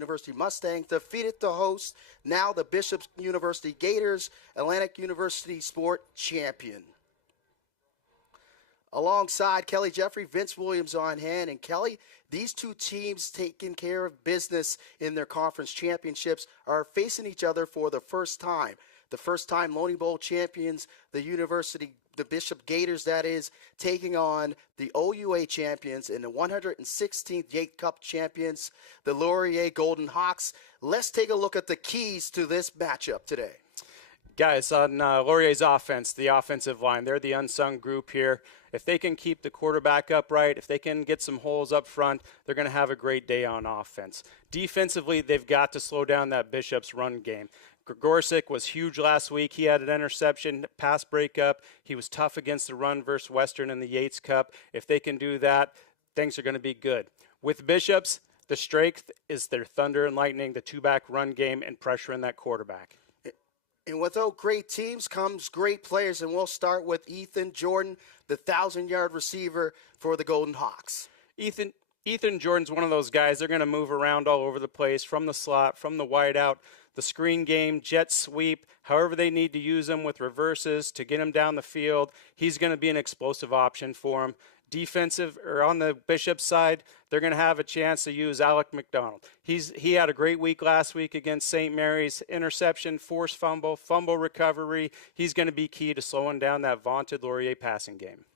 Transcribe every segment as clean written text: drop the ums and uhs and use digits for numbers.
University Mustangs defeated the hosts, now the Bishop University Gators, Atlantic University Sport champion. Alongside Kelly Jeffrey, Vince Williams on hand. And Kelly, these two teams taking care of business in their conference championships are facing each other for the first time. The first time Loney Bowl champions, the Bishop Gators, that is, taking on the OUA champions and the 116th UTeck Cup champions, the Laurier Golden Hawks. Let's take a look at the keys to this matchup today. Guys, on Laurier's offense, the offensive line, they're the unsung group here. If they can keep the quarterback upright, if they can get some holes up front, they're going to have a great day on offense. Defensively, they've got to slow down that Bishop's run game. Gorsick was huge last week. He had an interception, pass breakup. He was tough against the run versus Western in the Yates Cup. If they can do that, things are going to be good. With Bishops, the strength is their thunder and lightning, the two-back run game, and pressuring that quarterback. And without great teams comes great players, and we'll start with Ethan Jordan, the 1,000-yard receiver for the Golden Hawks. Ethan Jordan's one of those guys. They're going to move around all over the place, from the slot, from the wideout, the screen game, jet sweep, however they need to use him with reverses to get him down the field. He's going to be an explosive option for him. Defensive, or on the Bishop side, they're going to have a chance to use Alec McDonald. He had a great week last week against St. Mary's. Interception, forced fumble, fumble recovery. He's going to be key to slowing down that vaunted Laurier passing game.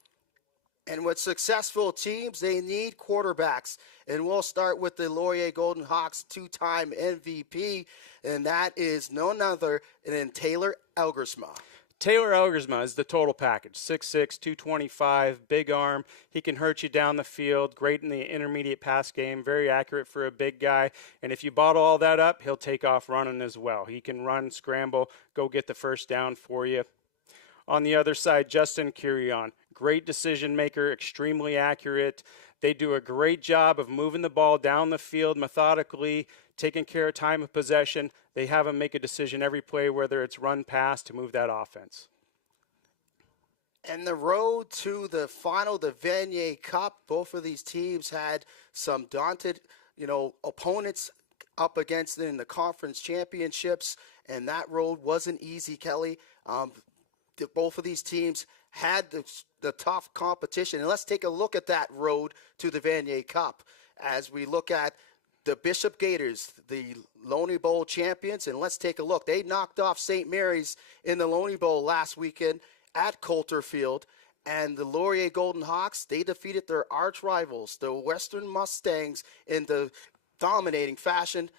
And with successful teams, they need quarterbacks. And we'll start with the Laurier Golden Hawks two-time MVP, and that is none other than Taylor Elgersma. Taylor Elgersma is the total package, 6'6", 225, big arm. He can hurt you down the field, great in the intermediate pass game, very accurate for a big guy. And if you bottle all that up, he'll take off running as well. He can run, scramble, go get the first down for you. On the other side, Justin Curion, great decision maker, extremely accurate. They do a great job of moving the ball down the field methodically, taking care of time of possession. They have him make a decision every play, whether it's run, pass, to move that offense. And the road to the final, the Vanier Cup, both of these teams had some daunted, opponents up against them in the conference championships, and that road wasn't easy, Kelly. Both of these teams had the tough competition. And let's take a look at that road to the Vanier Cup as we look at the Bishop Gators, the Loney Bowl champions. And let's take a look. They knocked off St. Mary's in the Loney Bowl last weekend at Coulter Field. And the Laurier Golden Hawks, they defeated their arch rivals, the Western Mustangs, in the dominating fashion.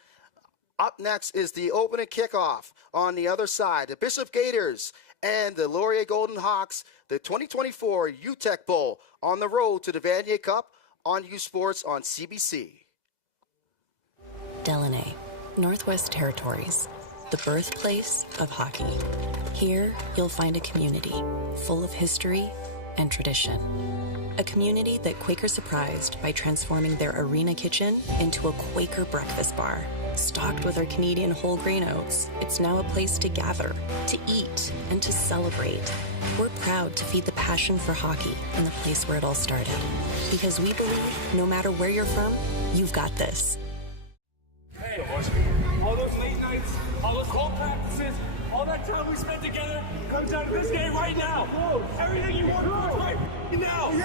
Up next is the opening kickoff on the other side. The Bishop Gators and the Laurier Golden Hawks, the 2024 UTeck Bowl on the road to the Vanier Cup on U Sports on CBC. Delaney, Northwest Territories, the birthplace of hockey. Here, you'll find a community full of history and tradition. A community that Quaker surprised by transforming their arena kitchen into a Quaker breakfast bar. Stocked with our Canadian whole grain oats, it's now a place to gather, to eat, and to celebrate. We're proud to feed the passion for hockey in the place where it all started. Because we believe no matter where you're from, you've got this. Hey, all those late nights, all those cold practices, all that time we spent together comes down to this game right now. Everything you want to right now. Don't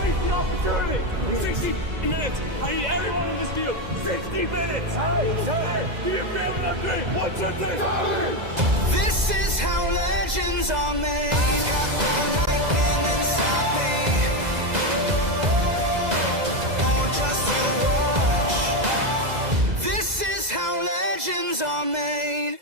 waste the opportunity. 60 minutes. I need everyone in this field. 60 minutes. Do you feel it up great? 1, 2, 3. This is how legends are made. This is how legends are made.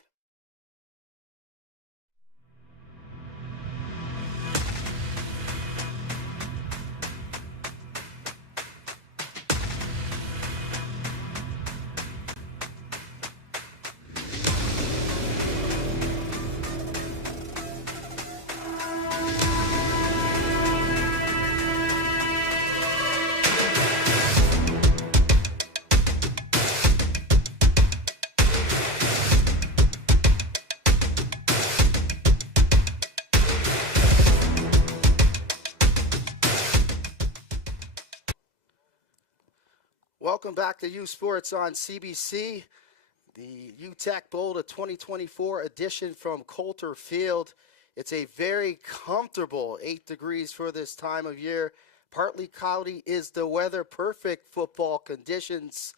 welcome back to U Sports on CBC. The UTeck Bowl, the 2024 edition from Coulter Field. It's a very comfortable 8 degrees for this time of year. Partly cloudy is the weather. Perfect football conditions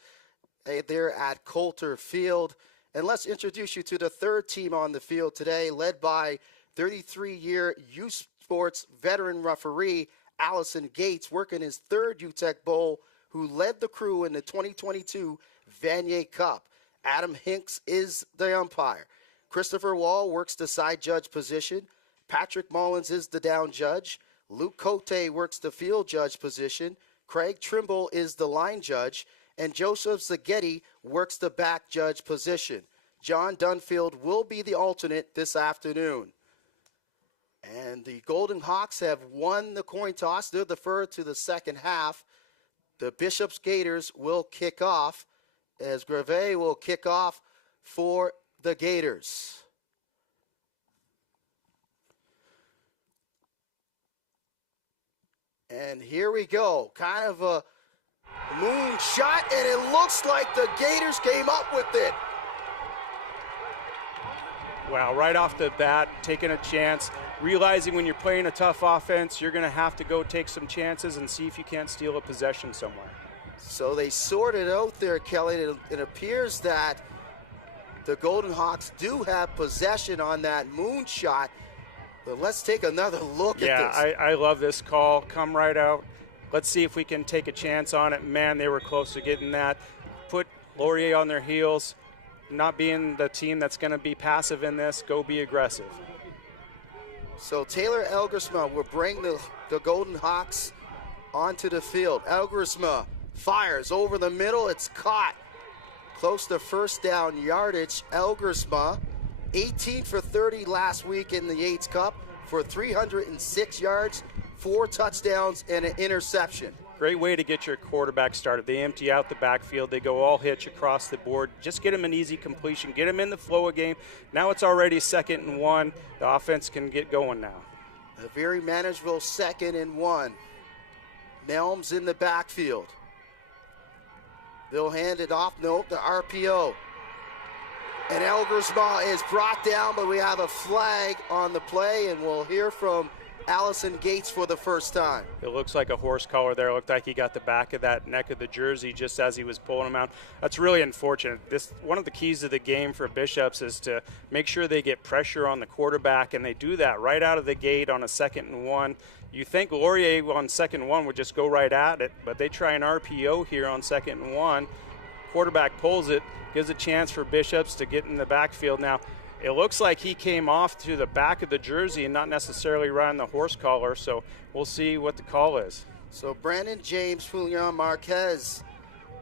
there at Coulter Field. And let's introduce you to the third team on the field today, led by 33-year U Sports veteran referee Allison Gates, working his third UTeck Bowl, who led the crew in the 2022 Vanier Cup. Adam Hinks is the umpire. Christopher Wall works the side judge position. Patrick Mullins is the down judge. Luke Cote works the field judge position. Craig Trimble is the line judge. And Joseph Zaghetti works the back judge position. John Dunfield will be the alternate this afternoon. And the Golden Hawks have won the coin toss. They'll defer to the second half. The Bishop's Gators will kick off, as Greve will kick off for the Gators. And here we go. Kind of a moon shot, and it looks like the Gators came up with it. Wow, right off the bat, taking a chance, realizing when you're playing a tough offense, you're going to have to go take some chances and see if you can't steal a possession somewhere. So they sorted out there, Kelly. It appears that the Golden Hawks do have possession on that moon shot. But let's take another look at this. Yeah, I love this call. Come right out. Let's see if we can take a chance on it. Man, they were close to getting that. Put Laurier on their heels. Not being the team that's going to be passive in this, go be aggressive. So Taylor Elgersma will bring the Golden Hawks onto the field. Elgersma fires over the middle. It's caught. Close to first down yardage. Elgersma, 18 for 30 last week in the Yates Cup for 306 yards, 4 touchdowns, and an interception. Great way to get your quarterback started. They empty out the backfield. They go all hitch across the board. Just get him an easy completion. Get him in the flow of game. Now it's already 2nd and 1. The offense can get going now. A very manageable 2nd and 1. Nelms in the backfield. They'll hand it off. Nope, the RPO. And Elgersma is brought down, but we have a flag on the play, and we'll hear from Allison Gates for the first time. It looks like a horse collar there. It looked like he got the back of that neck of the jersey just as he was pulling him out. That's really unfortunate. One of the keys of the game for Bishops is to make sure they get pressure on the quarterback, and they do that right out of the gate on a 2nd and 1. You think Laurier on 2nd and 1 would just go right at it, but they try an RPO here on 2nd and 1. Quarterback pulls it, gives a chance for Bishops to get in the backfield. Now, it looks like he came off to the back of the jersey and not necessarily right on the horse collar, so we'll see what the call is. So Brandon James Julian Marquez,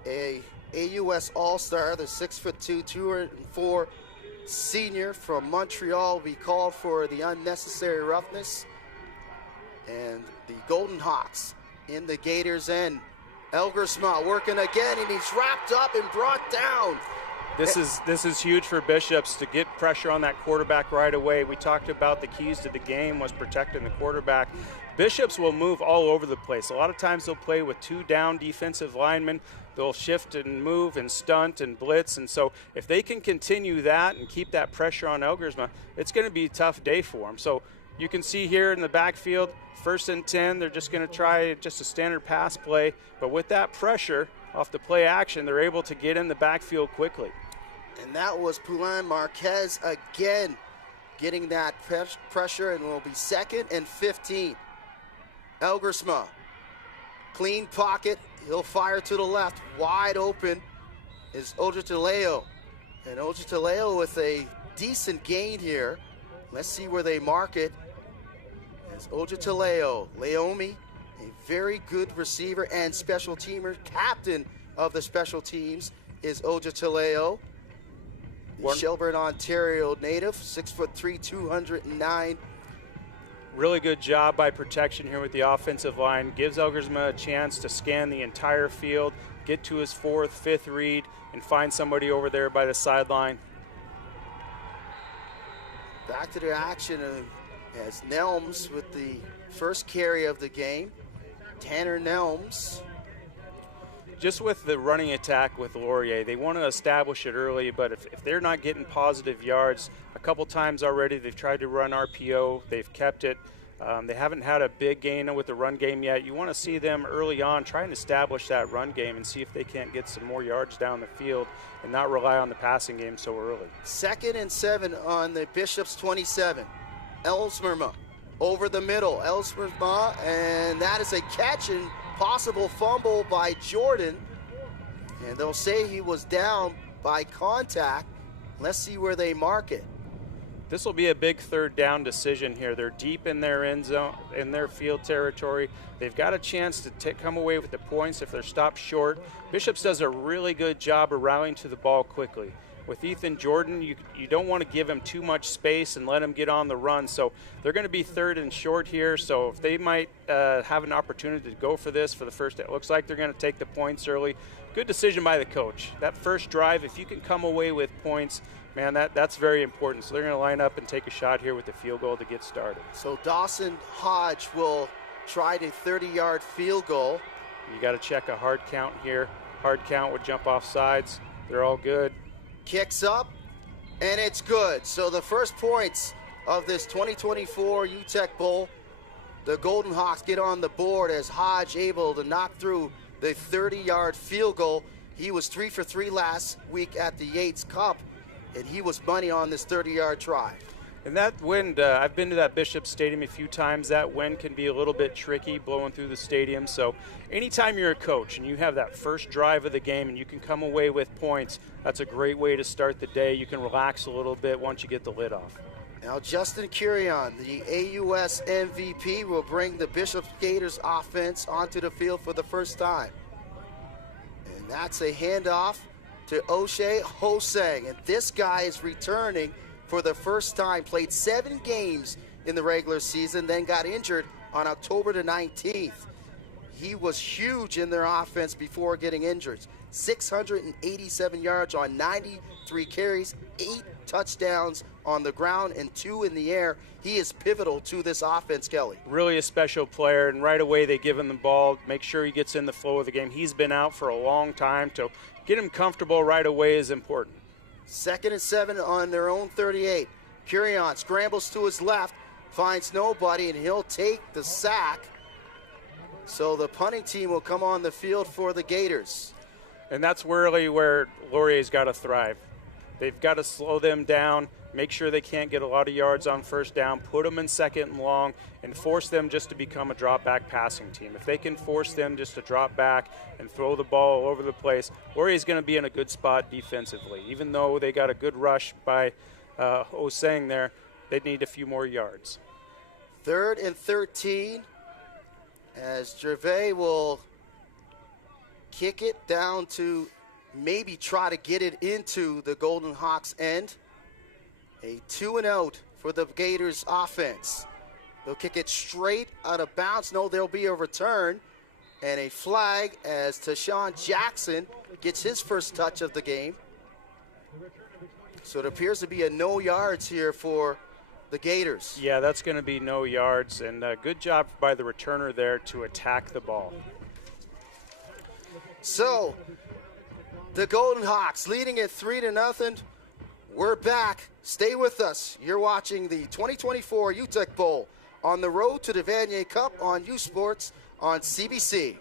a AUS All-Star, the 6'2", 204 senior from Montreal, will be called for the unnecessary roughness. And the Golden Hawks in the Gators' end. Elgersma working again, and he's wrapped up and brought down. This is huge for Bishops to get pressure on that quarterback right away. We talked about the keys to the game was protecting the quarterback. Bishops will move all over the place. A lot of times they'll play with 2 down defensive linemen. They'll shift and move and stunt and blitz. And so if they can continue that and keep that pressure on Elgersma, it's going to be a tough day for them. So you can see here in the backfield, 1st and 10, they're just going to try just a standard pass play. But with that pressure off the play action, they're able to get in the backfield quickly. And that was Poulin Marquez again getting that pressure, and will be 2nd and 15. Elgersma, clean pocket. He'll fire to the left. Wide open is Ojetaleo. And Ojetaleo with a decent gain here. Let's see where they mark it. It's Ojetaleo. Leomi, a very good receiver and special teamer. Captain of the special teams is Ojetaleo. Shelburne, Ontario native, 6'3", 209. Really good job by protection here with the offensive line. Gives Elgersma a chance to scan the entire field, get to his 4th, 5th read, and find somebody over there by the sideline. Back to the action as Nelms with the first carry of the game. Tanner Nelms. just with the running attack with Laurier, they want to establish it early, but if they're not getting positive yards, a couple times already they've tried to run RPO, they've kept it. They haven't had a big gain with the run game yet. You want to see them early on try and establish that run game and see if they can't get some more yards down the field and not rely on the passing game so early. 2nd and 7 on the Bishop's 27. Ellsmerma over the middle. Ellsmerma, and that is a catch and possible fumble by Jordan. And they'll say he was down by contact. Let's see where they mark it. This will be a big 3rd down decision here. They're deep in their end zone, in their field territory. They've got a chance to come away with the points if they're stopped short. Bishops does a really good job of rallying to the ball quickly. With Ethan Jordan, you don't want to give him too much space and let him get on the run. So they're going to be 3rd and short here. So if they might have an opportunity to go for this for the first, it looks like they're going to take the points early. Good decision by the coach. That first drive, if you can come away with points, man, that's very important. So they're going to line up and take a shot here with the field goal to get started. So Dawson Hodge will try the 30-yard field goal. You got to check a hard count here. Hard count would jump off sides. They're all good. Kicks up, and it's good. So the first points of this 2024 UTeck Bowl, the Golden Hawks get on the board as Hodge able to knock through the 30-yard field goal. He was 3 for 3 last week at the Yates Cup, and he was money on this 30-yard try. And that wind, I've been to that Bishop Stadium a few times. That wind can be a little bit tricky blowing through the stadium. So anytime you're a coach and you have that first drive of the game and you can come away with points, that's a great way to start the day. You can relax a little bit once you get the lid off. Now Justin Curion, the AUS MVP, will bring the Bishop Gators offense onto the field for the first time. And that's a handoff to O'Shea Hosang. And this guy is returning for the first time, played 7 games in the regular season, then got injured on October the 19th. He was huge in their offense before getting injured. 687 yards on 93 carries, 8 touchdowns on the ground and 2 in the air. He is pivotal to this offense, Kelly. Really a special player, and right away they give him the ball, make sure he gets in the flow of the game. He's been out for a long time, so get him comfortable right away is important. 2nd and 7 on their own 38. Curion scrambles to his left, finds nobody, and he'll take the sack. So the punting team will come on the field for the Gators. And that's really where Laurier's got to thrive. They've got to slow them down, make sure they can't get a lot of yards on first down, put them in 2nd and long, and force them just to become a drop-back passing team. If they can force them just to drop back and throw the ball all over the place, Laurier's going to be in a good spot defensively. Even though they got a good rush by Osang there, they need a few more yards. 3rd and 13 as Gervais will kick it down to maybe try to get it into the Golden Hawks end. A 2-and-out for the Gators offense. They'll kick it straight out of bounds. No, there'll be a return and a flag as Tashawn Jackson gets his first touch of the game. So it appears to be a no yards here for the Gators. Yeah, that's going to be no yards, and good job by the returner there to attack the ball. So the Golden Hawks leading it 3-0. We're back. Stay with us. You're watching the 2024 UTeck Bowl on the road to the Vanier Cup on U Sports on CBC.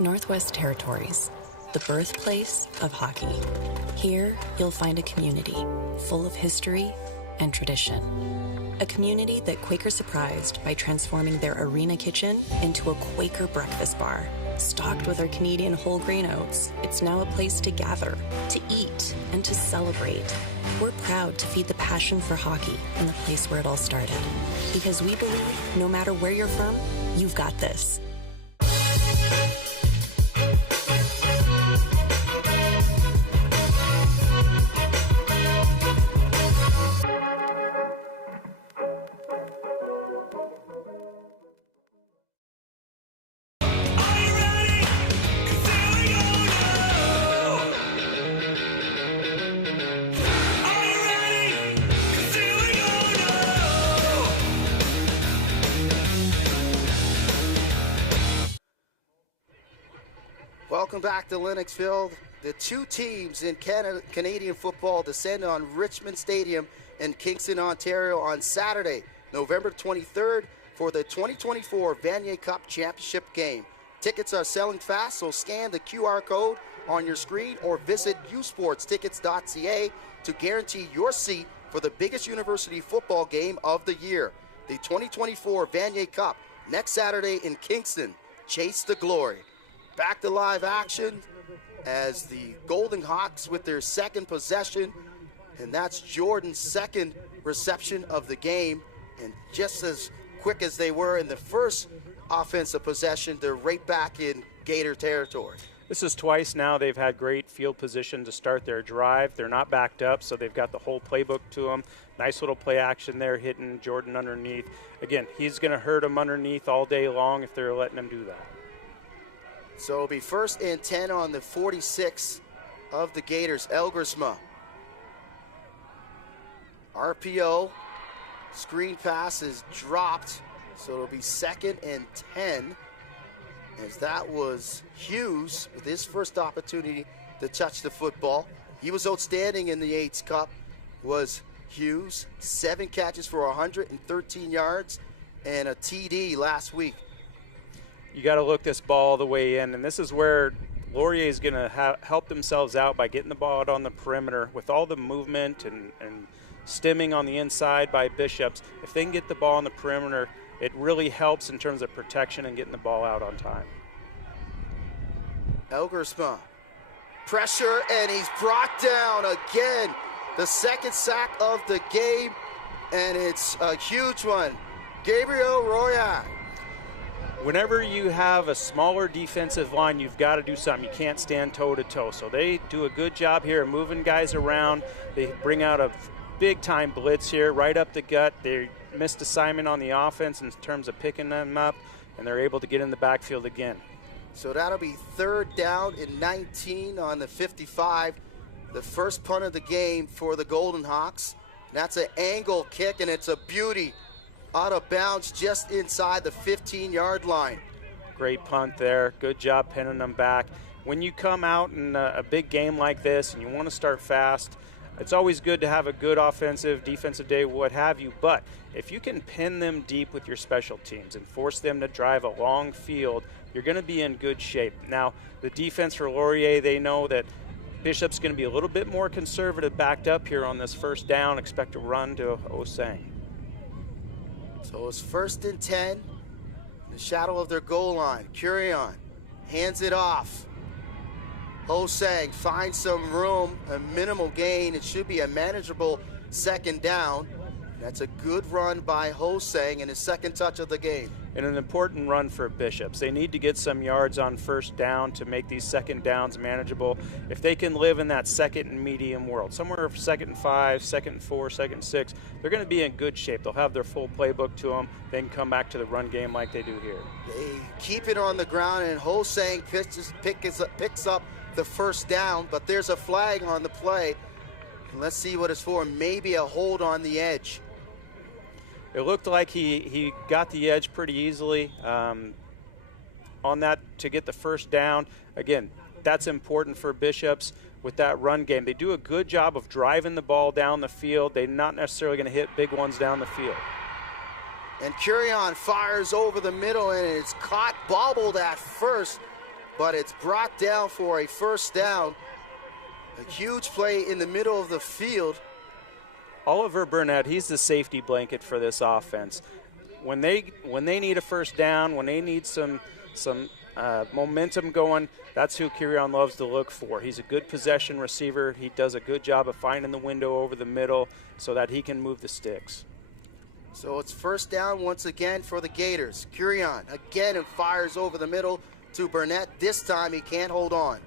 Northwest Territories, the birthplace of hockey. Here, you'll find a community full of history and tradition. A community that Quaker surprised by transforming their arena kitchen into a Quaker breakfast bar. Stocked with our Canadian whole grain oats, it's now a place to gather, to eat, and to celebrate. We're proud to feed the passion for hockey in the place where it all started. Because we believe no matter where you're from, You've got this. Welcome back to Lennox Field. The two teams in Canadian football descend on Richmond Stadium in Kingston, Ontario on Saturday, November 23rd for the 2024 Vanier Cup Championship game. Tickets are selling fast, so scan the QR code on your screen or visit usportstickets.ca to guarantee your seat for the biggest university football game of the year. The 2024 Vanier Cup, next Saturday in Kingston. Chase the glory. Back to live action as the Golden Hawks with their second possession, and that's Jordan's second reception of the game. And just as quick as they were in the first offensive possession, they're right back in Gator territory. This is twice now they've had great field position to start their drive. They're not backed up, so they've got the whole playbook to them. Nice little play action there, hitting Jordan underneath. Again, he's going to hurt him underneath all day long if they're letting him do that. So it'll be 1st and 10 on the 46 of the Gators. Elgersma. RPO. Screen pass is dropped. So it'll be 2nd and 10. As that was Hughes with his first opportunity to touch the football. He was outstanding in the Yates Cup. Was Hughes. 7 catches for 113 yards and a TD last week. You got to look this ball all the way in, and this is where Laurier is going to help themselves out by getting the ball out on the perimeter with all the movement and stemming on the inside by Bishops. If they can get the ball on the perimeter, it really helps in terms of protection and getting the ball out on time. Elgersma. Pressure, and he's brought down again. The second sack of the game, and it's a huge one. Gabriel Royak. Whenever you have a smaller defensive line, you've got to do something. You can't stand toe-to-toe. So they do a good job here of moving guys around. They bring out a big-time blitz here, right up the gut. They missed assignment on the offense in terms of picking them up, and they're able to get in the backfield again. So that'll be 3rd down and 19 on the 55. The first punt of the game for the Golden Hawks. And that's an angle kick, and it's a beauty. Out of bounds just inside the 15-yard line. Great punt there. Good job pinning them back. When you come out in a big game like this and you want to start fast, it's always good to have a good offensive, defensive day, what have you. But if you can pin them deep with your special teams and force them to drive a long field, you're going to be in good shape. Now, the defense for Laurier, they know that Bishop's going to be a little bit more conservative backed up here on this first down. Expect a run to Osang. So it's 1st and 10, in the shadow of their goal line. Curion hands it off. Hosang finds some room, a minimal gain. It should be a manageable 2nd down. That's a good run by Hosang and his second touch of the game. And an important run for Bishops. They need to get some yards on first down to make these second downs manageable. If they can live in that second and medium world, somewhere 2nd and 5, 2nd and 4, 2nd and 6, they're going to be in good shape. They'll have their full playbook to them. They can come back to the run game like they do here. They keep it on the ground, and Hosang picks up the first down, but there's a flag on the play. And let's see what it's for. Maybe a hold on the edge. It looked like he got the edge pretty easily on that to get the first down. Again, that's important for Bishops with that run game. They do a good job of driving the ball down the field. They're not necessarily going to hit big ones down the field. And Curion fires over the middle, and it's caught, bobbled at first, but it's brought down for a first down. A huge play in the middle of the field. Oliver Burnett, he's the safety blanket for this offense. When they need a first down, when they need some momentum going, that's who Curion loves to look for. He's a good possession receiver. He does a good job of finding the window over the middle so that he can move the sticks. So it's first down once again for the Gators. Curion again and fires over the middle to Burnett. This time he can't hold on.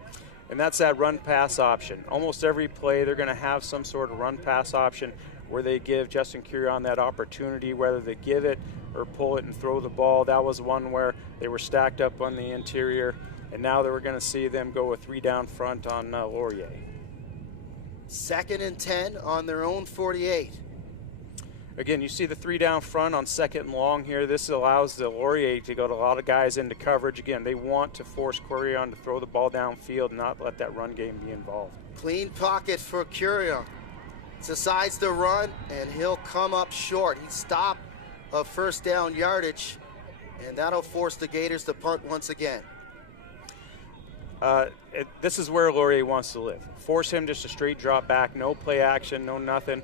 And that's that run-pass option. Almost every play they're going to have some sort of run-pass option where they give Justin Curion that opportunity, whether they give it or pull it and throw the ball. That was one where they were stacked up on the interior, and now they were going to see them go a 3 down front on Laurier. 2nd and 10 on their own 48. Again, you see the 3 down front on 2nd and long here. This allows the Laurier to go to a lot of guys into coverage. Again, they want to force Curion to throw the ball downfield and not let that run game be involved. Clean pocket for Curion. Decides to run, and he'll come up short. He stopped of first down yardage, and that'll force the Gators to punt once again. This is where Laurier wants to live. Force him just a straight drop back, no play action, no nothing.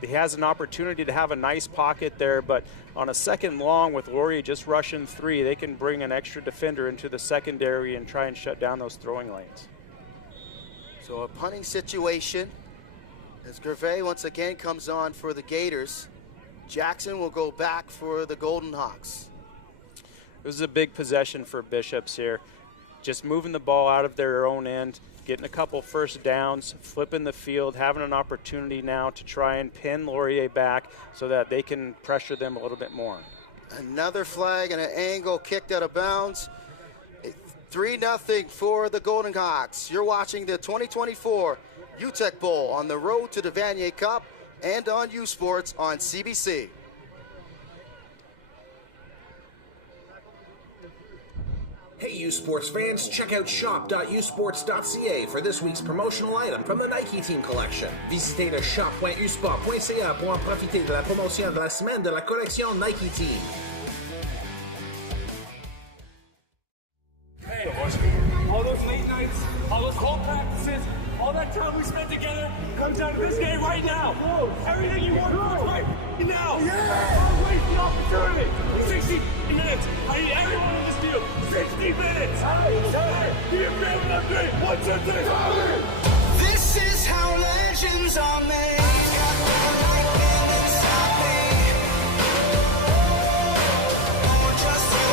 He has an opportunity to have a nice pocket there, but on a 2nd and long with Laurier just rushing 3, they can bring an extra defender into the secondary and try and shut down those throwing lanes. So a punting situation as Gervais once again comes on for the Gators. Jackson will go back for the Golden Hawks. This is a big possession for Bishops here. Just moving the ball out of their own end, getting a couple first downs, flipping the field, having an opportunity now to try and pin Laurier back so that they can pressure them a little bit more. Another flag and an angle kicked out of bounds. 3-0 for the Golden Hawks. You're watching the 2024 UTeck Bowl on the road to the Vanier Cup and on U Sports on CBC. Hey U Sports fans, check out shop.usports.ca for this week's promotional item from the Nike Team Collection. Visitez le shop.usport.ca pour en profiter de la promotion de la semaine de la collection Nike Team. Hey, all those late nights, all those cold practices, all that time we spent together comes down to this game right now. Everything you want to right now. Don't waste the opportunity. 60 minutes. I need everyone in this field. 60 minutes. Give me a grand enough three. 1, 2, 3. This is how legends are made. Lightning inside me. Oh, just a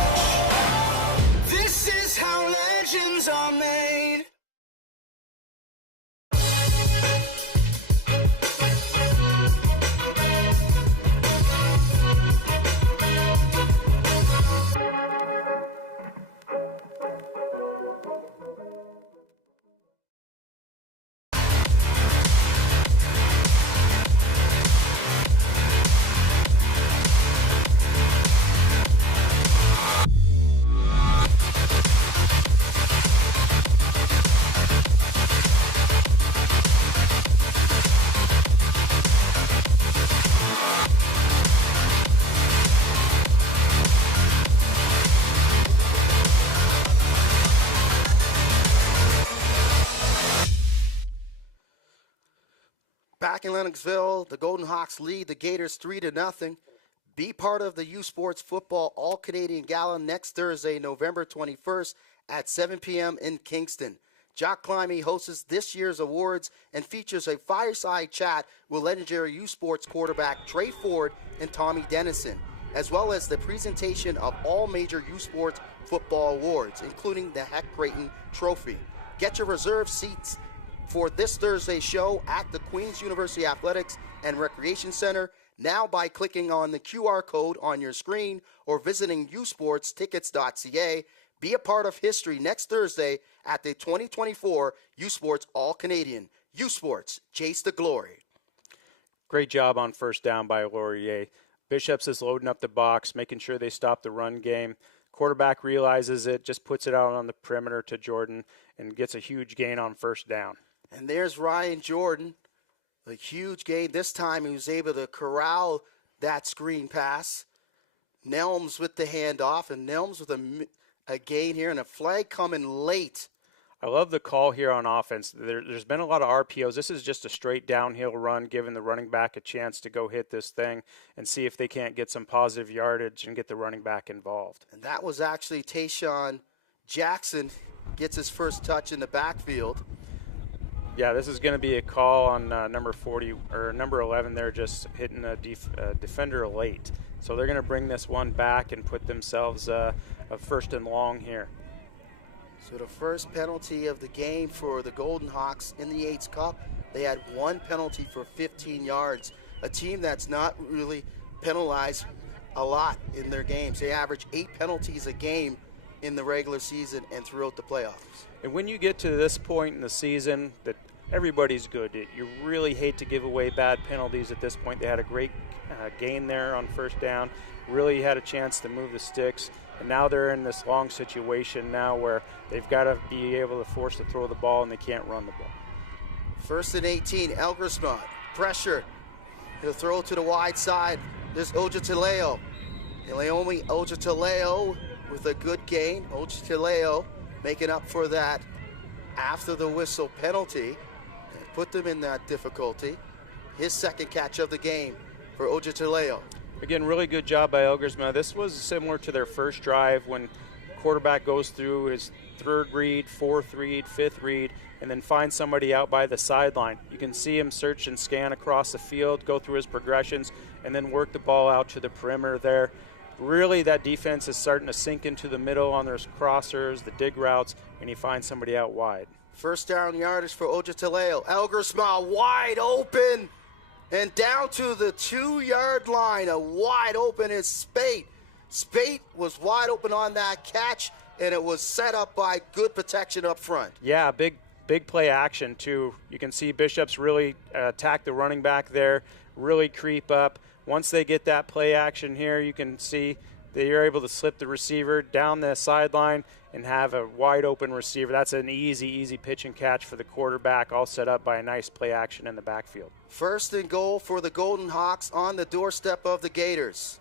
watch. This is how legends are made. Back in Lennoxville, the Golden Hawks lead the Gators 3-0. Be part of the U Sports Football All-Canadian Gala next Thursday, November 21st at 7 p.m. in Kingston. Jock Climby hosts this year's awards and features a fireside chat with legendary U Sports quarterback Trey Ford and Tommy Dennison, as well as the presentation of all major U Sports football awards, including the Heck Creighton Trophy. Get your reserved seats for this Thursday show at the Queen's University Athletics and Recreation Center now by clicking on the QR code on your screen or visiting usportstickets.ca. Be a part of history next Thursday at the 2024 U Sports All-Canadian. U Sports, chase the glory. Great job on first down by Laurier. Bishops is loading up the box, making sure they stop the run game. Quarterback realizes it, just puts it out on the perimeter to Jordan and gets a huge gain on first down. And there's Ryan Jordan, a huge gain. This time he was able to corral that screen pass. Nelms with the handoff, and Nelms with a gain here, and a flag coming late. I love the call here on offense. There's been a lot of RPOs. This is just a straight downhill run, giving the running back a chance to go hit this thing and see if they can't get some positive yardage and get the running back involved. And that was actually Tayshawn Jackson gets his first touch in the backfield. Yeah, this is going to be a call on number 40 or number 11 there, just hitting a defender late. So they're going to bring this one back and put themselves a first and long here. So the first penalty of the game for the Golden Hawks in the Yates Cup, they had one penalty for 15 yards. A team that's not really penalized a lot in their games. They average 8 penalties a game in the regular season and throughout the playoffs. And when you get to this point in the season that everybody's good, you really hate to give away bad penalties at this point. They had a great gain there on first down, really had a chance to move the sticks, and now they're in this long situation now where they've got to be able to force to throw the ball and they can't run the ball. First and 18, Elgersma, pressure. He'll throw to the wide side. There's Ojataleo. Naomi Ojataleo with a good gain. Ojataleo making up for that after the whistle penalty. Put them in that difficulty. His second catch of the game for Ojataleo. Again, really good job by Elgersma. This was similar to their first drive when quarterback goes through his third read, fourth read, fifth read, and then finds somebody out by the sideline. You can see him search and scan across the field, go through his progressions, and then work the ball out to the perimeter there. Really, that defense is starting to sink into the middle on their crossers, the dig routes, and he finds somebody out wide. First down yardage for Ojataleo. Elgersma wide open and down to the 2-yard line. A wide open is Spate. Spate was wide open on that catch, and it was set up by good protection up front. Yeah, big play action too. You can see Bishop's really attack the running back there, really creep up. Once they get that play action here, you can see they are able to slip the receiver down the sideline and have a wide open receiver. That's an easy pitch and catch for the quarterback, all set up by a nice play action in the backfield. First and goal for the Golden Hawks on the doorstep of the Gators.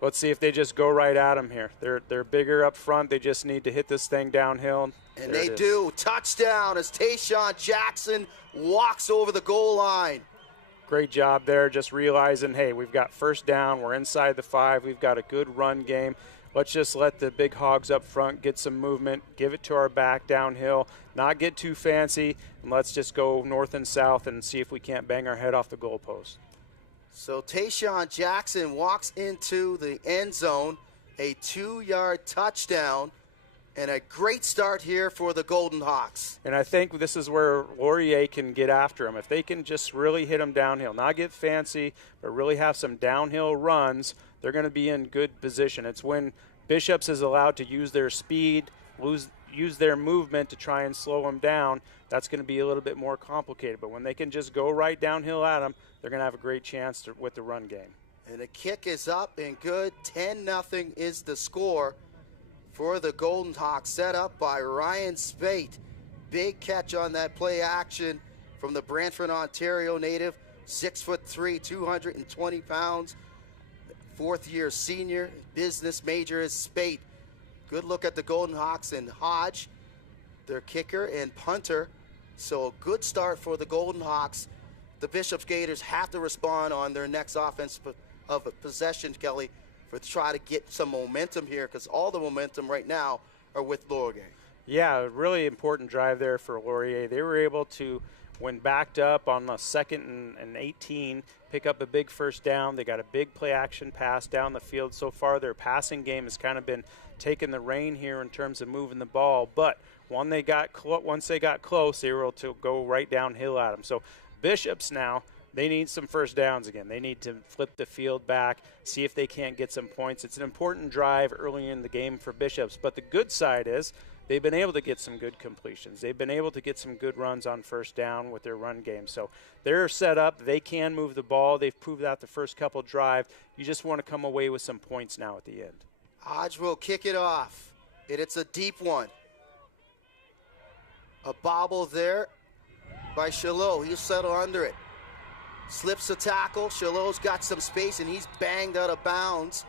Let's see if they just go right at them here. They're bigger up front. They just need to hit this thing downhill. And they do. Touchdown as Tayshawn Jackson walks over the goal line. Great job there, just realizing, hey, we've got first down. We're inside the 5. We've got a good run game. Let's just let the big hogs up front get some movement, give it to our back downhill, not get too fancy, and let's just go north and south and see if we can't bang our head off the goalpost. So Tayshawn Jackson walks into the end zone, a 2-yard touchdown, and a great start here for the Golden Hawks. And I think this is where Laurier can get after him. If they can just really hit him downhill, not get fancy, but really have some downhill runs, they're going to be in good position. It's when Bishops is allowed to use their speed, use their movement to try and slow them down, that's going to be a little bit more complicated. But when they can just go right downhill at them, they're going to have a great chance with the run game. And the kick is up and good. 10-0 is the score for the Golden Hawks, set up by Ryan Spate. Big catch on that play action from the Brantford, Ontario native, 6'3", 220 pounds, fourth-year senior, business major is Spate. Good look at the Golden Hawks and Hodge, their kicker and punter. So a good start for the Golden Hawks. The Bishops Gators have to respond on their next offense of a possession, Kelly, to try to get some momentum here, because all the momentum right now are with Laurier. Yeah, a really important drive there for Laurier. They were able to, when backed up on the 2nd and 18, pick up a big first down. They got a big play action pass down the field. So far, their passing game has kind of been taking the reign here in terms of moving the ball. But once they got close, they were able to go right downhill at them. So Bishops now, they need some first downs again. They need to flip the field back, see if they can't get some points. It's an important drive early in the game for Bishops. But the good side is they've been able to get some good completions. They've been able to get some good runs on first down with their run game. So they're set up. They can move the ball. They've proved that the first couple drives. You just want to come away with some points now at the end. Hodge will kick it off. It's a deep one. A bobble there by Chalot. He's settled under it. Slips a tackle. Chalot's got some space, and he's banged out of bounds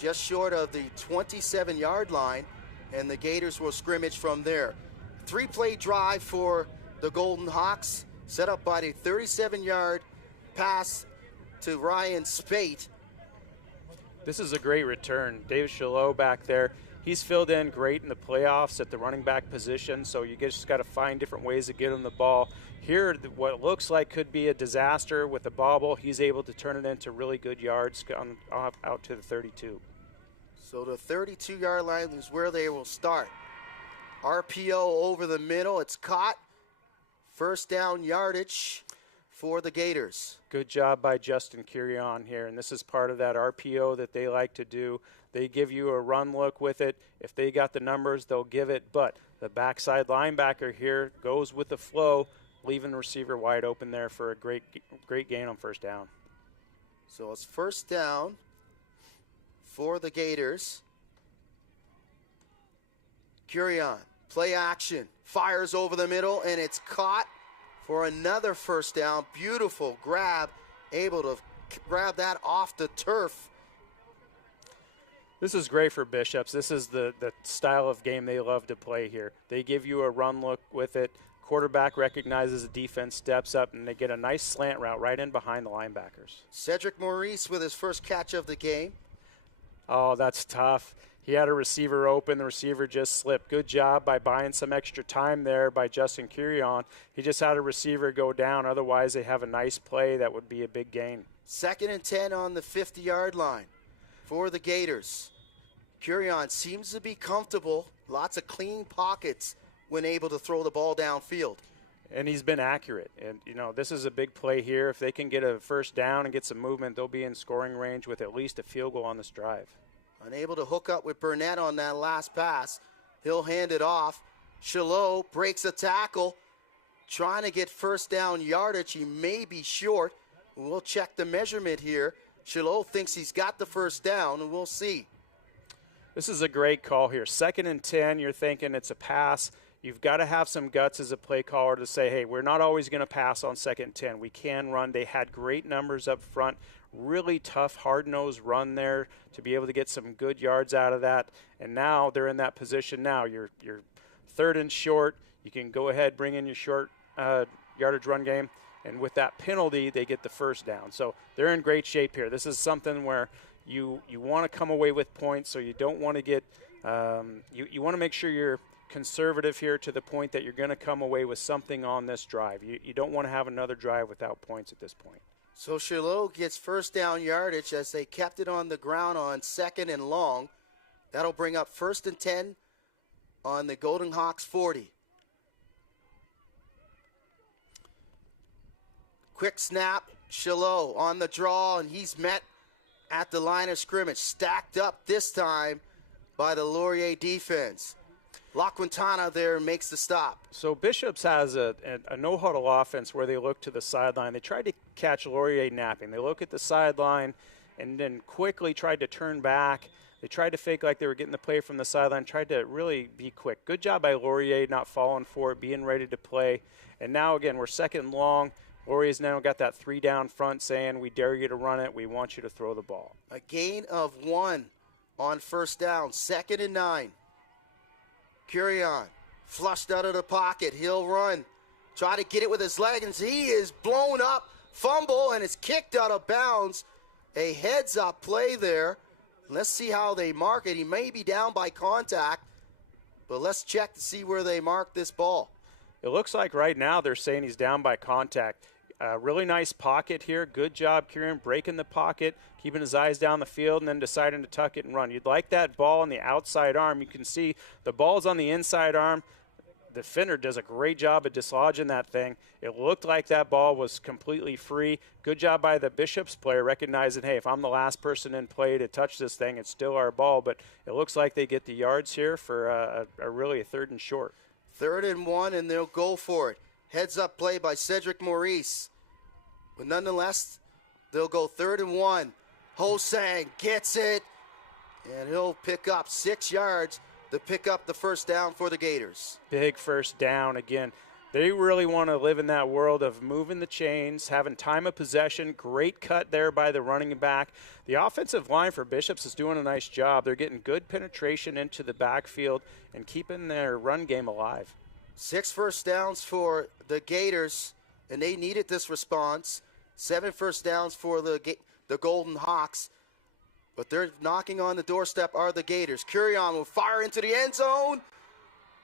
just short of the 27-yard line, and the Gators will scrimmage from there. 3-play drive for the Golden Hawks, set up by the 37-yard pass to Ryan Spate. This is a great return. Dave Chalot back there. He's filled in great in the playoffs at the running back position, so you just got to find different ways to get him the ball. Here, what looks like could be a disaster with the bobble, he's able to turn it into really good yards out to the 32. So the 32-yard line is where they will start. RPO over the middle. It's caught. First down yardage for the Gaiters. Good job by Justin Curion here, and this is part of that RPO that they like to do. They give you a run look with it. If they got the numbers, they'll give it, but the backside linebacker here goes with the flow, leaving the receiver wide open there for a great gain on first down. So it's first down for the Gaiters. Curion, play action, fires over the middle, and it's caught for another first down. Beautiful grab, able to grab that off the turf. This is great for Bishops. This is the style of game they love to play here. They give you a run look with it. Quarterback recognizes the defense, steps up, and they get a nice slant route right in behind the linebackers. Cedric Maurice with his first catch of the game. Oh, that's tough. He had a receiver open. The receiver just slipped. Good job by buying some extra time there by Justin Curion. He just had a receiver go down. Otherwise, they have a nice play that would be a big gain. 2nd and 10 on the 50-yard line for the Gaiters. Curion seems to be comfortable. Lots of clean pockets when able to throw the ball downfield. And he's been accurate. And, this is a big play here. If they can get a first down and get some movement, they'll be in scoring range with at least a field goal on this drive. Unable to hook up with Burnett on that last pass. He'll hand it off. Chalot breaks a tackle, trying to get first down yardage. He may be short. We'll check the measurement here. Chalot thinks he's got the first down, and we'll see. This is a great call here. 2nd and 10, you're thinking it's a pass. You've got to have some guts as a play caller to say, hey, we're not always going to pass on 2nd and 10. We can run. They had great numbers up front. Really tough, hard-nosed run there to be able to get some good yards out of that. And now they're in that position now. You're 3rd and short. You can go ahead, bring in your short yardage run game. And with that penalty, they get the first down. So they're in great shape here. This is something where you want to come away with points, so you don't want to get you want to make sure you're conservative here to the point that you're going to come away with something on this drive. You don't want to have another drive without points at this point. So Chalot gets first down yardage as they kept it on the ground on 2nd and long. That'll bring up 1st and 10 on the Golden Hawks 40. Quick snap, Chalot on the draw, and he's met at the line of scrimmage. Stacked up this time by the Laurier defense. La Quintana there makes the stop. So Bishops has a no-huddle offense where they look to the sideline. They tried to catch Laurier napping. They look at the sideline and then quickly tried to turn back. They tried to fake like they were getting the play from the sideline, tried to really be quick. Good job by Laurier not falling for it, being ready to play. And now, again, we're 2nd and long. Laurier's now got that 3 down front saying, we dare you to run it. We want you to throw the ball. A gain of 1 on first down, 2nd and 9. Curion flushed out of the pocket. He'll run. Try to get it with his legs. He is blown up. Fumble, and it's kicked out of bounds. A heads-up play there. Let's see how they mark it. He may be down by contact, but let's check to see where they mark this ball. It looks like right now they're saying he's down by contact. Really nice pocket here. Good job, Kieran, breaking the pocket, keeping his eyes down the field, and then deciding to tuck it and run. You'd like that ball on the outside arm. You can see the ball's on the inside arm. The defender does a great job of dislodging that thing. It looked like that ball was completely free. Good job by the Bishops player recognizing, hey, if I'm the last person in play to touch this thing, it's still our ball. But it looks like they get the yards here for really a 3rd and short. 3rd and 1, and they'll go for it. Heads-up play by Cedric Maurice. But nonetheless, they'll go 3rd and 1. Hosang gets it, and he'll pick up 6 yards to pick up the first down for the Gaiters. Big first down again. They really want to live in that world of moving the chains, having time of possession. Great cut there by the running back. The offensive line for Bishops is doing a nice job. They're getting good penetration into the backfield and keeping their run game alive. 6 first downs for the Gaiters, and they needed this response. 7 first downs for the Golden Hawks. but they're knocking on the doorstep are the Gators. Curion will fire into the end zone,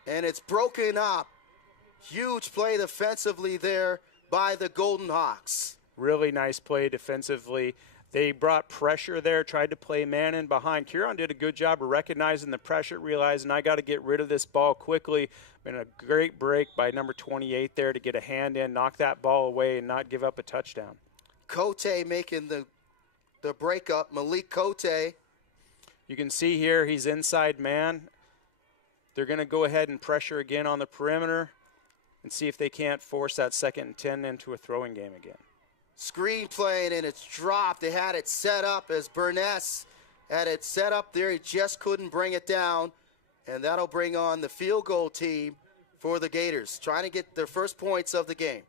and it's broken up. Huge play defensively there by the Golden Hawks. Really nice play defensively. They brought pressure there, tried to play man in behind. Curion did a good job of recognizing the pressure, realizing I got to get rid of this ball quickly. Been a great break by number 28 there to get a hand in, knock that ball away, and not give up a touchdown. Cote making the breakup, Malik Cote. You can see here he's inside man. They're going to go ahead and pressure again on the perimeter and see if they can't force that 2nd and 10 into a throwing game again. Screen playing, and it's dropped. They had it set up as Burness had it set up there. He just couldn't bring it down, and that'll bring on the field goal team for the Gators, trying to get their first points of the game.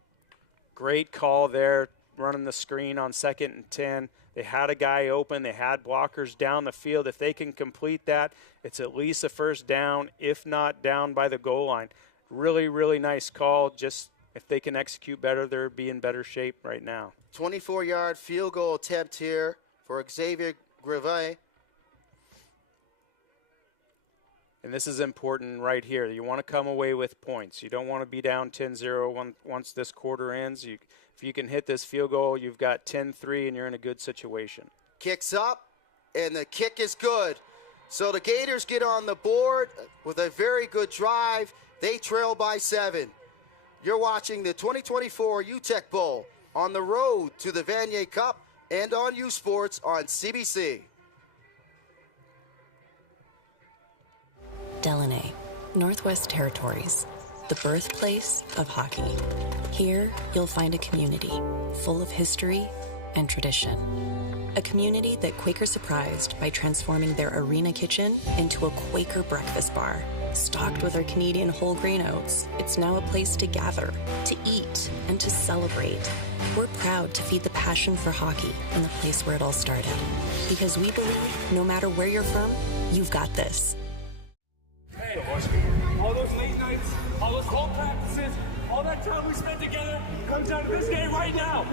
Great call there, running the screen on 2nd and 10. They had a guy open. They had blockers down the field. If they can complete that, it's at least a first down, if not down by the goal line. Really, really nice call. Just if they can execute better, they'll be in better shape right now. 24-yard field goal attempt here for Xavier Grevet. And this is important right here. You want to come away with points. You don't want to be down 10-0 once this quarter ends. If you can hit this field goal, you've got 10-3, and you're in a good situation. Kicks up, and the kick is good. So the Gators get on the board with a very good drive. They trail by 7. You're watching the 2024 UTeck Bowl on the road to the Vanier Cup and on U Sports on CBC. Delaney, Northwest Territories, the birthplace of hockey. Here, you'll find a community full of history and tradition. A community that Quaker surprised by transforming their arena kitchen into a Quaker breakfast bar. Stocked with our Canadian whole grain oats, it's now a place to gather, to eat, and to celebrate. We're proud to feed the passion for hockey in the place where it all started. Because we believe no matter where you're from, you've got this. Hey, all those late nights, all those cold practices, all that time we spent together comes down to this game right now.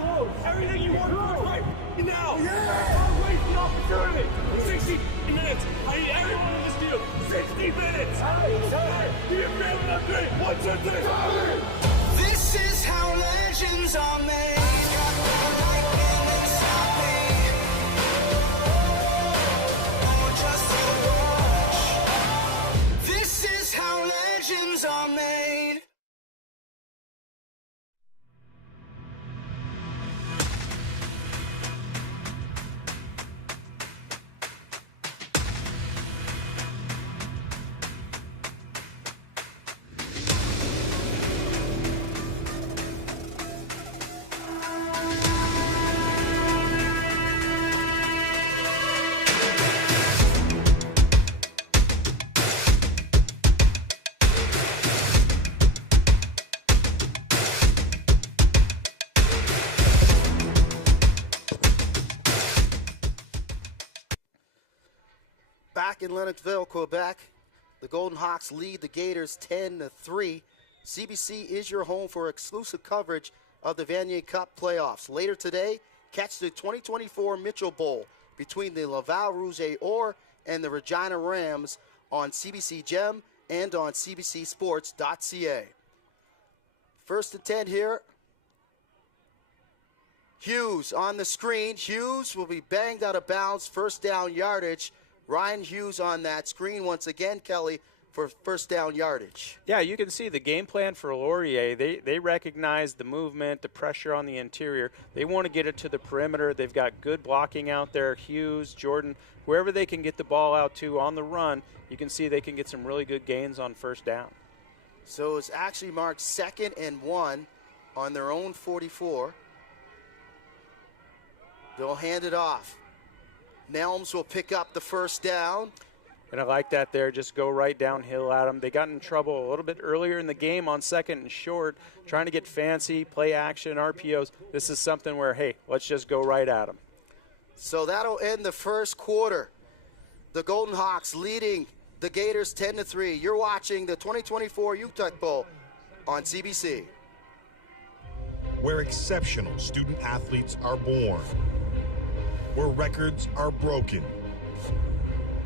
Everything you want right now. Don't waste the opportunity. 60 minutes. I need everyone in this deal. 60 minutes. Do you feel that great? 1, 2, 3. This is how legends are made. Lightning inside me. Oh, just a rush. This is how legends are made. Back in Lennoxville, Quebec, the Golden Hawks lead the Gators 10-3. CBC is your home for exclusive coverage of the Vanier Cup playoffs. Later today, catch the 2024 Mitchell Bowl between the Laval Rouge et Or and the Regina Rams on CBC Gem and on cbcsports.ca. 1st and 10 here. Hughes on the screen. Hughes will be banged out of bounds, first down yardage. Ryan Hughes on that screen once again, Kelly, for first down yardage. Yeah, you can see the game plan for Laurier. They recognize the movement, the pressure on the interior. They want to get it to the perimeter. They've got good blocking out there. Hughes, Jordan, wherever they can get the ball out to on the run, you can see they can get some really good gains on first down. So it's actually marked 2nd and 1 on their own 44. They'll hand it off. Nelms will pick up the first down. And I like that there. Just go right downhill at them. They got in trouble a little bit earlier in the game on 2nd and short, trying to get fancy, play action, RPOs. This is something where, hey, let's just go right at them. So that'll end the first quarter. The Golden Hawks leading the Gators 10-3. You're watching the 2024 UTeck Bowl on CBC. Where exceptional student athletes are born. Where records are broken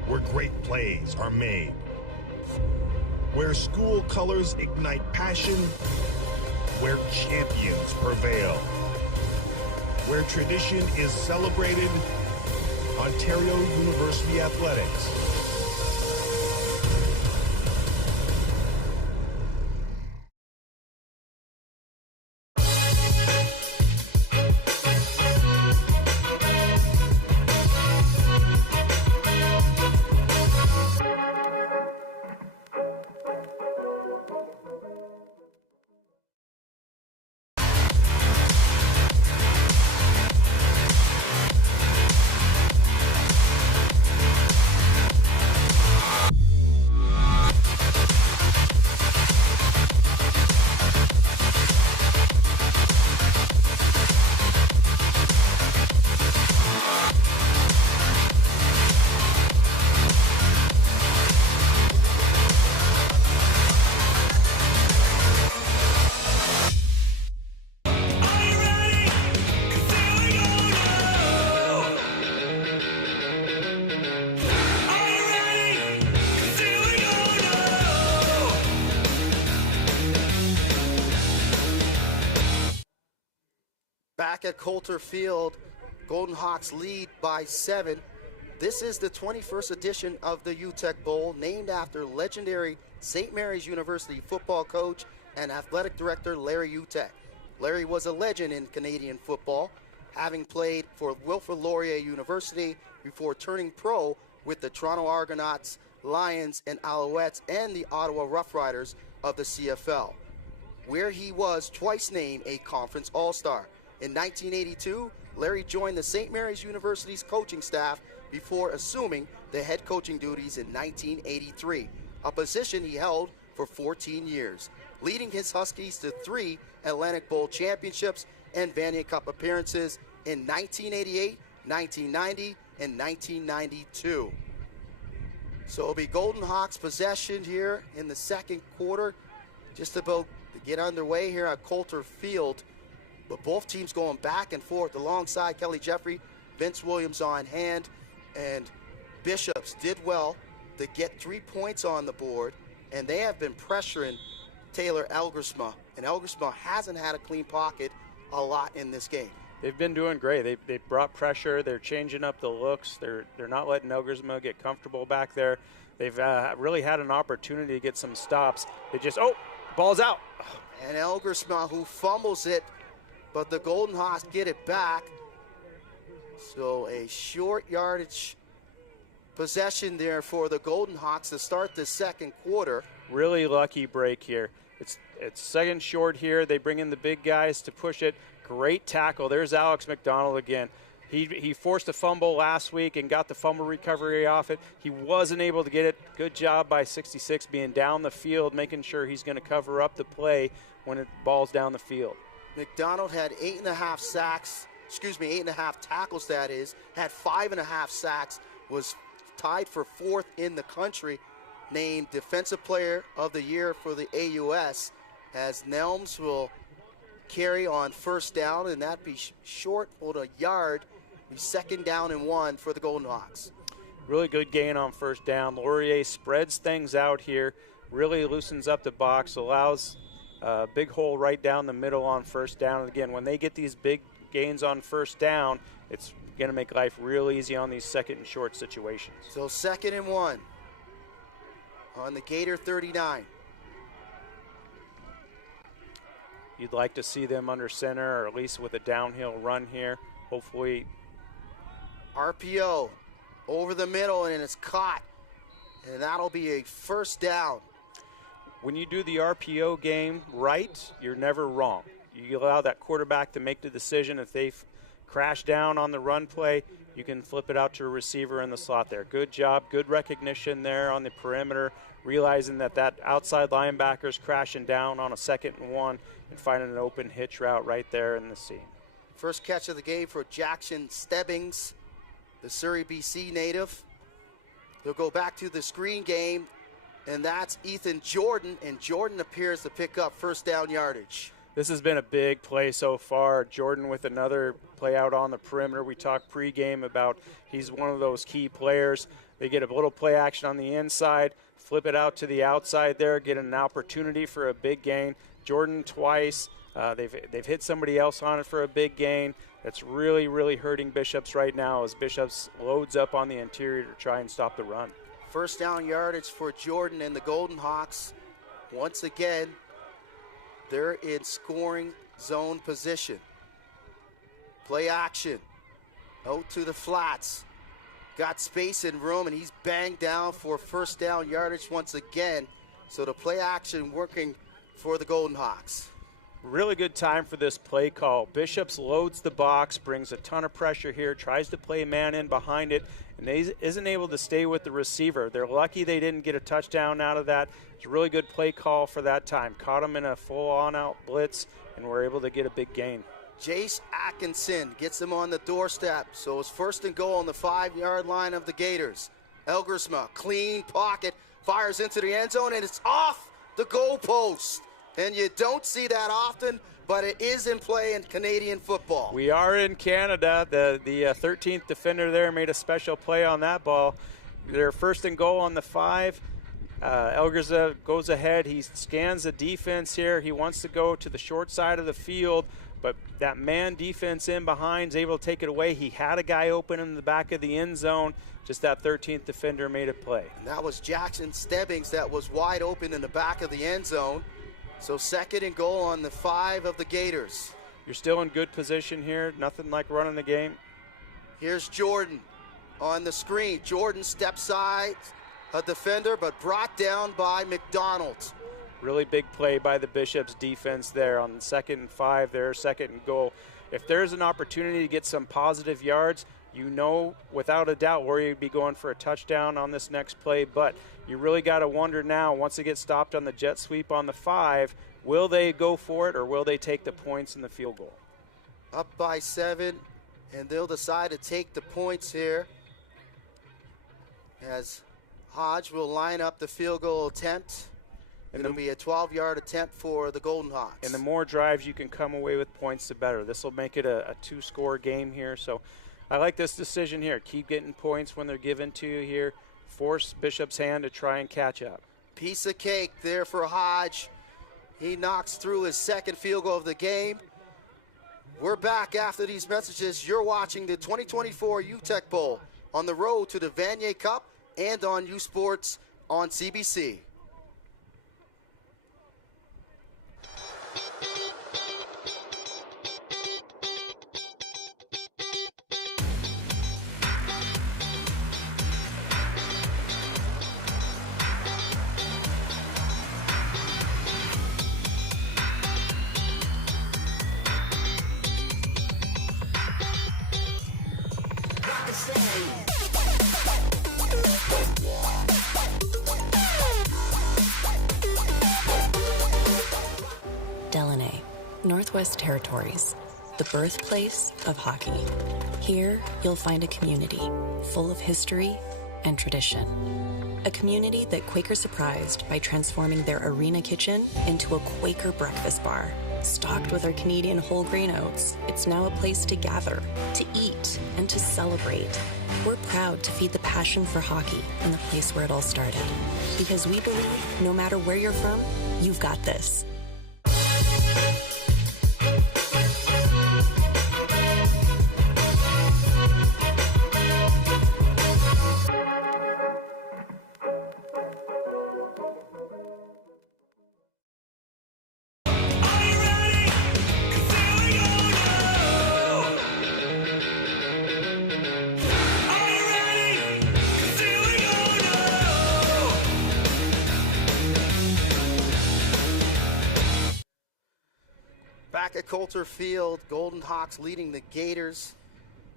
where great plays are made. Where school colors ignite passion, where champions prevail. Where tradition is celebrated, Ontario University Athletics. Back at Coulter Field, Golden Hawks lead by 7. This is the 21st edition of the UTeck Bowl, named after legendary St. Mary's University football coach and athletic director Larry UTeck. Larry was a legend in Canadian football, having played for Wilfrid Laurier University before turning pro with the Toronto Argonauts, Lions, and Alouettes, and the Ottawa Rough Riders of the CFL, where he was twice named a conference all-star. In 1982, Larry joined the St. Mary's University's coaching staff before assuming the head coaching duties in 1983, a position he held for 14 years, leading his Huskies to 3 Atlantic Bowl championships and Vanier Cup appearances in 1988, 1990, and 1992. So it'll be Golden Hawks possession here in the second quarter, just about to get underway here at Coulter Field. But both teams going back and forth alongside Kelly Jeffrey, Vince Williams on hand, and Bishops did well to get 3 points on the board, and they have been pressuring Taylor Elgersma, and Elgersma hasn't had a clean pocket a lot in this game. They've been doing great. They brought pressure. They're changing up the looks. They're not letting Elgersma get comfortable back there. They've really had an opportunity to get some stops. They just, ball's out. And Elgersma, who fumbles it, but the Golden Hawks get it back. So a short yardage possession there for the Golden Hawks to start the second quarter. Really lucky break here. It's second short here. They bring in the big guys to push it. Great tackle. There's Alex McDonald again. He forced a fumble last week and got the fumble recovery off it. He wasn't able to get it. Good job by 66 being down the field, making sure he's going to cover up the play when it ball's down the field. McDonald had 8.5 tackles, that is, had 5.5 sacks, was tied for 4th in the country, named Defensive Player of the Year for the AUS, as Nelms will carry on first down, and that'd be short, about a yard, be 2nd down and 1 for the Golden Hawks. Really good gain on first down. Laurier spreads things out here, really loosens up the box, allows a big hole right down the middle on first down. And again, when they get these big gains on first down, it's going to make life real easy on these second and short situations. So 2nd and 1 on the Gator 39. You'd like to see them under center, or at least with a downhill run here. Hopefully. RPO over the middle, and it's caught. And that'll be a first down. When you do the RPO game right, you're never wrong. You allow that quarterback to make the decision. If they crash down on the run play, you can flip it out to a receiver in the slot there. Good job, good recognition there on the perimeter, realizing that outside linebacker's crashing down on a 2nd and 1 and finding an open hitch route right there in the seam. First catch of the game for Jackson Stebbings, the Surrey, BC native. They'll go back to the screen game, and that's Ethan Jordan, and Jordan appears to pick up first down yardage. This has been a big play so far. Jordan with another play out on the perimeter. We talked pregame about he's one of those key players. They get a little play action on the inside, flip it out to the outside there, get an opportunity for a big gain. Jordan twice. They've hit somebody else on it for a big gain. That's really, really hurting Bishops right now as Bishops loads up on the interior to try and stop the run. First down yardage for Jordan and the Golden Hawks. Once again, they're in scoring zone position. Play action. Out to the flats. Got space and room, and he's banged down for first down yardage once again. So the play action working for the Golden Hawks. Really good time for this play call. Bishops loads the box, brings a ton of pressure here, tries to play man in behind it, and isn't able to stay with the receiver. They're lucky they didn't get a touchdown out of that. It's a really good play call for that time. Caught him in a full on-out blitz, and were able to get a big gain. Jace Atkinson gets him on the doorstep, so it's first and goal on the 5-yard line of the Gators. Elgersma, clean pocket, fires into the end zone, and it's off the goalpost. And you don't see that often, but it is in play in Canadian football. We are in Canada. The 13th defender there made a special play on that ball. They're first and goal on the 5. Elgerza goes ahead. He scans the defense here. He wants to go to the short side of the field, but that man defense in behind is able to take it away. He had a guy open in the back of the end zone. Just that 13th defender made a play. And that was Jackson Stebbings that was wide open in the back of the end zone. So second and goal on the 5 of the Gators. You're still in good position here. Nothing like running the game. Here's Jordan on the screen. Jordan steps side, a defender, but brought down by McDonald. Really big play by the Bishops defense there on the 2nd and 5 there, second and goal. If there's an opportunity to get some positive yards, you know without a doubt Laurier would be going for a touchdown on this next play, but you really got to wonder now, once they get stopped on the jet sweep on the 5, will they go for it or will they take the points in the field goal? Up by 7, and they'll decide to take the points here as Hodge will line up the field goal attempt. It'll be a 12-yard attempt for the Golden Hawks. And the more drives you can come away with points, the better. This will make it a 2-score game here. So I like this decision here. Keep getting points when they're given to you here. Force Bishop's hand to try and catch up. Piece of cake there for Hodge. He knocks through his second field goal of the game. We're back after these messages. You're watching the 2024 UTeck Bowl on the road to the Vanier Cup and on U Sports on CBC. Northwest Territories, the birthplace of hockey. Here, you'll find a community full of history and tradition. A community that Quaker surprised by transforming their arena kitchen into a Quaker breakfast bar. Stocked with our Canadian whole grain oats, it's now a place to gather, to eat, and to celebrate. We're proud to feed the passion for hockey in the place where it all started. Because we believe no matter where you're from, you've got this. Back at Coulter Field, Golden Hawks leading the Gaiters.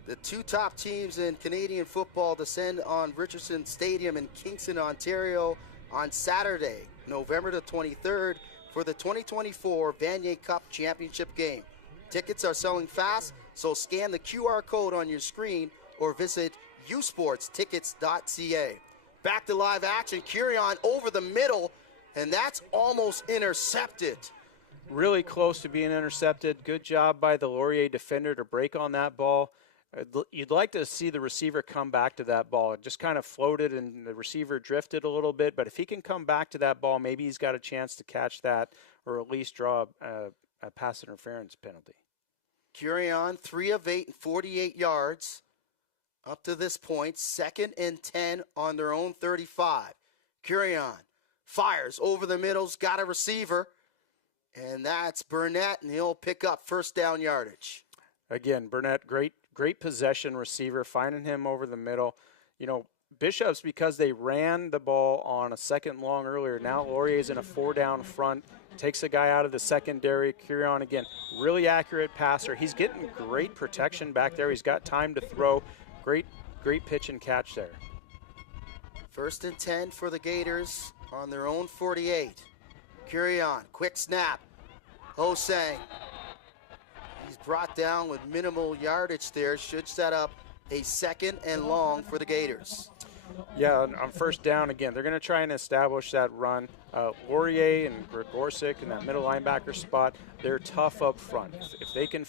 The two top teams in Canadian football descend on Richardson Stadium in Kingston, Ontario on Saturday, November the 23rd for the 2024 Vanier Cup Championship game. Tickets are selling fast, so scan the QR code on your screen or visit usportstickets.ca. Back to live action, Curion over the middle, and that's almost intercepted. Really close to being intercepted. Good job by the Laurier defender to break on that ball. You'd like to see the receiver come back to that ball. It just kind of floated and the receiver drifted a little bit, but if he can come back to that ball, maybe he's got a chance to catch that or at least draw a pass interference penalty. Curion, 3 of 8 and 48 yards up to this point. 2nd and 10 on their own 35. Curion fires over the middle's got a receiver, and that's Burnett, and he'll pick up first down yardage. Again, Burnett, great possession receiver, finding him over the middle. You know, Bishop's, because they ran the ball on a 2nd long earlier, now Laurier's in a 4-down front, takes the guy out of the secondary. Curion, again, really accurate passer. He's getting great protection back there. He's got time to throw. Great pitch and catch there. 1st and 10 for the Gators on their own 48. Curion, quick snap. Hosang. He's brought down with minimal yardage there. Should set up a 2nd and long for the Gators. Yeah, on first down, again, they're going to try and establish that run. Laurier and Gregorczyk in that middle linebacker spot, they're tough up front. If they can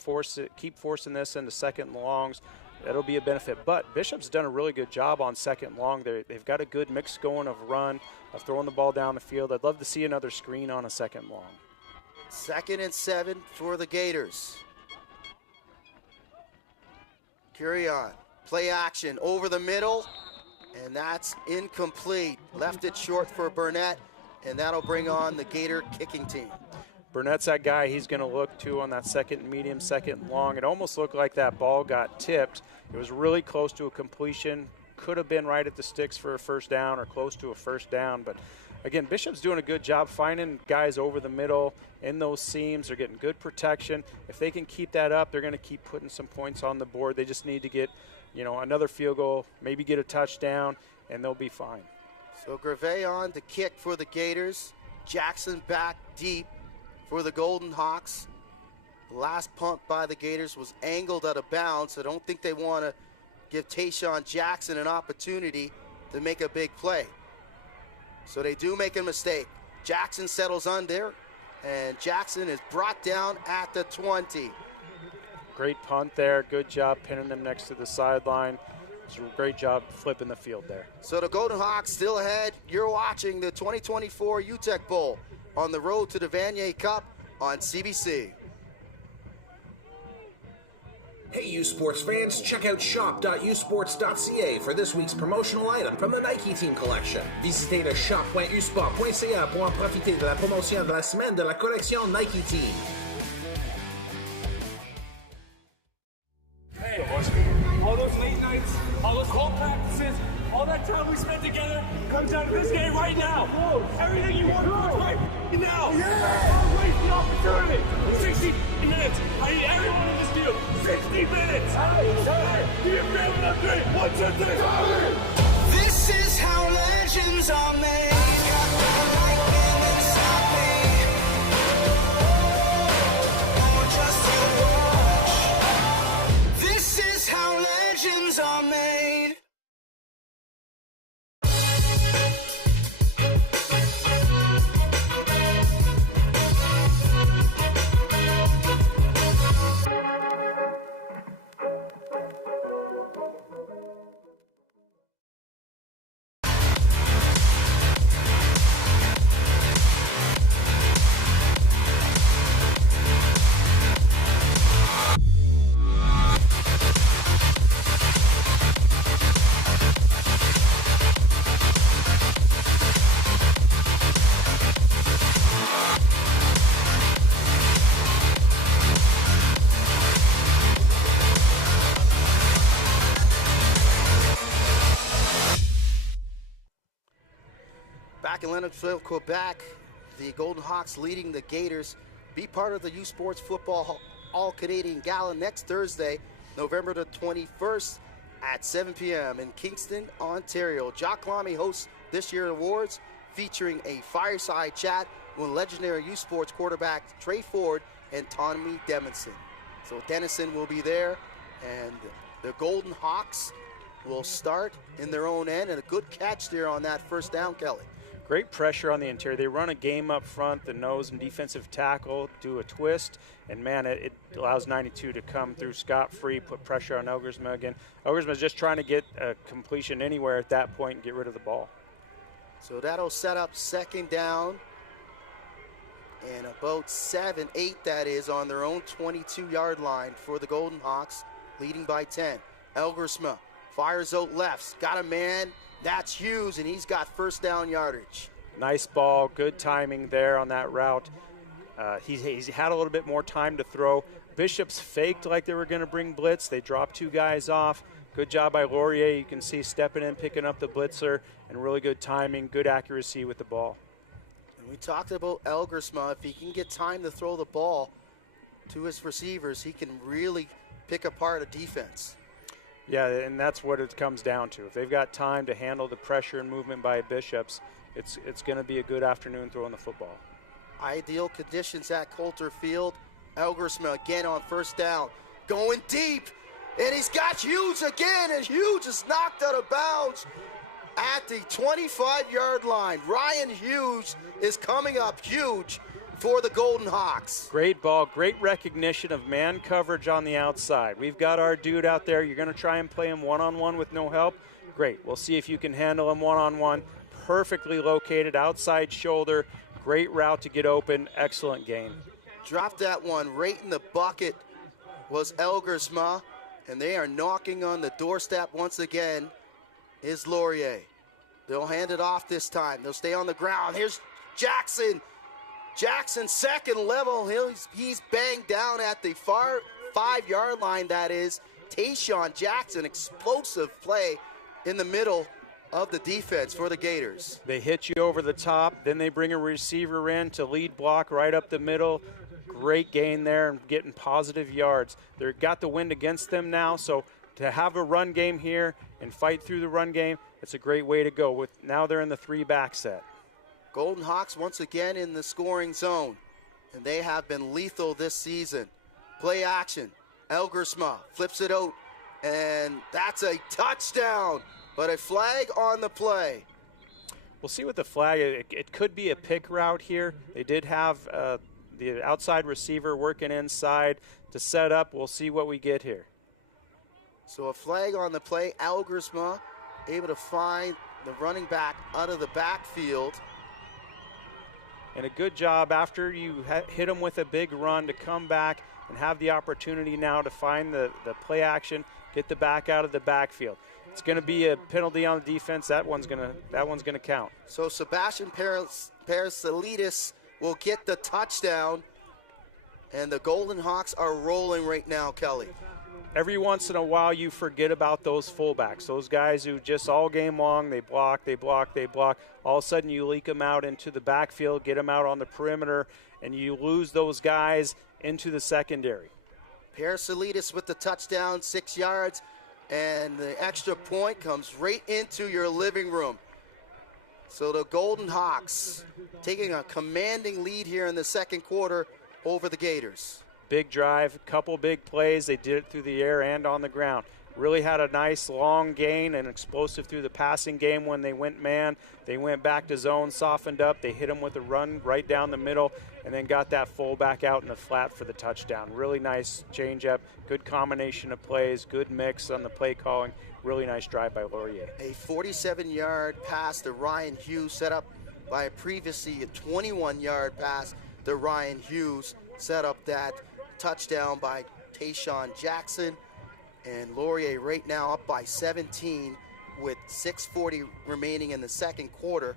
keep forcing this into 2nd and longs, that'll be a benefit. But Bishop's done a really good job on 2nd and long. They've got a good mix going of run, of throwing the ball down the field. I'd love to see another screen on a 2nd and long. 2nd and 7 for the Gators. Curion, play action over the middle, and that's incomplete. Left it short for Burnett, and that'll bring on the Gator kicking team. Burnett's that guy he's going to look to on that 2nd and medium, 2nd and long. It almost looked like that ball got tipped. It was really close to a completion. Could have been right at the sticks for a first down or close to a first down. But, again, Bishop's doing a good job finding guys over the middle in those seams. They're getting good protection. If they can keep that up, they're going to keep putting some points on the board. They just need to get, another field goal, maybe get a touchdown, and they'll be fine. So Gervais on to kick for the Gators. Jackson back deep for the Golden Hawks. The last punt by the Gators was angled out of bounds. I don't think they want to give Tayshawn Jackson an opportunity to make a big play. So they do make a mistake. Jackson settles under, and Jackson is brought down at the 20. Great punt there. Good job pinning them next to the sideline. It's a great job flipping the field there. So the Golden Hawks still ahead. You're watching the 2024 UTeck Bowl on the road to the Vanier Cup on CBC. Hey, U Sports fans, check out shop.usports.ca for this week's promotional item from the Nike Team Collection. Visitez le shop.usport.ca pour en profiter de la promotion de la semaine de la collection Nike Team. Hey, all those late nights, all those cold practices, all that time we spent together comes down to this game right now. Everything you want to do right now. Don't waste the opportunity. 60 minutes. I need everyone in this field. 60 minutes. Do you feel it up 3? 1, 2, 3. This is how legends are made. Lightning inside me. Oh, just to watch. This is how legends are made. Back in Lennoxville, Quebec, the Golden Hawks leading the Gators. Be part of the U Sports Football All-Canadian Gala next Thursday, November the 21st at 7 p.m. in Kingston, Ontario. Jock Lamy hosts this year's awards, featuring a fireside chat with legendary U Sports quarterback Trey Ford and Tommy Dennison. So Dennison will be there, and the Golden Hawks will start in their own end, and a good catch there on that first down, Kelly. Great pressure on the interior. They run a game up front, the nose and defensive tackle, do a twist, and man, it allows 92 to come through scot-free, put pressure on Elgersma again. Elgersma's just trying to get a completion anywhere at that point and get rid of the ball. So that'll set up second down and about 7, 8 that is, on their own 22-yard line for the Golden Hawks, leading by 10. Elgersma fires out left, got a man. That's Hughes, and he's got first down yardage. Nice ball, good timing there on that route. He's had a little bit more time to throw. Bishop's faked like they were going to bring blitz. They dropped 2 guys off. Good job by Laurier. You can see stepping in, picking up the blitzer, and really good timing, good accuracy with the ball. And we talked about Elgersma. If he can get time to throw the ball to his receivers, he can really pick apart a defense. Yeah, and that's what it comes down to. If they've got time to handle the pressure and movement by Bishops, it's going to be a good afternoon throwing the football. Ideal conditions at Coulter Field. Elgersma again on first down, going deep, and he's got Hughes again, and Hughes is knocked out of bounds at the 25-yard line. Ryan Hughes is coming up huge for the Golden Hawks. Great ball, great recognition of man coverage on the outside. We've got our dude out there. You're going to try and play him one-on-one with no help. Great. We'll see if you can handle him one-on-one. Perfectly located, outside shoulder. Great route to get open. Excellent gain. Dropped that one right in the bucket was Elgersma, and they are knocking on the doorstep once again is Laurier. They'll hand it off this time. They'll stay on the ground. Here's Jackson. Jackson, second level. He's banged down at the far 5-yard line, that is. Tayshawn Jackson, explosive play in the middle of the defense for the Gators. They hit you over the top, then they bring a receiver in to lead block right up the middle. Great gain there and getting positive yards. They've got the wind against them now, so to have a run game here and fight through the run game, it's a great way to go. Now they're in the 3-back set. Golden Hawks once again in the scoring zone, and they have been lethal this season. Play action. Elgersma flips it out, and that's a touchdown, but a flag on the play. We'll see what the flag is. It could be a pick route here. They did have the outside receiver working inside to set up. We'll see what we get here. So a flag on the play. Elgersma able to find the running back out of the backfield. And a good job after you hit them with a big run to come back and have the opportunity now to find the play action, get the back out of the backfield. It's going to be a penalty on the defense. That one's going to count. So Sebastian Parasilidis will get the touchdown, and the Golden Hawks are rolling right now, Kelly. Every once in a while you forget about those fullbacks, those guys who just all game long, they block. All of a sudden you leak them out into the backfield, get them out on the perimeter, and you lose those guys into the secondary. Parasilidis with the touchdown, 6 yards, and the extra point comes right into your living room. So the Golden Hawks taking a commanding lead here in the second quarter over the Gators. Big drive, couple big plays. They did it through the air and on the ground. Really had a nice long gain and explosive through the passing game when they went man. They went back to zone, softened up. They hit him with a run right down the middle and then got that fullback out in the flat for the touchdown. Really nice change-up, good combination of plays, good mix on the play calling. Really nice drive by Laurier. A 47-yard pass to Ryan Hughes set up by previously a 21-yard pass to Ryan Hughes set up that touchdown by Tayshawn Jackson. And Laurier right now up by 17 with 6:40 remaining in the second quarter.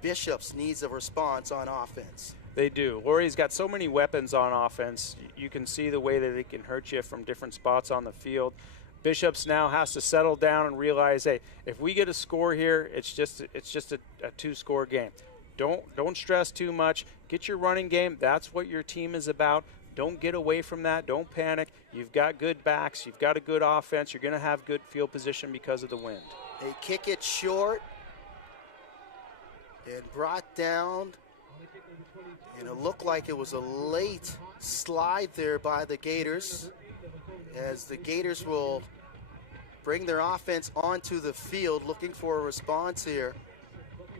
Bishops needs a response on offense. They do. Laurier's got so many weapons on offense. You can see the way that it can hurt you from different spots on the field. Bishops now has to settle down and realize, hey, if we get a score here, it's just a 2-score game. Don't stress too much. Get your running game. That's what your team is about. Don't get away from that. Don't panic. You've got good backs. You've got a good offense. You're going to have good field position because of the wind. They kick it short and brought down. And it looked like it was a late slide there by the Gators, as the Gators will bring their offense onto the field looking for a response here.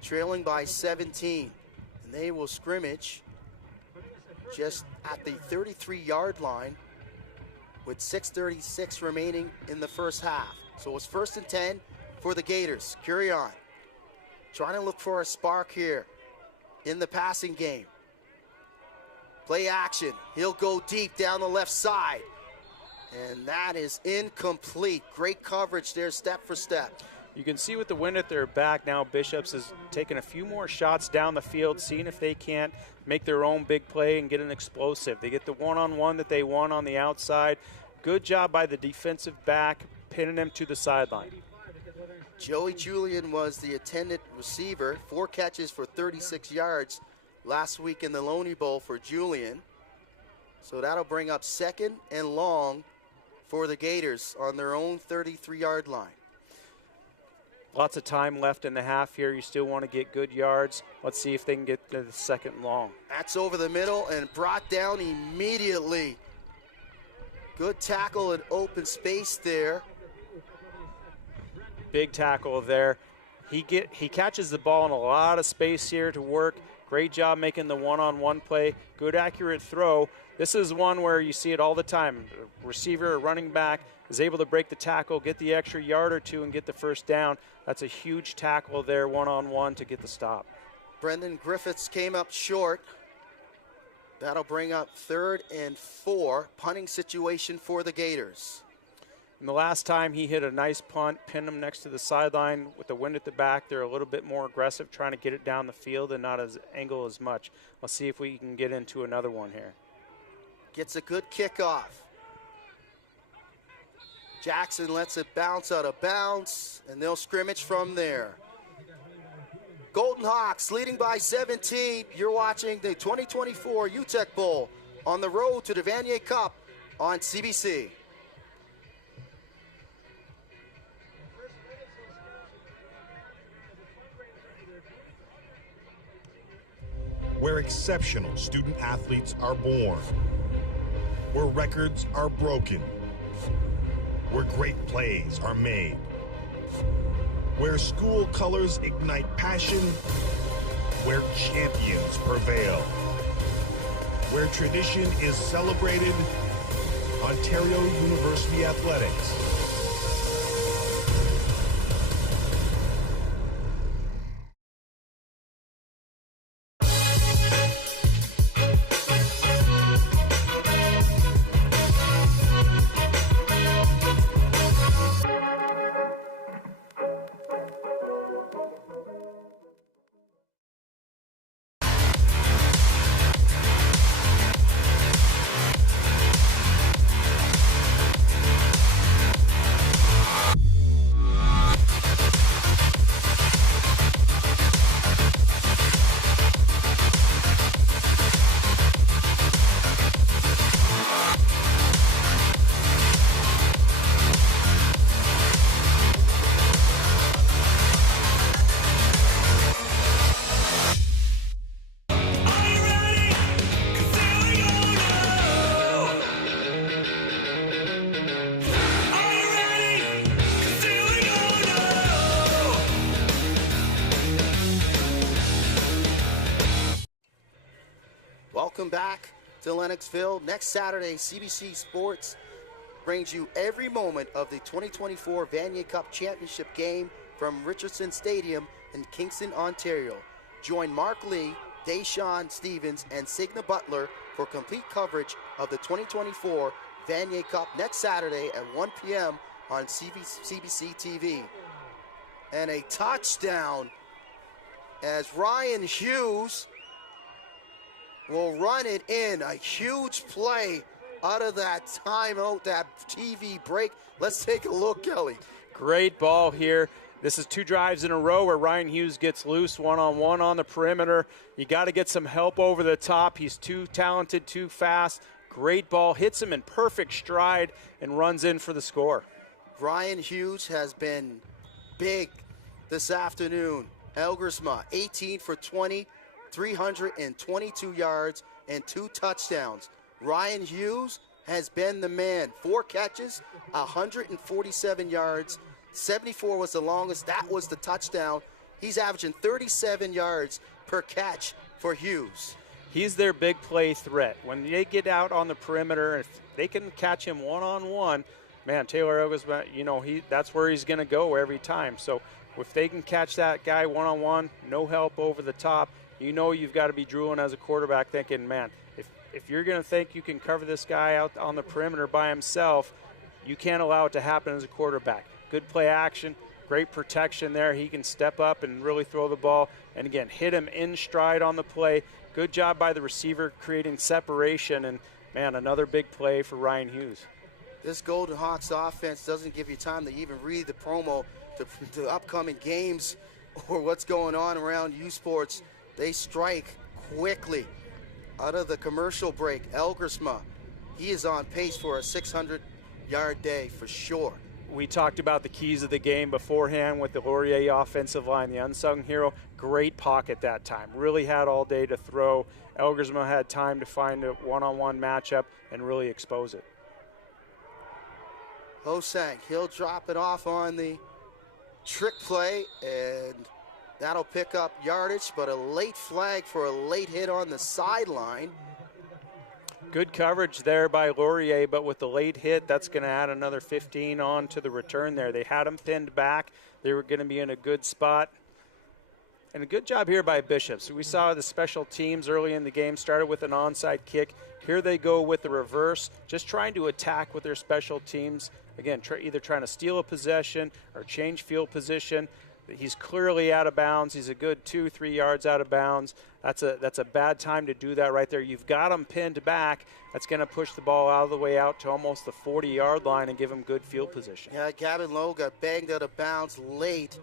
trailing by 17. And they will scrimmage just at the 33-yard line with 6:36 remaining in the first half. So it's 1st and 10 for the Gators. Curion trying to look for a spark here in the passing game. Play action. He'll go deep down the left side. And that is incomplete. Great coverage there, step for step. You can see with the wind at their back now, Bishops is taking a few more shots down the field, seeing if they can't make their own big play and get an explosive. They get the one-on-one that they want on the outside. Good job by the defensive back, pinning him to the sideline. Joey Julian was the attendant receiver, 4 catches for 36 yards last week in the Loney Bowl for Julian. So that'll bring up 2nd and long for the Gators on their own 33-yard line. Lots of time left in the half here. You still want to get good yards. Let's see if they can get to the 2nd and long. That's over the middle and brought down immediately. Good tackle in open space there. Big tackle there. He catches the ball in a lot of space here to work. Great job making the one-on-one play. Good accurate throw. This is one where you see it all the time. A receiver or running back is able to break the tackle, get the extra yard or two, and get the first down. That's a huge tackle there, one-on-one, to get the stop. Brendan Griffiths came up short. That'll bring up 3rd and 4, punting situation for the Gators. And the last time he hit a nice punt, pinned him next to the sideline with the wind at the back. They're a little bit more aggressive, trying to get it down the field and not as angle as much. Let's see if we can get into another one here. Gets a good kickoff. Jackson lets it bounce out of bounds, and they'll scrimmage from there. Golden Hawks leading by 17. You're watching the 2024 UTeck Bowl on the road to the Vanier Cup on CBC. Where exceptional student athletes are born, where records are broken, where great plays are made, where school colors ignite passion, where champions prevail, where tradition is celebrated, Ontario University Athletics. Welcome back to Lennoxville. Next Saturday, CBC Sports brings you every moment of the 2024 Vanier Cup Championship game from Richardson Stadium in Kingston, Ontario. Join Mark Lee, Deshaun Stevens, and Signa Butler for complete coverage of the 2024 Vanier Cup next Saturday at 1 p.m. on CBC TV. And a touchdown as Ryan Hughes will run it in. A huge play out of that timeout, that TV break. Let's take a look, Kelly. Great ball here. This is 2 drives in a row where Ryan Hughes gets loose one-on-one on the perimeter. You got to get some help over the top. He's too talented, too fast. Great ball, hits him in perfect stride and runs in for the score. Ryan Hughes has been big this afternoon. Elgersma, 18 for 20, 322 yards and 2 touchdowns. Ryan Hughes has been the man. 4 catches, 147 yards. 74 was the longest. That was the touchdown He's averaging 37 yards per catch for Hughes. He's their big play threat. When they get out on the perimeter, if they can catch him one-on-one, man, Taylor Elgersma, that's where he's going to go every time. So if they can catch that guy one-on-one, no help over the top, you've got to be drooling as a quarterback thinking, man, if you're going to think you can cover this guy out on the perimeter by himself, you can't allow it to happen as a quarterback. Good play action, great protection there. He can step up and really throw the ball. And again, hit him in stride on the play. Good job by the receiver creating separation. And, man, another big play for Ryan Hughes. This Golden Hawks offense doesn't give you time to even read the promo to upcoming games or what's going on around U Sports. They strike quickly. Out of the commercial break, Elgersma, he is on pace for a 600-yard day for sure. We talked about the keys of the game beforehand with the Laurier offensive line, the unsung hero. Great pocket that time. Really had all day to throw. Elgersma had time to find a one-on-one matchup and really expose it. Hosang, he'll drop it off on the trick play, and that'll pick up yardage, but a late flag for a late hit on the sideline. Good coverage there by Laurier, but with the late hit, that's going to add another 15 on to the return there. They had him pinned back. They were going to be in a good spot. And a good job here by Bishops. We saw the special teams early in the game started with an onside kick. Here they go with the reverse, just trying to attack with their special teams. Again, either trying to steal a possession or change field position. He's clearly out of bounds. He's a good 2-3 yards out of bounds. That's a bad time to do that right there. You've got him pinned back. That's going to push the ball out of the way out to almost the 40-yard line and give him good field position. Yeah, Gavin Lowe got banged out of bounds late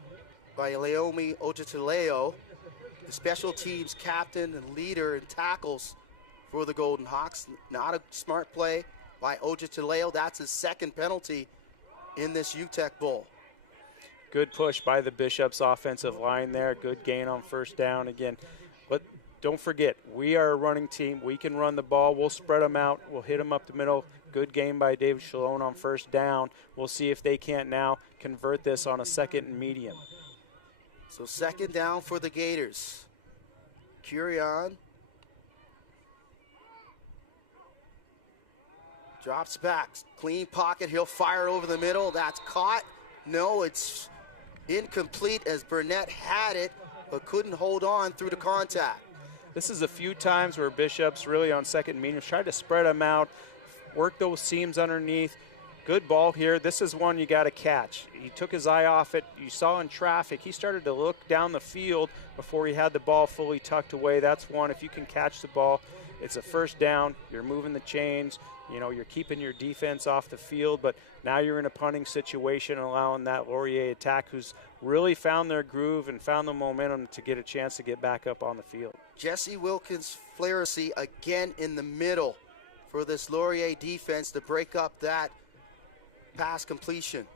by Leomi Ojetileo, the special teams captain and leader in tackles for the Golden Hawks. Not a smart play by Ojetileo. That's his second penalty in this UTeck Bowl. Good push by the Bishops offensive line there. Good gain on first down again. But don't forget, we are a running team. We can run the ball. We'll spread them out. We'll hit them up the middle. Good game by David Shalone on first down. We'll see if they can't now convert this on a second and medium. So second down for the Gators. Curion drops back. Clean pocket. He'll fire over the middle. That's caught. No, it's incomplete as Burnett had it, but couldn't hold on through the contact. This is a few times where Bishops really on second and medium tried to spread them out, work those seams underneath. Good ball here. This is one you got to catch. He took his eye off it. You saw in traffic, he started to look down the field before he had the ball fully tucked away. That's one. If you can catch the ball, it's a first down. You're moving the chains. You're keeping your defense off the field, but now you're in a punting situation, allowing that Laurier attack, who's really found their groove and found the momentum to get a chance to get back up on the field. Jesse Wilkins Flaherty again in the middle for this Laurier defense to break up that pass completion.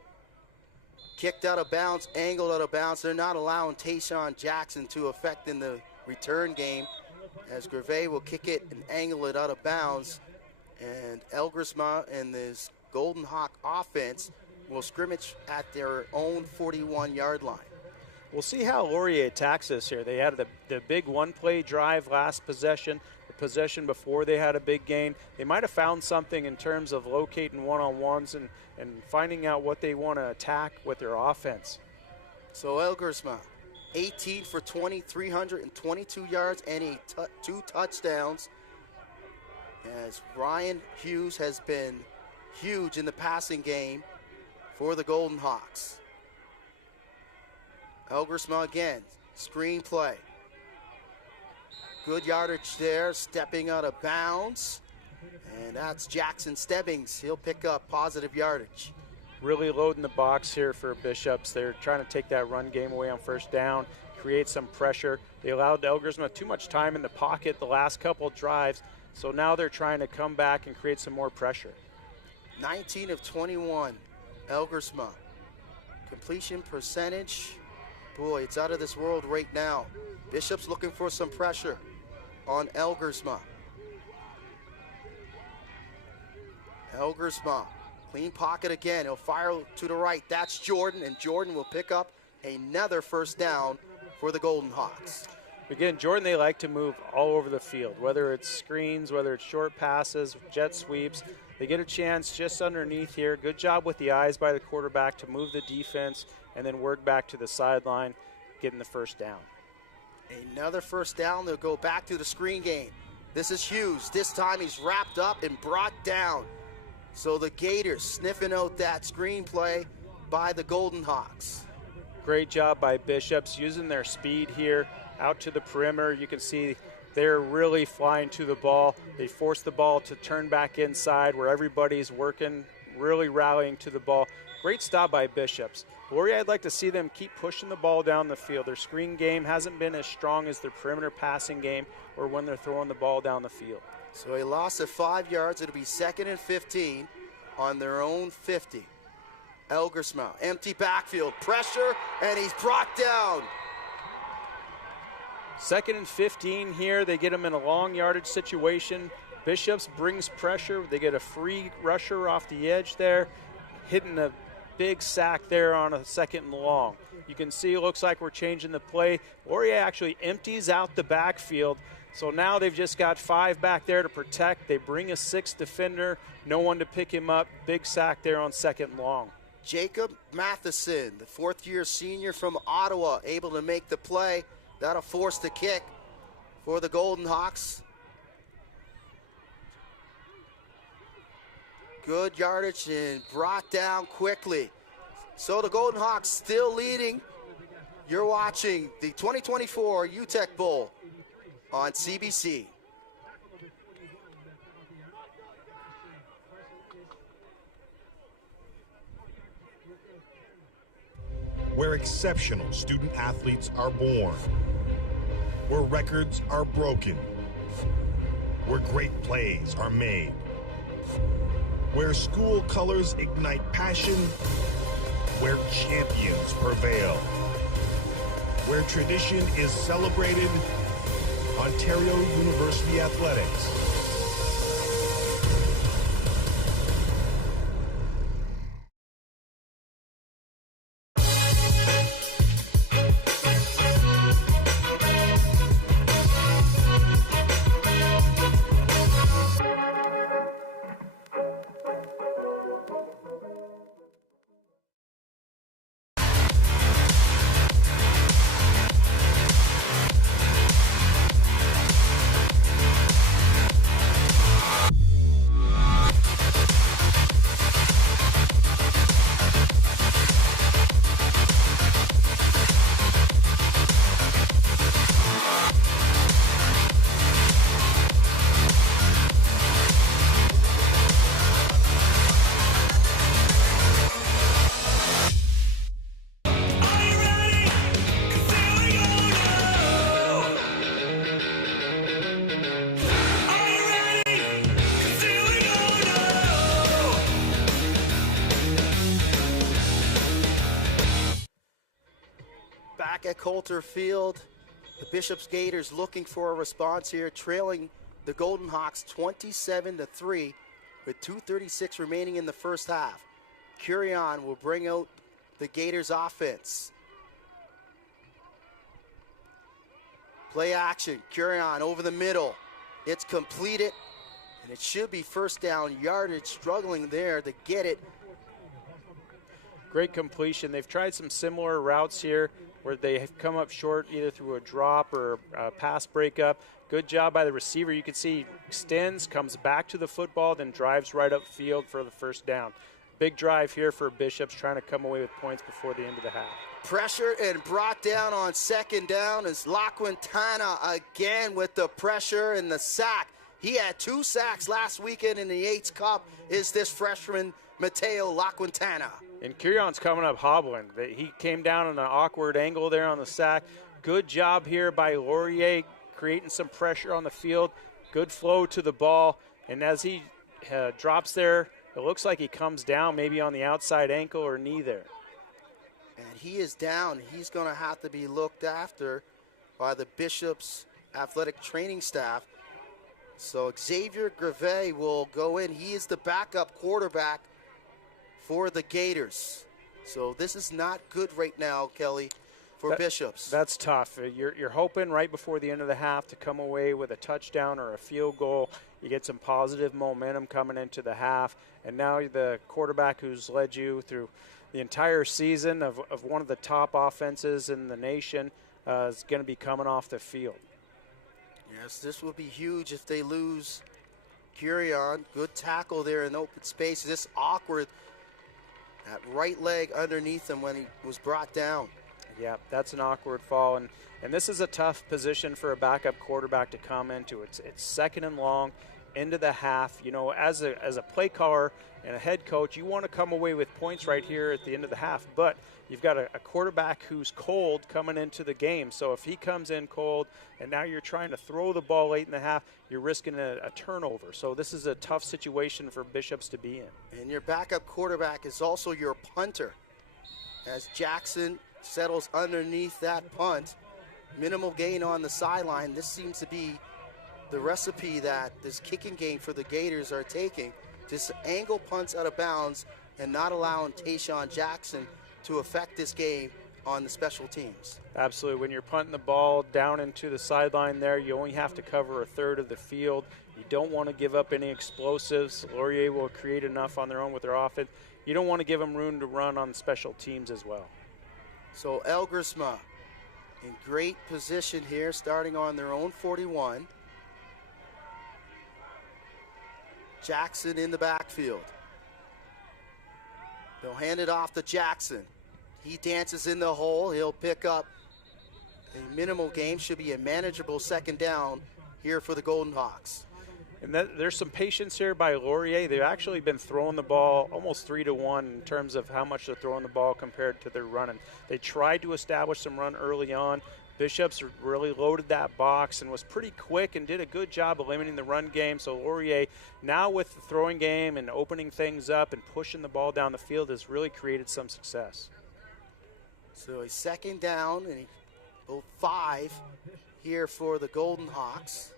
Kicked out of bounds, angled out of bounds. They're not allowing Tayshawn Jackson to affect in the return game, as Gervais will kick it and angle it out of bounds. And Elgersma and this Golden Hawk offense will scrimmage at their own 41-yard line. We'll see how Laurier attacks this here. They had the big one-play drive last possession, the possession before they had a big gain. They might have found something in terms of locating one-on-ones and finding out what they want to attack with their offense. So Elgersma, 18 for 20, 322 yards and two touchdowns, as Ryan Hughes has been huge in the passing game for the Golden Hawks. Elgersma again, screen play. Good yardage there, stepping out of bounds. And that's Jackson Stebbings. He'll pick up positive yardage. Really loading the box here for Bishops. They're trying to take that run game away on first down, create some pressure. They allowed Elgersma too much time in the pocket the last couple drives. So now they're trying to come back and create some more pressure. 19 of 21, Elgersma. Completion percentage, boy, it's out of this world right now. Bishop's looking for some pressure on Elgersma. Elgersma, clean pocket again. He'll fire to the right. That's Jordan, and Jordan will pick up another first down for the Golden Hawks. Again, Jordan, they like to move all over the field, whether it's screens, whether it's short passes, jet sweeps. They get a chance just underneath here. Good job with the eyes by the quarterback to move the defense and then work back to the sideline, getting the first down. Another first down. They'll go back to the screen game. This is Hughes. This time he's wrapped up and brought down. So the Gators sniffing out that screen play by the Golden Hawks. Great job by Bishops using their speed here out to the perimeter. You can see they're really flying to the ball. They force the ball to turn back inside where everybody's working, really rallying to the ball. Great stop by Bishops. Laurier, I'd like to see them keep pushing the ball down the field. Their screen game hasn't been as strong as their perimeter passing game or when they're throwing the ball down the field. So a loss of 5 yards. It'll be 2nd and 15 on their own 50. Elgersma, empty backfield, pressure, and he's brought down. 2nd and 15 here. They get him in a long yardage situation. Bishops brings pressure. They get a free rusher off the edge there, hitting a big sack there on a 2nd and long. You can see it looks like we're changing the play. Laurier actually empties out the backfield. So now they've just got 5 back there to protect. They bring a 6th defender, no one to pick him up. Big sack there on 2nd and long. Jacob Matheson, the 4th-year senior from Ottawa, able to make the play. That'll force the kick for the Golden Hawks. Good yardage and brought down quickly. So the Golden Hawks still leading. You're watching the 2024 UTeck Bowl on CBC. Where exceptional student athletes are born. Where records are broken. Where great plays are made. Where school colors ignite passion. Where champions prevail. Where tradition is celebrated. Ontario University Athletics. At Coulter Field, the Bishops Gators looking for a response here, trailing the Golden Hawks 27-3 with 2:36 remaining in the first half. Curion will bring out the Gators offense. Play action, Curion over the middle. It's completed, and it should be first down yardage, struggling there to get it. Great completion. They've tried some similar routes here where they have come up short either through a drop or a pass breakup. Good job by the receiver. You can see extends, comes back to the football, then drives right up field for the first down. Big drive here for Bishops, trying to come away with points before the end of the half. Pressured and brought down on 2nd down is LaQuintana again with the pressure and the sack. He had 2 sacks last weekend in the Yates Cup. Is this freshman Mateo LaQuintana? And Curion's coming up hobbling. He came down on an awkward angle there on the sack. Good job here by Laurier, creating some pressure on the field. Good flow to the ball. And as he drops there, it looks like he comes down maybe on the outside ankle or knee there. And he is down. He's going to have to be looked after by the Bishops athletic training staff. So Xavier Grevet will go in. He is the backup quarterback for the Gators. So this is not good right now, Kelly, for Bishops. That's tough. You're hoping right before the end of the half to come away with a touchdown or a field goal. You get some positive momentum coming into the half, and now the quarterback who's led you through the entire season of one of the top offenses in the nation is going to be coming off the field. Yes, this will be huge if they lose Curion. Good tackle there in open space. This awkward, that right leg underneath him when he was brought down. Yeah, that's an awkward fall, and this is a tough position for a backup quarterback to come into. It's second and long into the half. You know, as a play caller and a head coach, you want to come away with points right here at the end of the half, but you've got a quarterback who's cold coming into the game. So if he comes in cold and now you're trying to throw the ball late in the half, you're risking a turnover. So this is a tough situation for Bishops to be in. And your backup quarterback is also your punter. As Jackson settles underneath that punt, minimal gain on the sideline. This seems to be the recipe that this kicking game for the Gators are taking. Just angle punts out of bounds and not allowing Tayshawn Jackson to affect this game on the special teams. Absolutely. When you're punting the ball down into the sideline there, you only have to cover a third of the field. You don't want to give up any explosives. Laurier will create enough on their own with their offense. You don't want to give them room to run on special teams as well. So Elgersma in great position here, starting on their own 41. Jackson in the backfield. They'll hand it off to Jackson. He dances in the hole. He'll pick up a minimal gain. Should be a manageable second down here for the Golden Hawks. And there's some patience here by Laurier. They've actually been throwing the ball almost 3-1 in terms of how much they're throwing the ball compared to their running. They tried to establish some run early on. Bishops really loaded that box and was pretty quick and did a good job of limiting the run game. So Laurier, now with the throwing game and opening things up and pushing the ball down the field, has really created some success. So a second down and both 5 here for the Golden Hawks.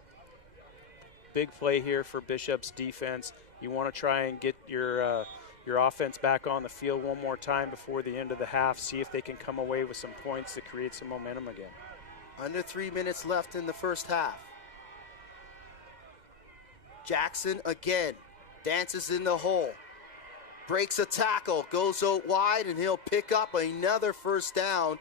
Big play here for Bishop's defense. You want to try and get your offense back on the field one more time before the end of the half, see if they can come away with some points to create some momentum again. Under 3 minutes left in the first half. Jackson again dances in the hole, breaks a tackle, goes out wide, and he'll pick up another first down.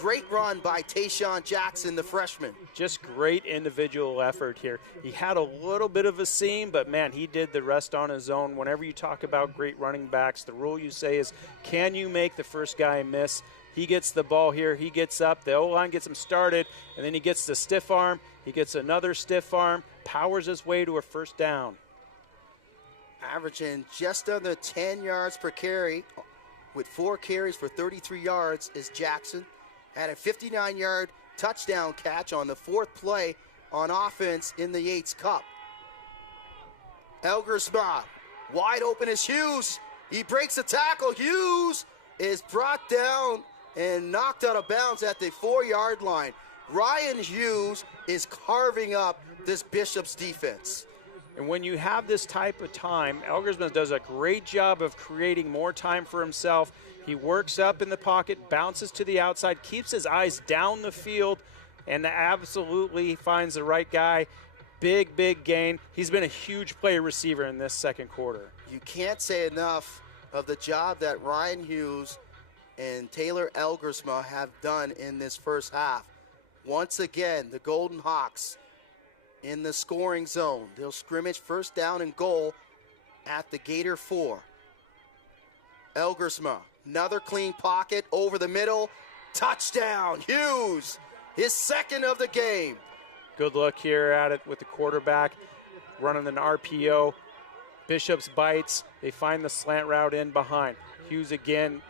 Great run by Tayshawn Jackson, the freshman. Just great individual effort here. He had a little bit of a seam, but, man, he did the rest on his own. Whenever you talk about great running backs, the rule you say is, can you make the first guy miss? He gets the ball here. He gets up. The O-line gets him started, and then he gets the stiff arm. He gets another stiff arm, powers his way to a first down. Averaging just under 10 yards per carry with 4 carries for 33 yards is Jackson. Had a 59-yard touchdown catch on the 4th play on offense in the Yates Cup. Elgersma, wide open is Hughes. He breaks a tackle. Hughes is brought down and knocked out of bounds at the 4-yard line. Ryan Hughes is carving up this Bishop's defense. And when you have this type of time, Elgersma does a great job of creating more time for himself. He works up in the pocket, bounces to the outside, keeps his eyes down the field, and absolutely finds the right guy. Big, big gain. He's been a huge play receiver in this second quarter. You can't say enough of the job that Ryan Hughes and Taylor Elgersma have done in this first half. Once again, the Golden Hawks in the scoring zone. They'll scrimmage first down and goal at the Gator 4. Elgersma, another clean pocket over the middle. Touchdown, Hughes, his second of the game. Good look here at it with the quarterback running an RPO. Bishops bites. They find the slant route in behind. Hughes again,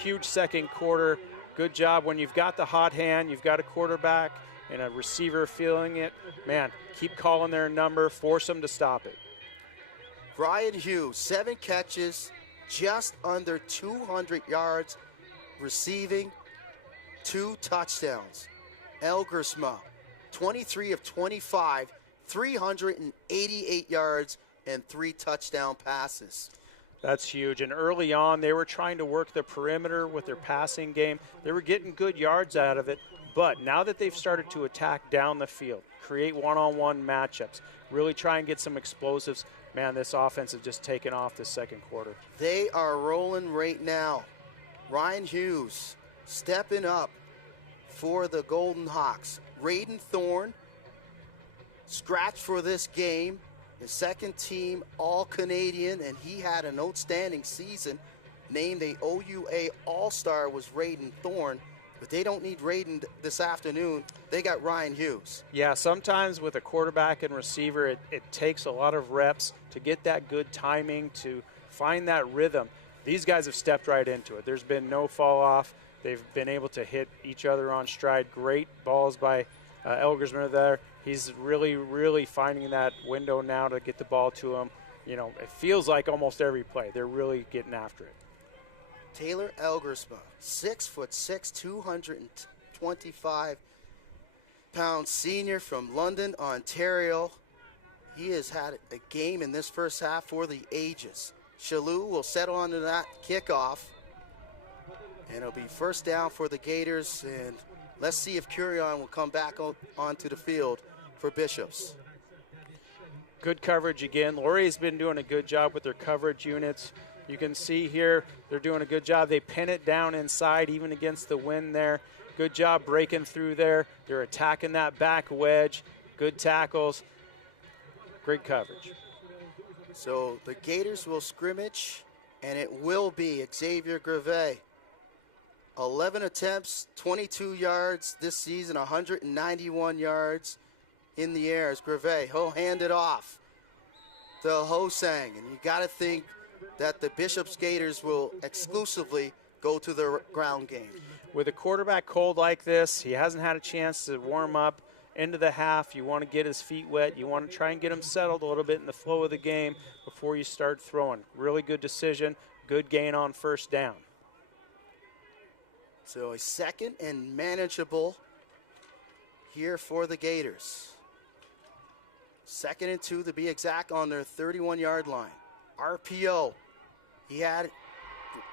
huge second quarter. Good job when you've got the hot hand, you've got a quarterback and a receiver feeling it. Man, keep calling their number, force them to stop it. Ryan Hughes, 7 catches, just under 200 yards receiving, 2 touchdowns. Elgersma, 23 of 25, 388 yards and 3 touchdown passes. That's huge. And early on, they were trying to work the perimeter with their passing game. They were getting good yards out of it. But now that they've started to attack down the field, create one-on-one matchups, really try and get some explosives, man, this offense has just taken off this second quarter. They are rolling right now. Ryan Hughes stepping up for the Golden Hawks. Raiden Thorne, scratched for this game. The second team All-Canadian, and he had an outstanding season. Named a OUA All-Star was Raiden Thorne, but they don't need Raiden this afternoon. They got Ryan Hughes. Yeah, sometimes with a quarterback and receiver, it takes a lot of reps to get that good timing, to find that rhythm. These guys have stepped right into it. There's been no fall off. They've been able to hit each other on stride. Great balls by Elgersman there. He's really, really finding that window now to get the ball to him. You know, it feels like almost every play. They're really getting after it. Taylor Elgersma, 6'6", 225-pound senior from London, Ontario. He has had a game in this first half for the ages. Shalou will settle onto that kickoff, and it'll be first down for the Gators. And let's see if Curion will come back onto the field for Bishops. Good coverage again. Laurier's been doing a good job with their coverage units. You can see here they're doing a good job. They pin it down inside even against the wind there. Good job breaking through there. They're attacking that back wedge. Good tackles. Great coverage. So the Gators will scrimmage, and it will be Xavier Grevet. 11 attempts, 22 yards this season, 191 yards in the air as Grevet. He'll hand it off to Hosang, and you got to think that the Bishops Gators will exclusively go to the ground game. With a quarterback cold like this, he hasn't had a chance to warm up into the half. You want to get his feet wet. You want to try and get him settled a little bit in the flow of the game before you start throwing. Really good decision, good gain on first down. So a second and manageable here for the Gators. 2nd and 2 to be exact on their 31-yard line. RPO. He had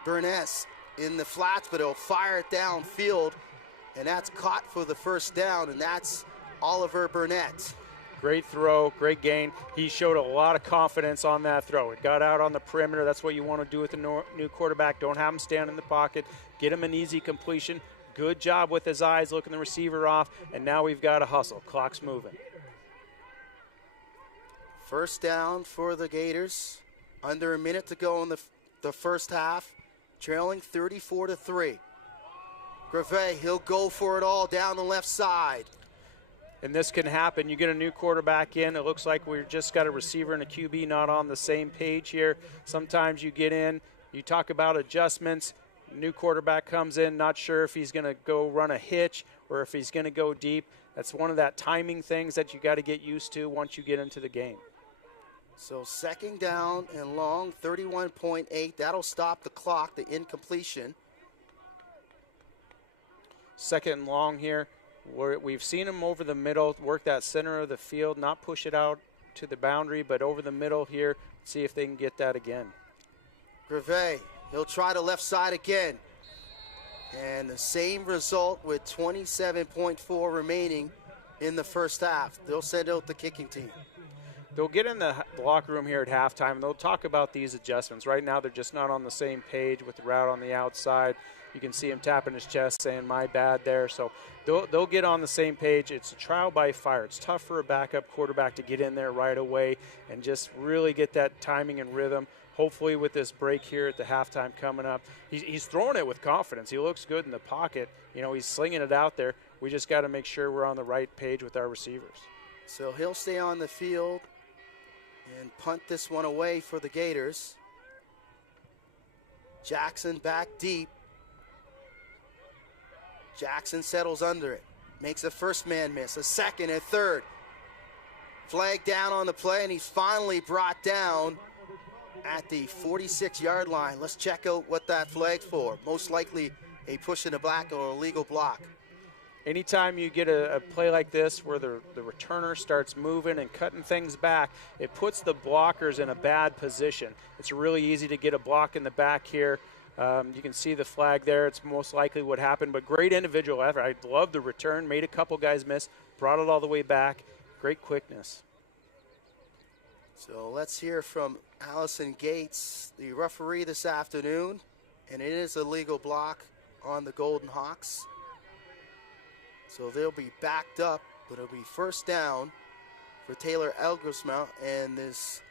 Burness in the flats, but he'll fire it downfield, and that's caught for the first down, and that's Oliver Burnett. Great throw, great gain. He showed a lot of confidence on that throw. It got out on the perimeter. That's what you want to do with a new quarterback. Don't have him stand in the pocket. Get him an easy completion. Good job with his eyes, looking the receiver off, and now we've got a hustle. Clock's moving. First down for the Gators. Under a minute to go in the first half. Trailing 34-3. Grevet, he'll go for it all down the left side. And this can happen. You get a new quarterback in. It looks like we've just got a receiver and a QB not on the same page here. Sometimes you get in, you talk about adjustments. New quarterback comes in, not sure if he's going to go run a hitch or if he's going to go deep. That's one of that timing things that you got to get used to once you get into the game. So second down and long, 31.8. That'll stop the clock, the incompletion. Second and long here. We've seen him over the middle, work that center of the field, not push it out to the boundary, but over the middle here, see if they can get that again. Grevet, he'll try the left side again. And the same result with 27.4 remaining in the first half. They'll send out the kicking team. They'll get in the locker room here at halftime, and they'll talk about these adjustments. Right now, they're just not on the same page with the route on the outside. You can see him tapping his chest saying, my bad there. So they'll get on the same page. It's a trial by fire. It's tough for a backup quarterback to get in there right away and just really get that timing and rhythm. Hopefully with this break here at the halftime coming up, he's throwing it with confidence. He looks good in the pocket. You know, he's slinging it out there. We just got to make sure we're on the right page with our receivers. So he'll stay on the field and punt this one away for the Gators. Jackson back deep. Jackson settles under it. Makes a first man miss, a second and third. Flag down on the play, and he's finally brought down at the 46-yard line. Let's check out what that flag's for. Most likely a push in the back or a legal block. Anytime you get a play like this where the returner starts moving and cutting things back, it puts the blockers in a bad position. It's really easy to get a block in the back here. You can see the flag there. It's most likely what happened, but great individual effort. I love the return, made a couple guys miss, brought it all the way back. Great quickness. So let's hear from Allison Gates, the referee this afternoon, and it is a legal block on the Golden Hawks. So they'll be backed up, but it'll be first down for Taylor Elgersma, and this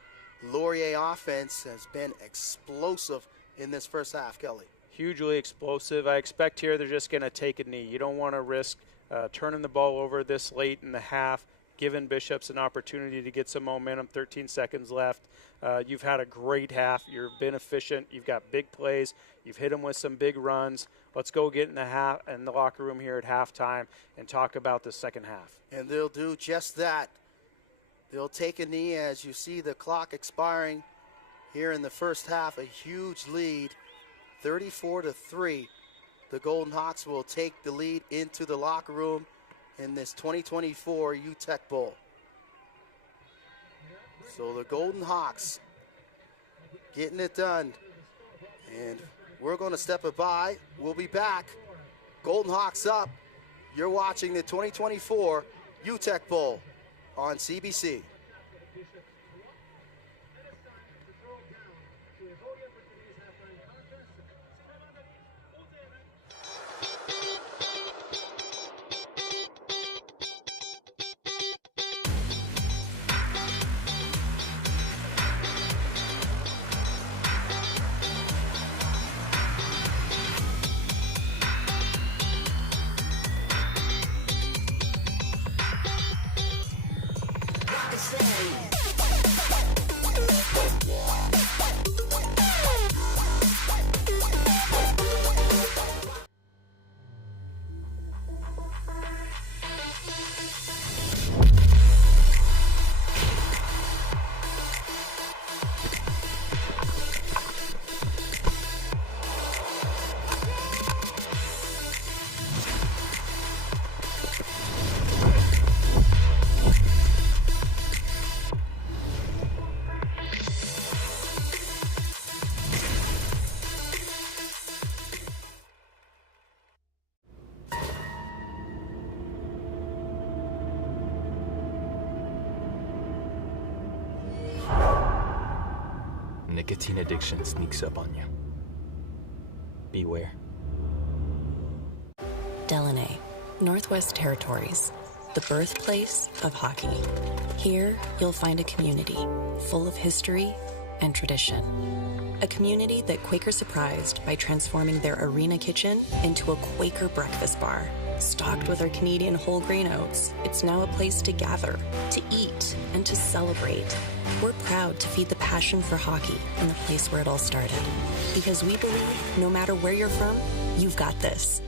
Laurier offense has been explosive in this first half, Kelly. Hugely explosive. I expect here they're just going to take a knee. You don't want to risk turning the ball over this late in the half, giving Bishops an opportunity to get some momentum. 13 seconds left. You've had a great half. You've been efficient. You've got big plays. You've hit them with some big runs. Let's go get in the locker room here at halftime and talk about the second half. And they'll do just that. They'll take a knee as you see the clock expiring here in the first half. A huge lead, 34-3. The Golden Hawks will take the lead into the locker room in this 2024 UTeck Bowl. So the Golden Hawks getting it done. And we're going to step it by. We'll be back. Golden Hawks up. You're watching the 2024 UTeck Bowl on CBC. Nicotine addiction sneaks up on you. Beware. Delaney, Northwest Territories, the birthplace of hockey. Here, you'll find a community full of history and tradition. A community that Quaker surprised by transforming their arena kitchen into a Quaker breakfast bar. Stocked with our Canadian whole grain oats, it's now a place to gather, to eat, and to celebrate. We're proud to feed the passion for hockey in the place where it all started. Because we believe no matter where you're from, you've got this.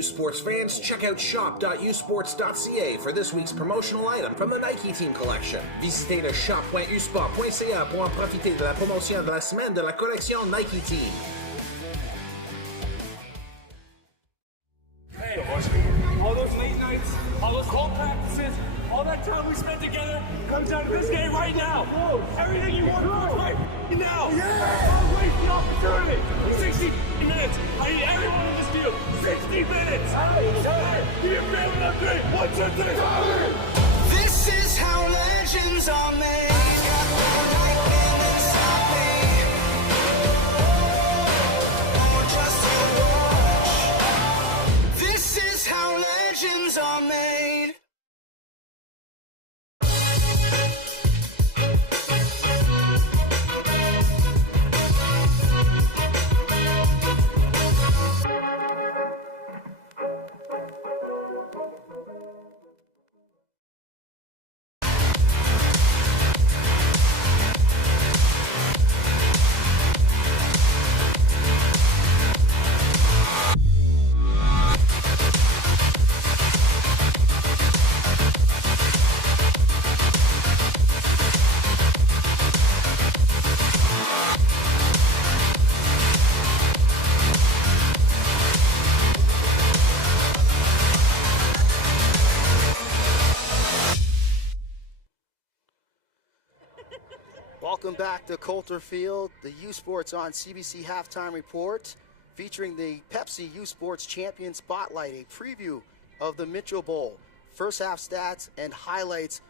Sports fans, check out shop.usports.ca for this week's promotional item from the Nike Team Collection. Visitez le shop.usport.ca pour en profiter de la promotion de la semaine de la collection Nike Team. Hey, all those late nights, all those cold practices, all that time we spent together comes down to this game right now. Everything you want right now. Don't waste the opportunity. 60 minutes. I need everyone in this field. 60 minutes. Do you feel it up 3? 1, 2, 3. This is how legends are made. Lightning inside me. Oh, just to watch. This is how legends are made. Welcome back to Coulter Field, the U Sports on CBC Halftime Report, featuring the Pepsi U Sports Champion Spotlight, a preview of the Mitchell Bowl, first half stats and highlights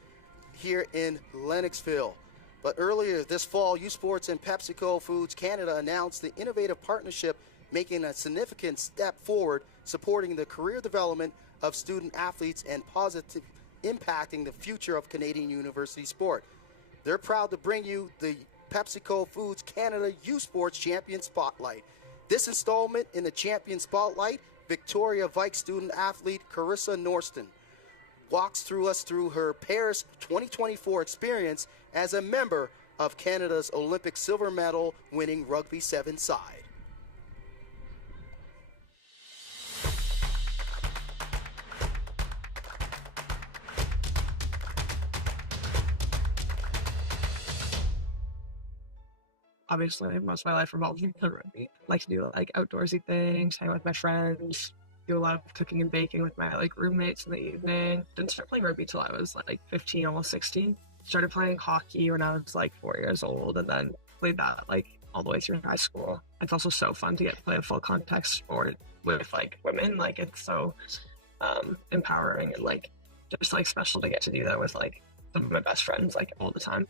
here in Lennoxville. But earlier this fall, U Sports and PepsiCo Foods Canada announced the innovative partnership making a significant step forward supporting the career development of student athletes and positive impacting the future of Canadian university sport. They're proud to bring you the PepsiCo Foods Canada U Sports Champion Spotlight. This installment in the Champion Spotlight, Victoria Vike student athlete Carissa Norston walks through her Paris 2024 experience as a member of Canada's Olympic silver medal winning Rugby 7 side. Obviously, most of my life revolves around rugby. I like to do like outdoorsy things, hang with my friends, do a lot of cooking and baking with my like roommates in the evening. Didn't start playing rugby till I was like 15, almost 16. Started playing hockey when I was like 4 years old, and then played that like all the way through high school. It's also so fun to get to play a full contact sport with like women. Like it's so empowering and like just like special to get to do that with like some of my best friends like all the time.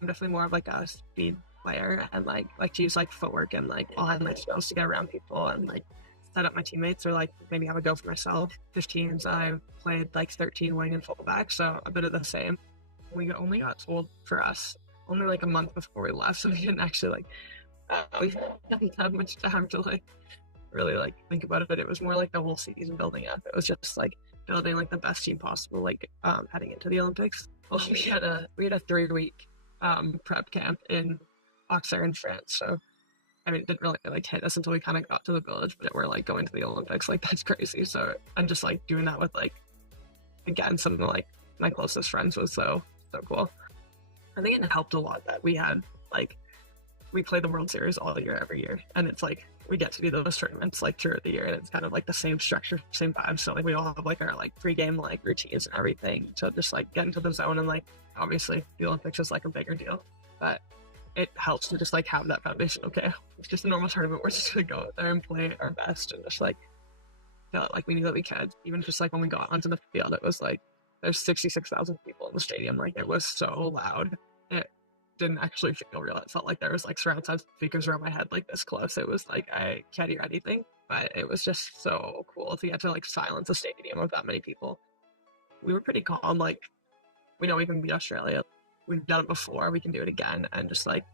I'm definitely more of like a speed player and like to use like footwork and like all hand like skills to get around people and like set up my teammates or like maybe have a go for myself. 15s I played like 13 wing and fullback, so a bit of the same. We only got told for us only like a month before we left, so we didn't actually like we haven't had much time to like really like think about it, but it was more like the whole season building up. It was just like building like the best team possible like heading into the Olympics. Well, we had a 3-week prep camp in Auxerre in France, so I mean it didn't really like hit us until we kind of got to the village, but we're like going to the Olympics, like that's crazy. So I'm just like doing that with like again some of like my closest friends was so cool. I think it helped a lot that we had like we play the World Series all year every year, and it's like we get to do those tournaments like throughout the year, and it's kind of like the same structure, same vibe. So like we all have like our like pre-game like routines and everything to just like get into the zone, and like obviously the Olympics is like a bigger deal, but it helps to just like have that foundation. Okay, it's just a normal tournament, we're just gonna go out there and play our best and just like feel like we knew that we could. Even just like when we got onto the field, it was like there's 66,000 people in the stadium. Like it was so loud, it didn't actually feel real. It felt like there was like surround sound speakers around my head like this close. It was like I can't hear anything, but it was just so cool to get to like silence a stadium of that many people. We were pretty calm. Like we know we can beat Australia, we've done it before, we can do it again, and just like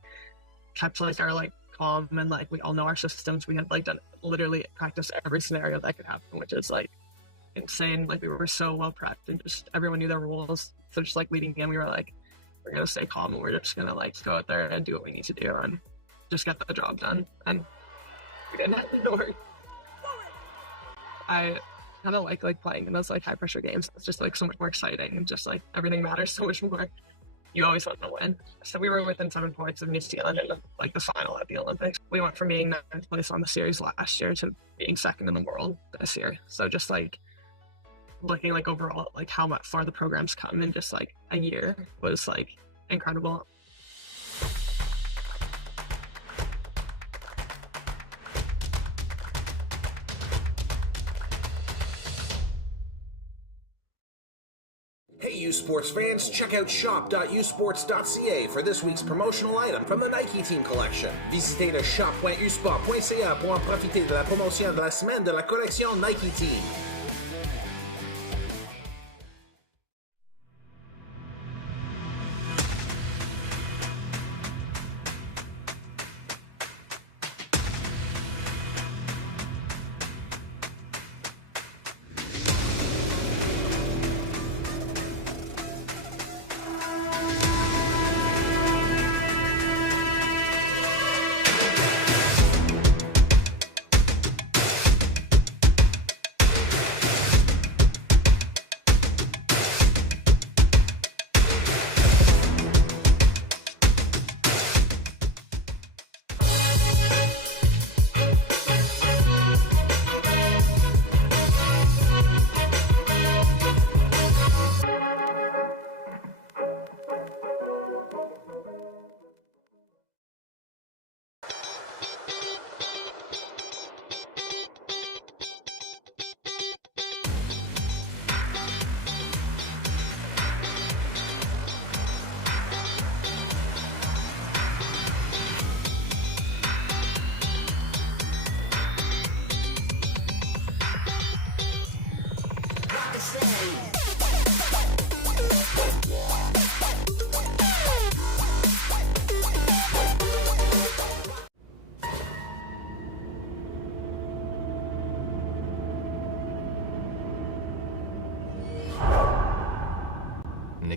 kept like our like calm, and like we all know our systems. We had like done literally practice every scenario that could happen, which is like insane. Like we were so well prepped, and just everyone knew their rules. So just like leading in, we were like, we're gonna stay calm, and we're just gonna like go out there and do what we need to do and just get the job done. And we didn't have to worry. I kind of like playing in those like high pressure games. It's just like so much more exciting, and just like everything matters so much more. You always want to win. So we were within 7 points of New Zealand in like the final at the Olympics. We went from being 9th place on the series last year to being 2nd in the world this year. So just like looking like overall like how much far the program's come in just like a year was like incredible. Hey U Sports fans, check out shop.usports.ca for this week's promotional item from the Nike Team Collection. Visitez le shop.usport.ca pour en profiter de la promotion de la semaine de la collection Nike Team.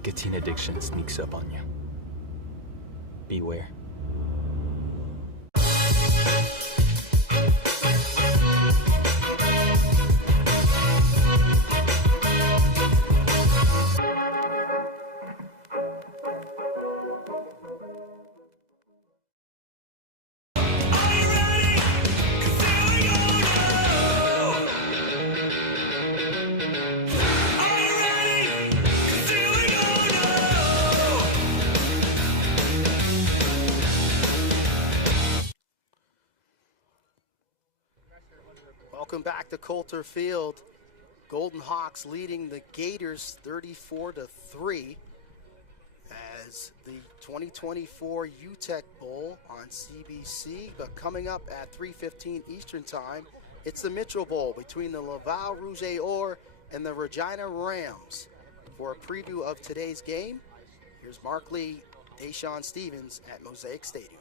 Nicotine addiction sneaks up on you. Beware. Welcome back to Coulter Field. Golden Hawks leading the Gaiters 34-3 as the 2024 UTeck Bowl on CBC. But coming up at 3:15 Eastern Time, it's the Mitchell Bowl between the Laval Rouge et Or and the Regina Rams. For a preview of today's game, here's Mark Lee, Deshaun Stevens at Mosaic Stadium.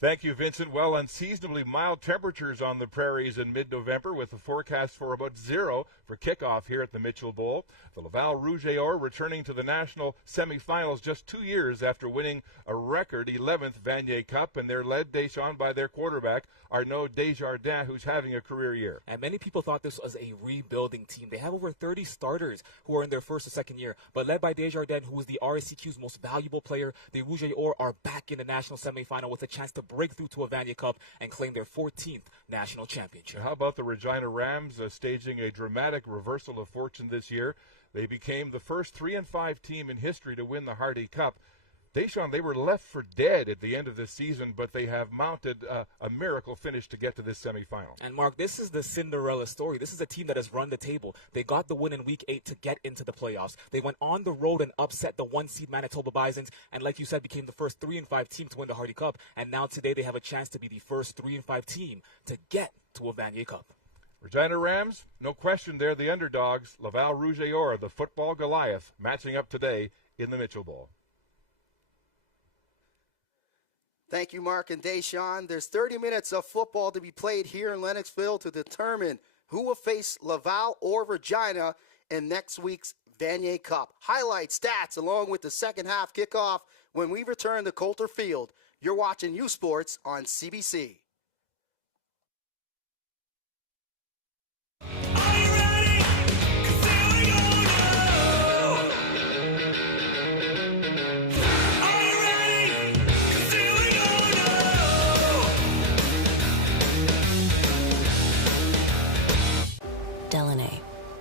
Thank you, Vincent. Well, unseasonably mild temperatures on the prairies in mid-November with a forecast for about 0 for kickoff here at the Mitchell Bowl. The Laval Rouge et Or returning to the national semifinals just 2 years after winning a record 11th Vanier Cup, and they're led, Deshaun, by their quarterback, Arnaud Desjardins, who's having a career year. And many people thought this was a rebuilding team. They have over 30 starters who are in their first or second year, but led by Desjardins, who is the RSCQ's most valuable player, the Rouge et Or are back in the national semifinal with a chance to break through to a Vanier Cup and claim their 14th national championship. How about the Regina Rams staging a dramatic reversal of fortune this year? They became the first 3-5 team in history to win the Hardy Cup. Deshaun, they were left for dead at the end of the season, but they have mounted a miracle finish to get to this semifinal. And Mark, this is the Cinderella story. This is a team that has run the table. They got the win in Week 8 to get into the playoffs. They went on the road and upset the 1-seed Manitoba Bisons, and like you said, became the first 3-5 team to win the Hardy Cup. And now today they have a chance to be the first 3-5 team to get to a Vanier Cup. Regina Rams, no question they're the underdogs. Laval Rouge et Or, the football Goliath, matching up today in the Mitchell Bowl. Thank you, Mark and Deshaun. There's 30 minutes of football to be played here in Lennoxville to determine who will face Laval or Regina in next week's Vanier Cup. Highlights, stats, along with the second half kickoff when we return to Coulter Field. You're watching U Sports on CBC.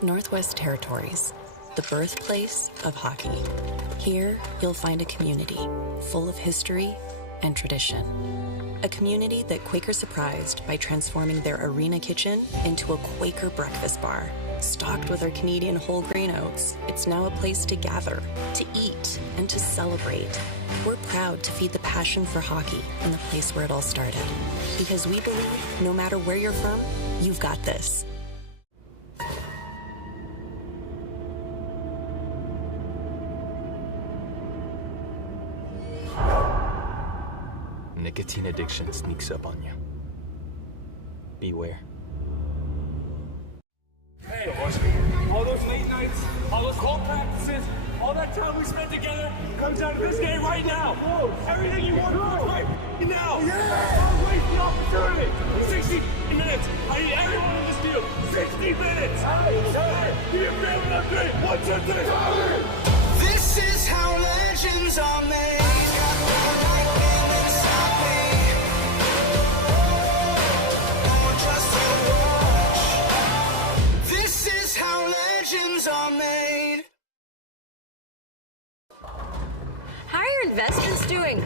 Northwest Territories, the birthplace of hockey. Here, you'll find a community full of history and tradition. A community that Quaker surprised by transforming their arena kitchen into a Quaker breakfast bar. Stocked with our Canadian whole grain oats, it's now a place to gather, to eat, and to celebrate. We're proud to feed the passion for hockey in the place where it all started. Because we believe no matter where you're from, you've got this. Nicotine addiction sneaks up on you. Beware. Hey, all those late nights, all those cold practices, all that time we spent together comes down to this game right now. Everything you want to do right now. Don't waste the opportunity. 60 minutes. I need everyone in this field. 60 minutes. Give me a grand upgrade. 1, 2, 3. This is how legends are made. Are made. How are your investments doing?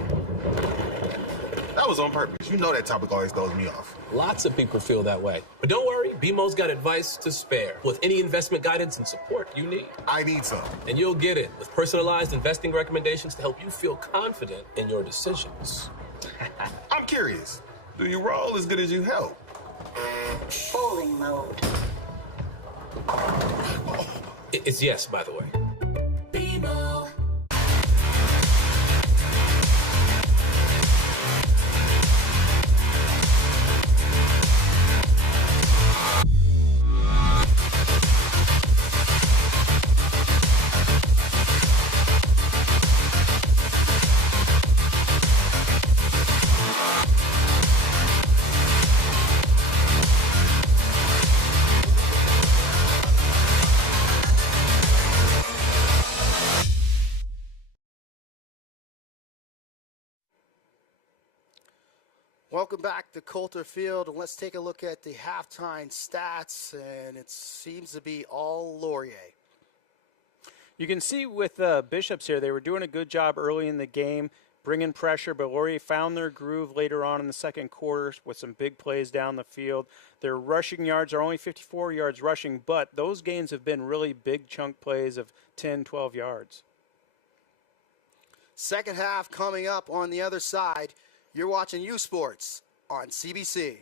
That was on purpose. You know that topic always throws me off. Lots of people feel that way. But don't worry, BMO's got advice to spare with any investment guidance and support you need. I need some. And you'll get it with personalized investing recommendations to help you feel confident in your decisions. I'm curious. Do you roll as good as you help? Bowling mode. It's yes, by the way. BMO. Welcome back to Coulter Field, and let's take a look at the halftime stats, and it seems to be all Laurier. You can see with Bishops here, they were doing a good job early in the game, bringing pressure, but Laurier found their groove later on in the second quarter with some big plays down the field. Their rushing yards are only 54 yards rushing, but those gains have been really big chunk plays of 10, 12 yards. Second half coming up on the other side. You're watching U Sports on CBC.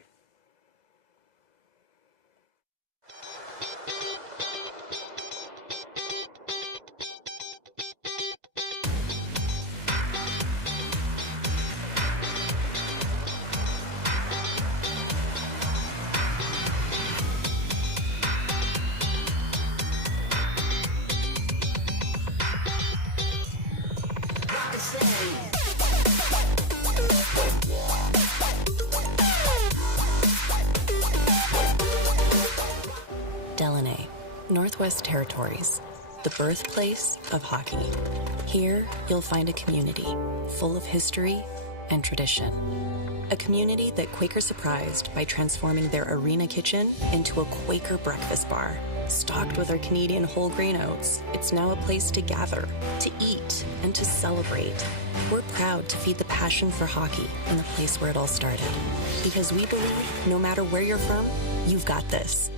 Northwest Territories, the birthplace of hockey. Here, you'll find a community full of history and tradition. A community that Quaker surprised by transforming their arena kitchen into a Quaker breakfast bar. Stocked with our Canadian whole grain oats, it's now a place to gather, to eat, and to celebrate. We're proud to feed the passion for hockey in the place where it all started. Because we believe no matter where you're from, you've got this.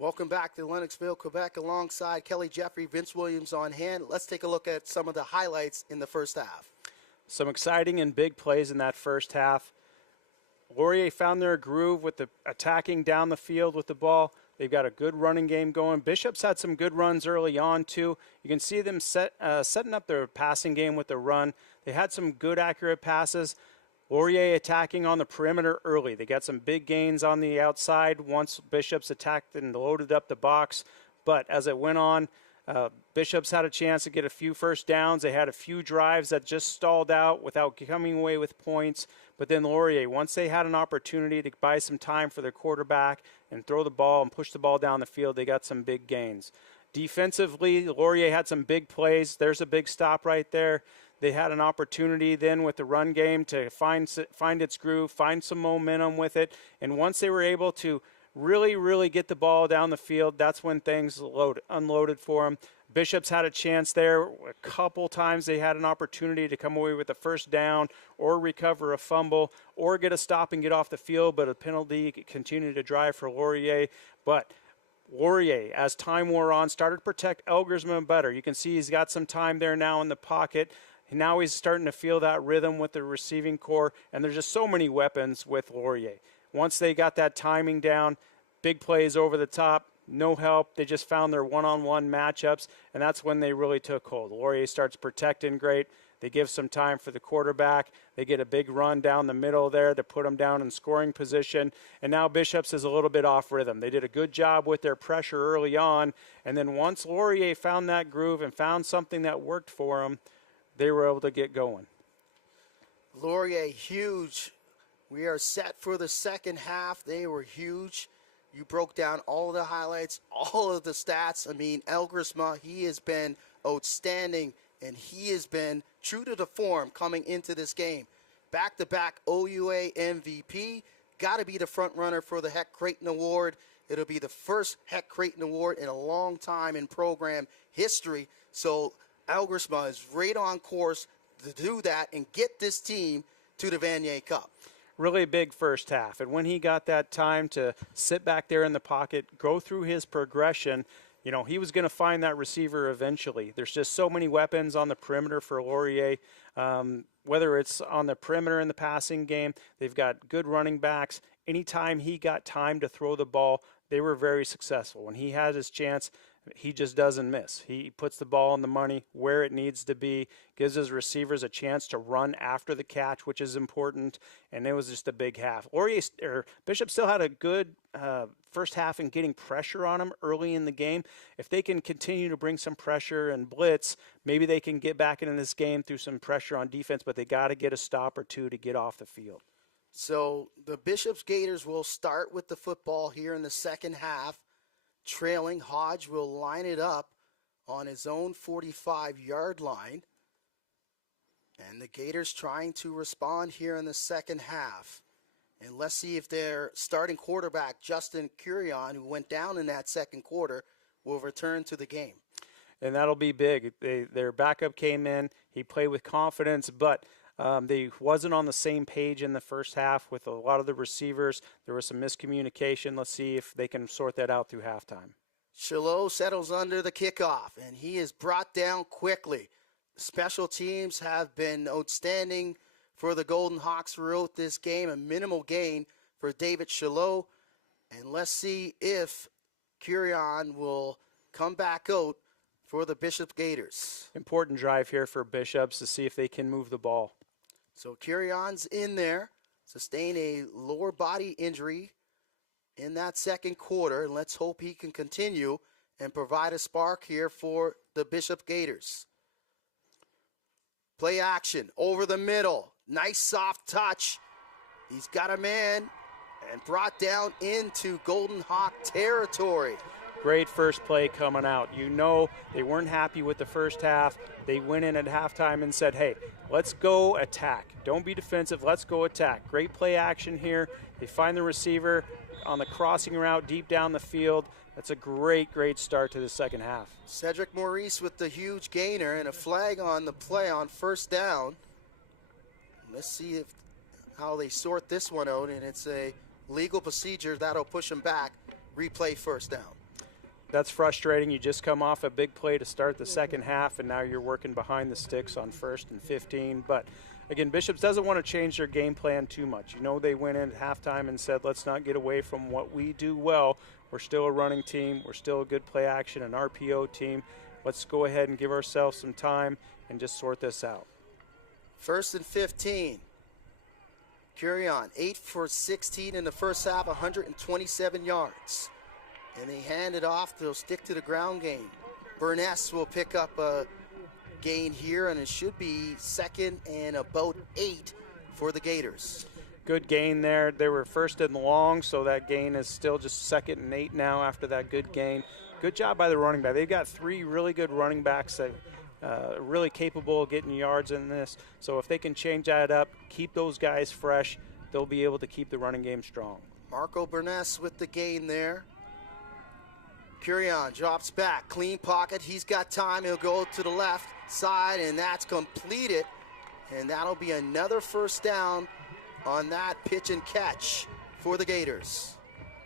Welcome back to Lennoxville, Quebec, alongside Kelly Jeffrey, Vince Williams on hand. Let's take a look at some of the highlights in the first half. Some exciting and big plays in that first half. Laurier found their groove with the attacking down the field with the ball. They've got a good running game going. Bishops had some good runs early on, too. You can see them setting up their passing game with the run. They had some good, accurate passes. Laurier attacking on the perimeter early. They got some big gains on the outside once Bishops attacked and loaded up the box. But as it went on, Bishops had a chance to get a few first downs. They had a few drives that just stalled out without coming away with points. But then Laurier, once they had an opportunity to buy some time for their quarterback and throw the ball and push the ball down the field, they got some big gains. Defensively, Laurier had some big plays. There's a big stop right there. They had an opportunity then with the run game to find its groove, find some momentum with it. And once they were able to really get the ball down the field, that's when things unloaded for them. Bishops had a chance there. A couple times they had an opportunity to come away with a first down or recover a fumble or get a stop and get off the field, but a penalty continued to drive for Laurier. But Laurier, as time wore on, started to protect Elgersman better. You can see he's got some time there now in the pocket. Now he's starting to feel that rhythm with the receiving core, and there's just so many weapons with Laurier. Once they got that timing down, big plays over the top, no help. They just found their one-on-one matchups, and that's when they really took hold. Laurier starts protecting great. They give some time for the quarterback. They get a big run down the middle there to put them down in scoring position, and now Bishops is a little bit off rhythm. They did a good job with their pressure early on, and then once Laurier found that groove and found something that worked for them, they were able to get going. Laurier, huge. We are set for the second half. They were huge. You broke down all of the highlights, all of the stats. I mean, Elgersma, he has been outstanding, and he has been true to the form coming into this game. Back-to-back OUA MVP. Got to be the front runner for the Heck Creighton Award. It'll be the first Heck Creighton Award in a long time in program history. So Elgersma is right on course to do that and get this team to the Vanier Cup. Really big first half. And when he got that time to sit back there in the pocket, go through his progression, you know, he was going to find that receiver eventually. There's just so many weapons on the perimeter for Laurier. Whether it's on the perimeter in the passing game, they've got good running backs. Anytime he got time to throw the ball, they were very successful. When he had his chance, he just doesn't miss. He puts the ball on the money where it needs to be, gives his receivers a chance to run after the catch, which is important, and it was just a big half. Bishop still had a good first half in getting pressure on him early in the game. If they can continue to bring some pressure and blitz, maybe they can get back into this game through some pressure on defense, but they got to get a stop or two to get off the field. So the Bishop's Gators will start with the football here in the second half. Trailing, Hodge will line it up on his own 45-yard line. And the Gators trying to respond here in the second half. And let's see if their starting quarterback, Justin Curion, who went down in that second quarter, will return to the game. And that'll be big. Their backup came in. He played with confidence, but they wasn't on the same page in the first half with a lot of the receivers. There was some miscommunication. Let's see if they can sort that out through halftime. Shalot settles under the kickoff, and he is brought down quickly. Special teams have been outstanding for the Golden Hawks throughout this game. A minimal gain for David Shalot. And let's see if Curion will come back out for the Bishop Gators. Important drive here for Bishops to see if they can move the ball. So Curion's in there, sustained a lower body injury in that second quarter, and let's hope he can continue and provide a spark here for the Bishop Gators. Play action over the middle. Nice soft touch. He's got a man and brought down into Golden Hawk territory. Great first play coming out. You know they weren't happy with the first half. They went in at halftime and said, hey, let's go attack. Don't be defensive. Let's go attack. Great play action here. They find the receiver on the crossing route deep down the field. That's a great, great start to the second half. Cedric Maurice with the huge gainer and a flag on the play on first down. Let's see how they sort this one out, and it's a legal procedure that'll push them back. Replay first down. That's frustrating. You just come off a big play to start the second half, and now you're working behind the sticks on 1st and 15. But, again, Bishops doesn't want to change their game plan too much. You know they went in at halftime and said, let's not get away from what we do well. We're still a running team. We're still a good play action and RPO team. Let's go ahead and give ourselves some time and just sort this out. 1st and 15. Curion, 8 for 16 in the first half, 127 yards. And they hand it off. They'll stick to the ground game. Burness will pick up a gain here, and it should be 2nd and about 8 for the Gators. Good gain there. They were 1st and long, so that gain is still just 2nd and 8 now after that good gain. Good job by the running back. They've got 3 really good running backs that really capable of getting yards in this. So if they can change that up, keep those guys fresh, they'll be able to keep the running game strong. Marco Burness with the gain there. Curion drops back, clean pocket. He's got time. He'll go to the left side, and that's completed. And that'll be another first down on that pitch and catch for the Gators.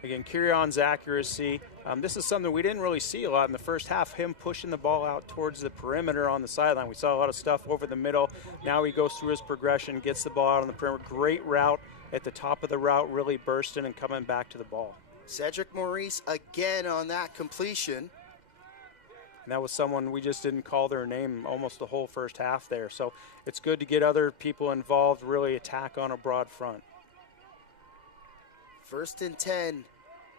Again, Curion's accuracy. This is something we didn't really see a lot in the first half, him pushing the ball out towards the perimeter on the sideline. We saw a lot of stuff over the middle. Now he goes through his progression, gets the ball out on the perimeter. Great route at the top of the route, really bursting and coming back to the ball. Cedric Maurice again on that completion. And that was someone we just didn't call their name almost the whole first half there. So it's good to get other people involved, really attack on a broad front. 1st and 10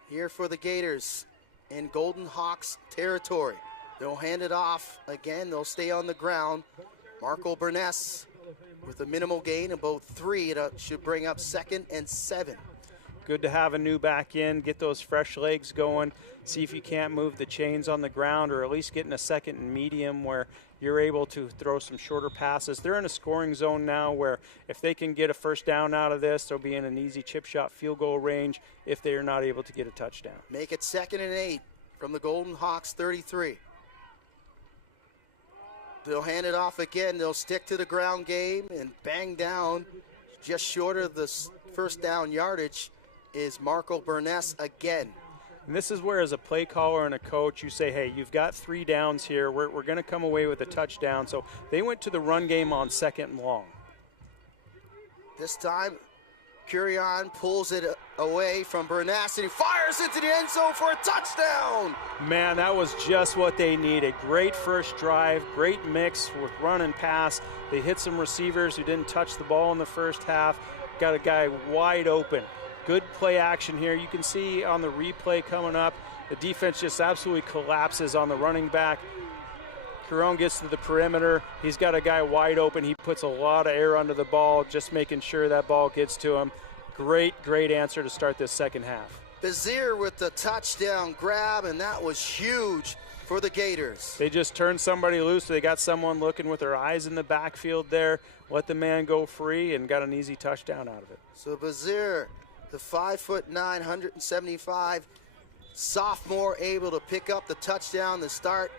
here for the Gators in Golden Hawks territory. They'll hand it off again. They'll stay on the ground. Marco Burness with a minimal gain, about 3. It should bring up 2nd and 7. Good to have a new back in, get those fresh legs going, see if you can't move the chains on the ground, or at least get in a 2nd and medium where you're able to throw some shorter passes. They're in a scoring zone now where if they can get a first down out of this, they'll be in an easy chip shot field goal range if they are not able to get a touchdown. Make it 2nd and 8 from the Golden Hawks 33. They'll hand it off again. They'll stick to the ground game and bang down just short of the first down yardage is Marco Burness again. And this is where, as a play caller and a coach, you say, hey, you've got 3 downs here. We're going to come away with a touchdown. So they went to the run game on 2nd and long. This time, Curion pulls it away from Burness, and he fires into the end zone for a touchdown. Man, that was just what they needed. Great first drive, great mix with run and pass. They hit some receivers who didn't touch the ball in the first half. Got a guy wide open. Good play action here. You can see on the replay coming up, the defense just absolutely collapses on the running back. Caron gets to the perimeter. He's got a guy wide open. He puts a lot of air under the ball, just making sure that ball gets to him. Great answer to start this second half. Vanier with the touchdown grab, and that was huge for the Gators. They just turned somebody loose. They got someone looking with their eyes in the backfield there, let the man go free, and got an easy touchdown out of it. So Vanier, the 5'9", 175 sophomore, able to pick up the touchdown to start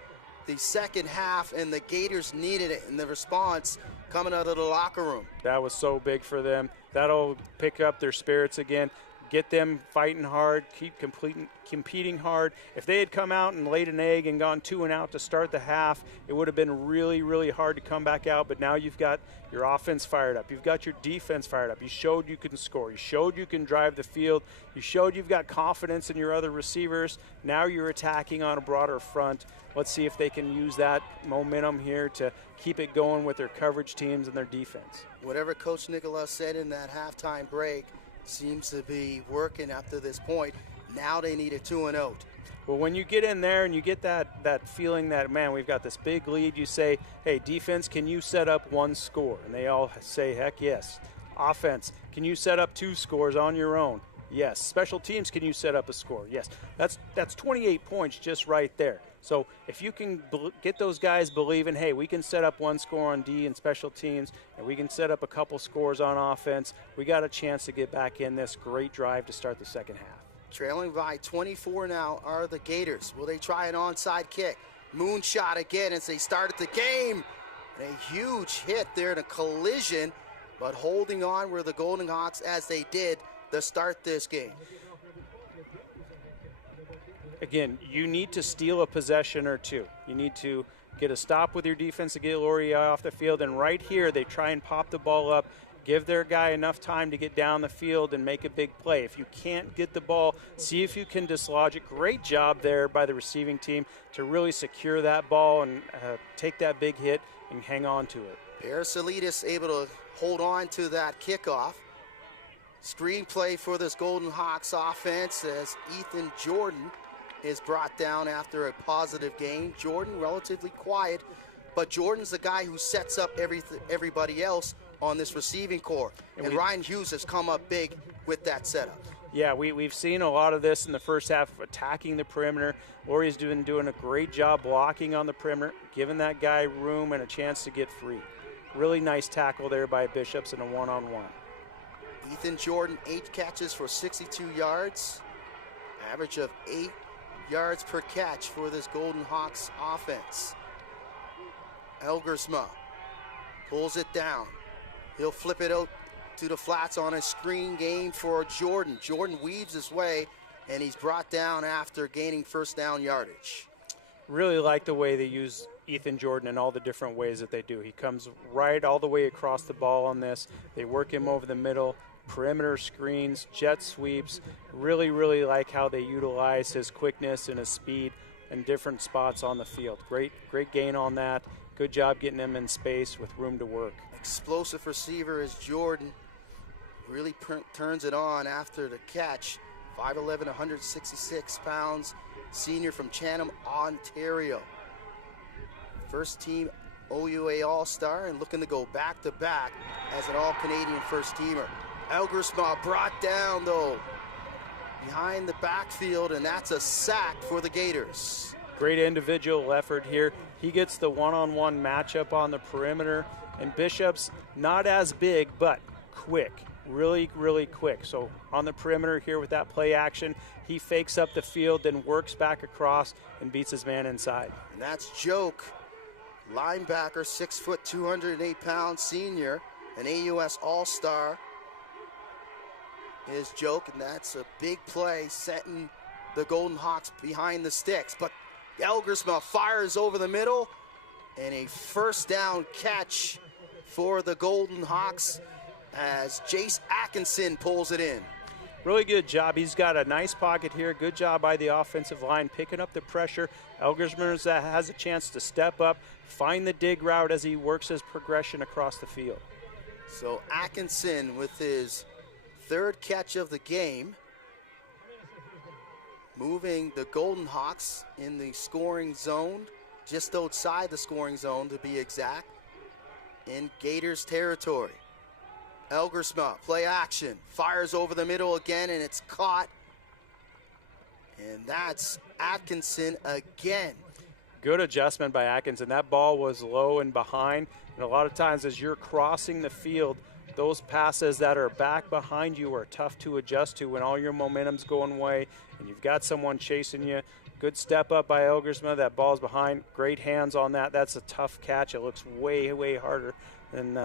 the second half, and the Gators needed it in the response coming out of the locker room. That was so big for them. That'll pick up their spirits again, get them fighting hard, keep competing hard. If they had come out and laid an egg and gone 2 and out to start the half, it would have been really hard to come back out. But now you've got your offense fired up. You've got your defense fired up. You showed you can score. You showed you can drive the field. You showed you've got confidence in your other receivers. Now you're attacking on a broader front. Let's see if they can use that momentum here to keep it going with their coverage teams and their defense. Whatever Coach Nicola said in that halftime break seems to be working up to this point. Now they need a 2 and out. Well, when you get in there and you get that feeling that, man, we've got this big lead, you say, hey, defense, can you set up 1 score? And they all say, heck yes. Offense, can you set up 2 scores on your own? Yes. Special teams, can you set up a score? Yes. That's 28 points just right there. So if you can get those guys believing, hey, we can set up 1 score on D and special teams, and we can set up a couple scores on offense, we got a chance to get back in this great drive to start the second half. Trailing by 24 now are the Gators. Will they try an onside kick? Moonshot again as they started the game. And a huge hit there in a collision, but holding on were the Golden Hawks as they did to start this game. Again, you need to steal a possession or 2. You need to get a stop with your defense to get Laurier off the field. And right here, they try and pop the ball up, give their guy enough time to get down the field and make a big play. If you can't get the ball, see if you can dislodge it. Great job there by the receiving team to really secure that ball and take that big hit and hang on to it. Parasilides able to hold on to that kickoff. Screenplay for this Golden Hawks offense as Ethan Jordan is brought down after a positive game. Jordan relatively quiet, but Jordan's the guy who sets up everybody else on this receiving core. And Ryan Hughes has come up big with that setup. Yeah, we've seen a lot of this in the first half of attacking the perimeter. Laurier's doing a great job blocking on the perimeter, giving that guy room and a chance to get free. Really nice tackle there by Bishops in a one-on-one. Ethan Jordan, 8 catches for 62 yards. Average of 8 yards per catch for this Golden Hawks offense. Elgersma pulls it down. He'll flip it out to the flats on a screen game for Jordan. Jordan weaves his way, and he's brought down after gaining first down yardage. Really like the way they use Ethan Jordan in all the different ways that they do. He comes right all the way across the ball on this. They work him over the middle, perimeter screens, jet sweeps. Really like how they utilize his quickness and his speed in different spots on the field. Great gain on that. Good job getting him in space with room to work. Explosive receiver is Jordan. Really turns it on after the catch. 5'11", 166 pounds, senior from Chatham, Ontario. First team OUA All-Star and looking to go back-to-back as an All-Canadian first-teamer. Elgersma brought down, though, behind the backfield, and that's a sack for the Gators. Great individual effort here. He gets the one-on-one matchup on the perimeter, and Bishop's not as big, but quick. Really quick. So on the perimeter here with that play action, he fakes up the field, then works back across and beats his man inside. And that's Joke, linebacker, 6 foot, 208 pound senior, an AUS All-Star is Joke, and that's a big play setting the Golden Hawks behind the sticks. But Elgersma fires over the middle, and a first down catch for the Golden Hawks as Jace Atkinson pulls it in. Really good job. He's got a nice pocket here. Good job by the offensive line picking up the pressure. Elgersman has a chance to step up, find the dig route as he works his progression across the field. So Atkinson with his third catch of the game, moving the Golden Hawks in the scoring zone, just outside the scoring zone to be exact, in Gators territory. Elgersma, play action, fires over the middle again, and it's caught. And that's Atkinson again. Good adjustment by Atkinson. That ball was low and behind, and a lot of times as you're crossing the field, those passes that are back behind you are tough to adjust to when all your momentum's going away and you've got someone chasing you. Good step up by Elgersma. That ball's behind. Great hands on that. That's a tough catch. It looks way, way harder than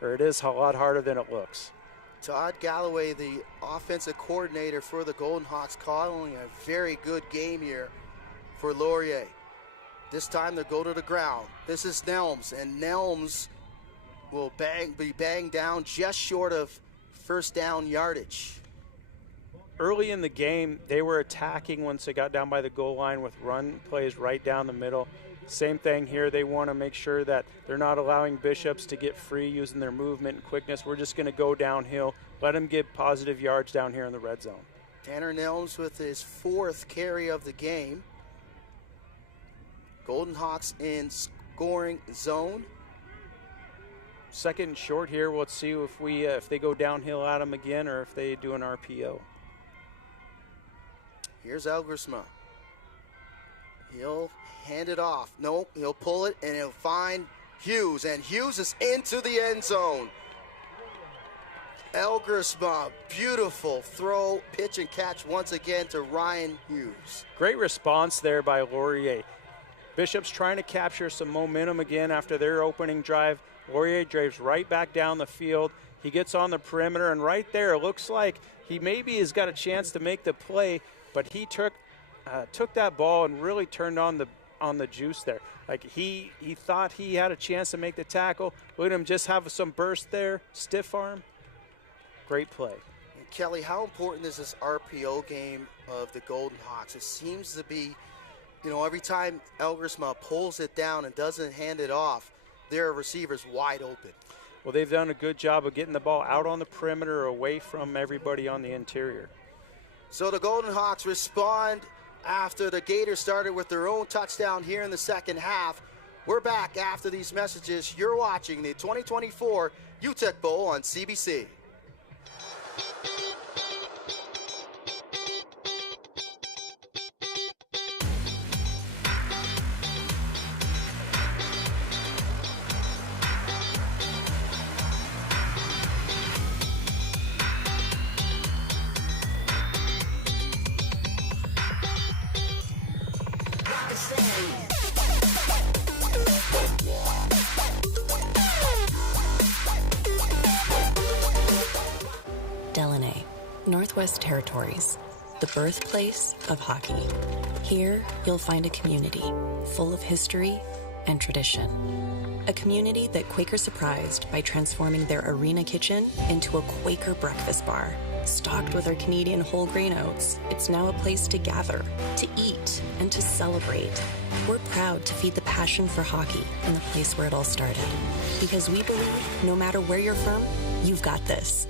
or it is a lot harder than it looks. Todd Galloway, the offensive coordinator for the Golden Hawks, calling a very good game here for Laurier. This time they'll go to the ground. This is Nelms, and Nelms will be banged down just short of first down yardage. Early in the game, they were attacking once they got down by the goal line with run plays right down the middle. Same thing here. They want to make sure that they're not allowing Bishops to get free using their movement and quickness. We're just going to go downhill, let them get positive yards down here in the red zone. Tanner Nelms with his fourth carry of the game. Golden Hawks in scoring zone. Second and short here. Let's see if they go downhill at them again or if they do an RPO. Here's Elgersma. He'll hand it off. Nope, he'll pull it and he'll find Hughes, and Hughes is into the end zone. Elgersma, beautiful throw, pitch and catch once again to Ryan Hughes. Great response there by Laurier. Bishop's trying to capture some momentum again after their opening drive. Laurier drives right back down the field. He gets on the perimeter, and right there it looks like he maybe has got a chance to make the play, but he took that ball and really turned on the juice there. Like he thought he had a chance to make the tackle. Look at him just have some burst there, stiff arm. Great play. And Kelly, how important is this RPO game of the Golden Hawks? It seems to be, every time Elgersma pulls it down and doesn't hand it off, their receiver's wide open. Well, they've done a good job of getting the ball out on the perimeter away from everybody on the interior. So the Golden Hawks respond after the Gators started with their own touchdown here in the second half. We're back after these messages. You're watching the 2024 UTeck Bowl on CBC. Northwest Territories, the birthplace of hockey. Here, you'll find a community full of history and tradition. A community that Quaker surprised by transforming their arena kitchen into a Quaker breakfast bar. Stocked with our Canadian whole grain oats, it's now a place to gather, to eat, and to celebrate. We're proud to feed the passion for hockey in the place where it all started. Because we believe no matter where you're from, you've got this.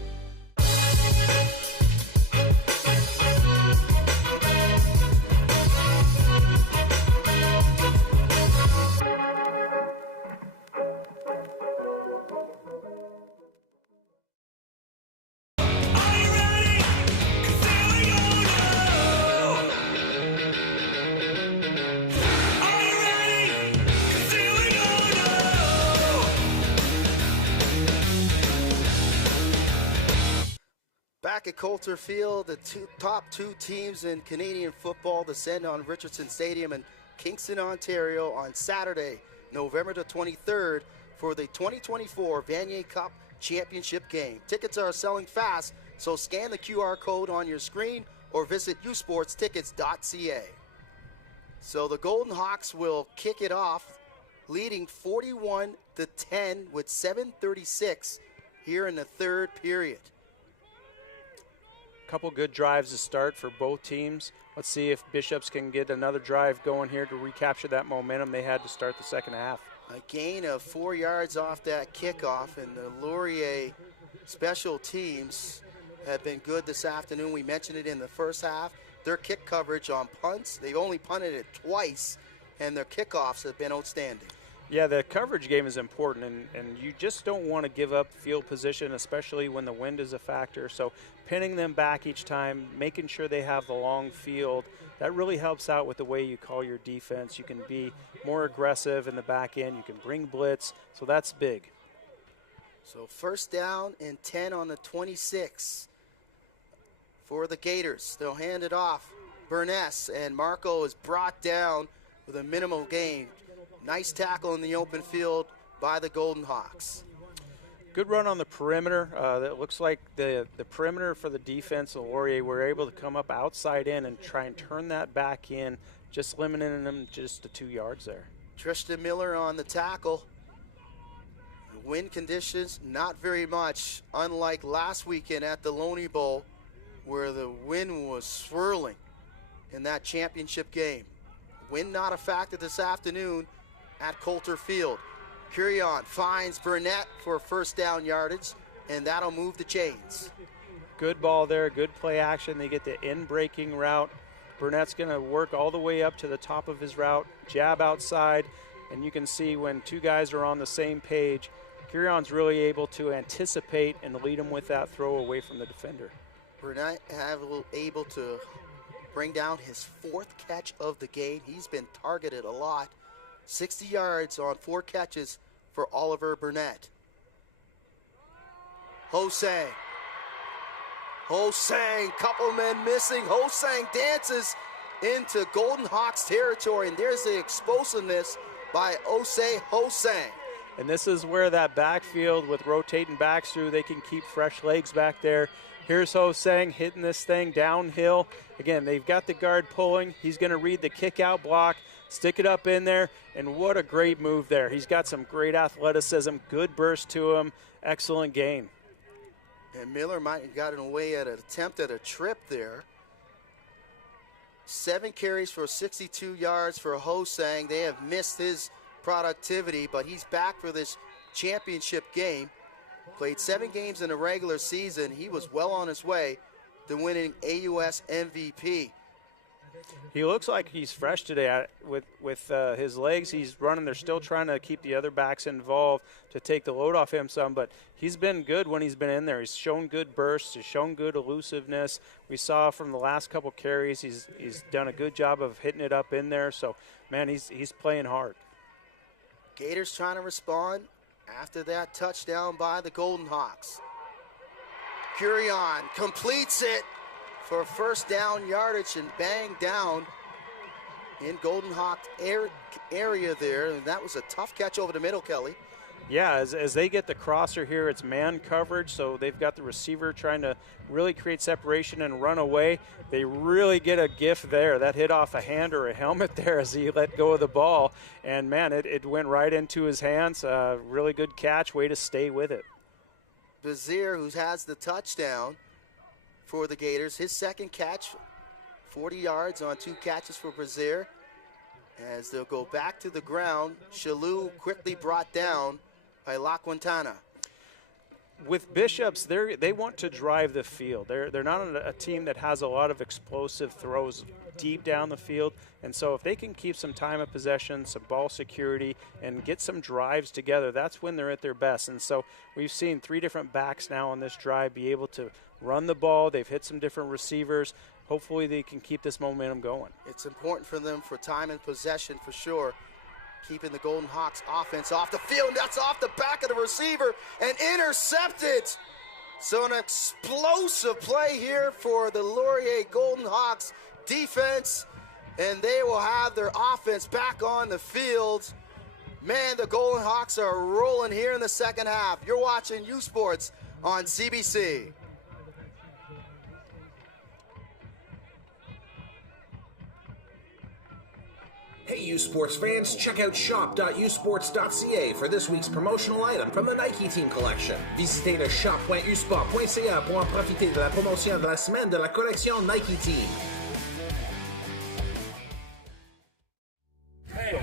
Back at Coulter Field, the top two teams in Canadian football descend on Richardson Stadium in Kingston, Ontario on Saturday, November the 23rd for the 2024 Vanier Cup Championship game. Tickets are selling fast, so scan the QR code on your screen or visit usportstickets.ca. So the Golden Hawks will kick it off, leading 41-10 with 7:36 here in the third period. Couple good drives to start for both teams. Let's see if Bishops can get another drive going here to recapture that momentum they had to start the second half. A gain of 4 yards off that kickoff, and the Laurier special teams have been good this afternoon. We mentioned it in the first half. Their kick coverage on punts, they've only punted it twice, and their kickoffs have been outstanding. Yeah, the coverage game is important, and you just don't want to give up field position, especially when the wind is a factor. So pinning them back each time, making sure they have the long field, that really helps out with the way you call your defense. You can be more aggressive in the back end. You can bring blitz, so that's big. So first down and 10 on the 26 for the Gators. They'll hand it off. Burness, and Marco is brought down with a minimal gain. Nice tackle in the open field by the Golden Hawks. Good run on the perimeter. That looks like the perimeter for the defense of Laurier were able to come up outside in and try and turn that back in, just limiting them just to 2 yards there. Tristan Miller on the tackle. Wind conditions, not very much, unlike last weekend at the Loney Bowl, where the wind was swirling in that championship game. Wind not a factor this afternoon at Coulter Field. Curion finds Burnett for first down yardage, and that'll move the chains. Good ball there, good play action. They get the in-breaking route. Burnett's going to work all the way up to the top of his route, jab outside, and you can see when two guys are on the same page, Curion's really able to anticipate and lead him with that throw away from the defender. Burnett able to bring down his fourth catch of the game. He's been targeted a lot. 60 yards on 4 catches for Oliver Burnett. Hosang, couple men missing. Hosang dances into Golden Hawks territory, and there's the explosiveness by Osei Hosang. And this is where that backfield with rotating backs through, they can keep fresh legs back there. Here's Hosang hitting this thing downhill. Again, they've got the guard pulling. He's going to read the kick-out block, stick it up in there, and what a great move there. He's got some great athleticism, good burst to him, excellent gain. And Miller might have gotten away at an attempt at a trip there. 7 carries for 62 yards for Hosang. They have missed his productivity, but he's back for this championship game. Played 7 games in the regular season. He was well on his way to winning AUS MVP. He looks like he's fresh today with his legs. He's running. They're still trying to keep the other backs involved to take the load off him some, but he's been good when he's been in there. He's shown good bursts. He's shown good elusiveness. We saw from the last couple carries, he's done a good job of hitting it up in there. So, man, he's playing hard. Gators trying to respond after that touchdown by the Golden Hawks. Curion completes it for first down yardage and banged down in Golden Hawk area there. And that was a tough catch over the middle, Kelly. Yeah, as they get the crosser here, it's man coverage, so they've got the receiver trying to really create separation and run away. They really get a gift there. That hit off a hand or a helmet there as he let go of the ball. And, man, it went right into his hands. Really good catch, way to stay with it. Bazier, who has the touchdown for the Gators, his second catch, 40 yards on 2 catches for Bazier. As they'll go back to the ground, Shalou quickly brought down by La Quintana. With Bishops, they want to drive the field. They're not a team that has a lot of explosive throws deep down the field, and so if they can keep some time of possession, some ball security, and get some drives together, that's when they're at their best. And so we've seen 3 different backs now on this drive be able to run the ball. They've hit some different receivers. Hopefully they can keep this momentum going. It's important for them for time and possession for sure. Keeping the Golden Hawks offense off the field. And that's off the back of the receiver and intercepted. So an explosive play here for the Laurier Golden Hawks defense. And they will have their offense back on the field. Man, the Golden Hawks are rolling here in the second half. You're watching U Sports on CBC. Hey, you sports fans, check out shop.usports.ca for this week's promotional item from the Nike Team Collection. Visitez le shop.usport.ca pour en profiter de la promotion de la semaine de la collection Nike Team. Hey,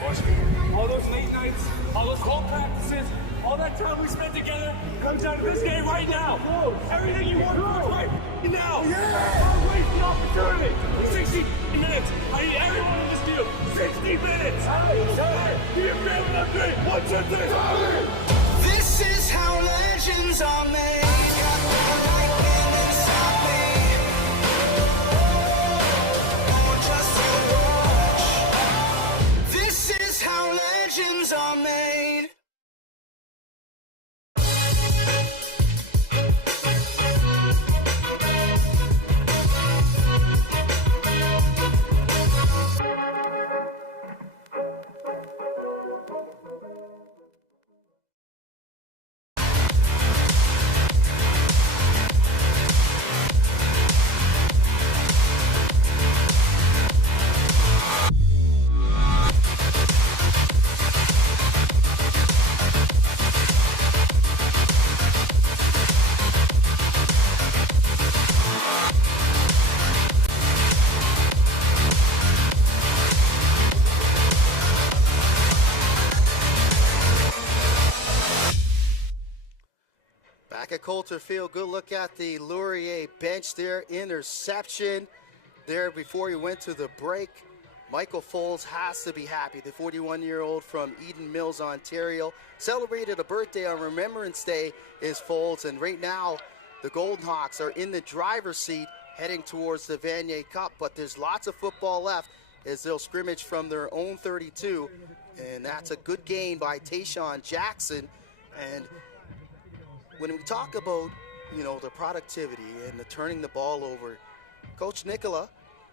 all those late nights, all those cold practices, all that time we spent together comes down to this game right now. Everything you want right now. Don't waste the opportunity. 60 minutes. I need everyone in this deal. 60 minutes. Do you feel what I'm doing? 1, 2, 3. This is how legends are made. Lightning inside me. Oh, just to watch. This is how legends are made. Back at Coulter Field, good look at the Laurier bench there. Interception there before he went to the break. Michael Foles has to be happy. The 41-year-old from Eden Mills, Ontario, celebrated a birthday on Remembrance Day is Foles, and right now the Golden Hawks are in the driver's seat heading towards the Vanier Cup, but there's lots of football left as they'll scrimmage from their own 32, and that's a good gain by Tayshaun Jackson. And when we talk about, the productivity and the turning the ball over, Coach Nicola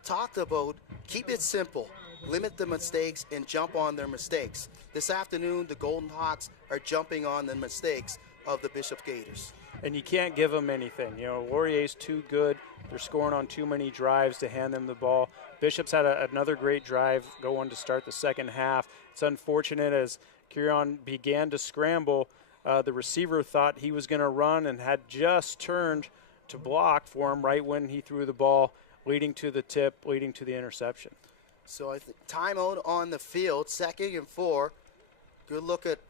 talked about keep it simple, limit the mistakes, and jump on their mistakes. This afternoon, the Golden Hawks are jumping on the mistakes of the Bishop Gaiters. And you can't give them anything. Laurier's too good. They're scoring on too many drives to hand them the ball. Bishop's had another great drive going to start the second half. It's unfortunate as Kieran began to scramble. The receiver thought he was going to run and had just turned to block for him right when he threw the ball, leading to the tip, leading to the interception. So I think timeout on the field, 2nd and 4. Good look at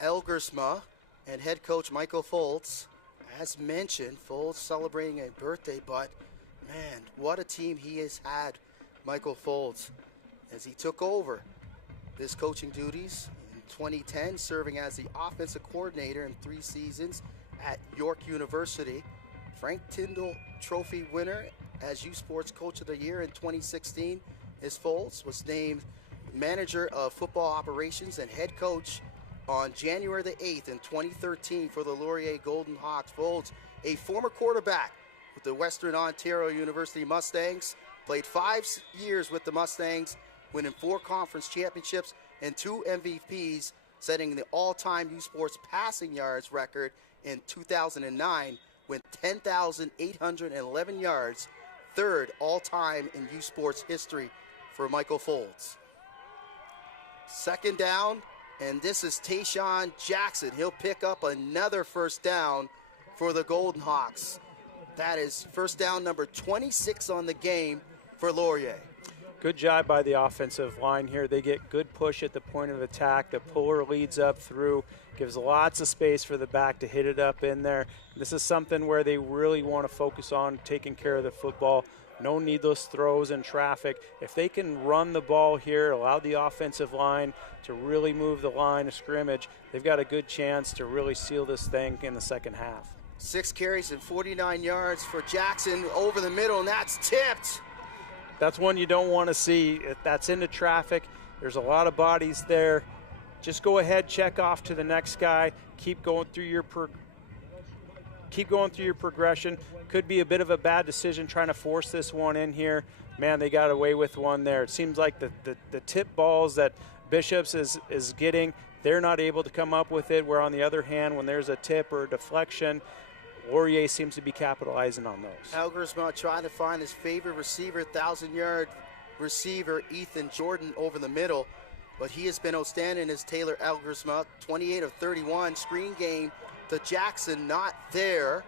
Elgersma and head coach Michael Foltz. As mentioned, Foltz celebrating a birthday, but man, what a team he has had, Michael Foltz, as he took over his coaching duties 2010, serving as the offensive coordinator in 3 seasons at York University. Frank Tyndall Trophy winner as U Sports Coach of the Year in 2016. His Foltz was named manager of football operations and head coach on January the 8th in 2013 for the Laurier Golden Hawks. Foltz, a former quarterback with the Western Ontario University Mustangs, played 5 years with the Mustangs, winning 4 conference championships and 2 MVPs, setting the all-time U Sports passing yards record in 2009 with 10,811 yards, 3rd all-time in U Sports history for Michael Foltz. 2nd down, and this is Tayshaun Jackson. He'll pick up another first down for the Golden Hawks. That is first down number 26 on the game for Laurier. Good job by the offensive line here. They get good push at the point of attack. The puller leads up through, gives lots of space for the back to hit it up in there. This is something where they really want to focus on taking care of the football. No needless throws in traffic. If they can run the ball here, allow the offensive line to really move the line of scrimmage, they've got a good chance to really seal this thing in the second half. 6 carries and 49 yards for Jackson over the middle, and that's tipped. That's one you don't want to see. If that's into traffic, there's a lot of bodies there. Just go ahead, check off to the next guy. Keep going through your progression. Could be a bit of a bad decision trying to force this one in here. Man, they got away with one there. It seems like the tip balls that Bishops is getting, they're not able to come up with it, where on the other hand, when there's a tip or a deflection, Laurier seems to be capitalizing on those. Elgersma trying to find his favorite receiver, 1,000-yard receiver Ethan Jordan over the middle, but he has been outstanding as Taylor Elgersma, 28 of 31. Screen game to Jackson, not there.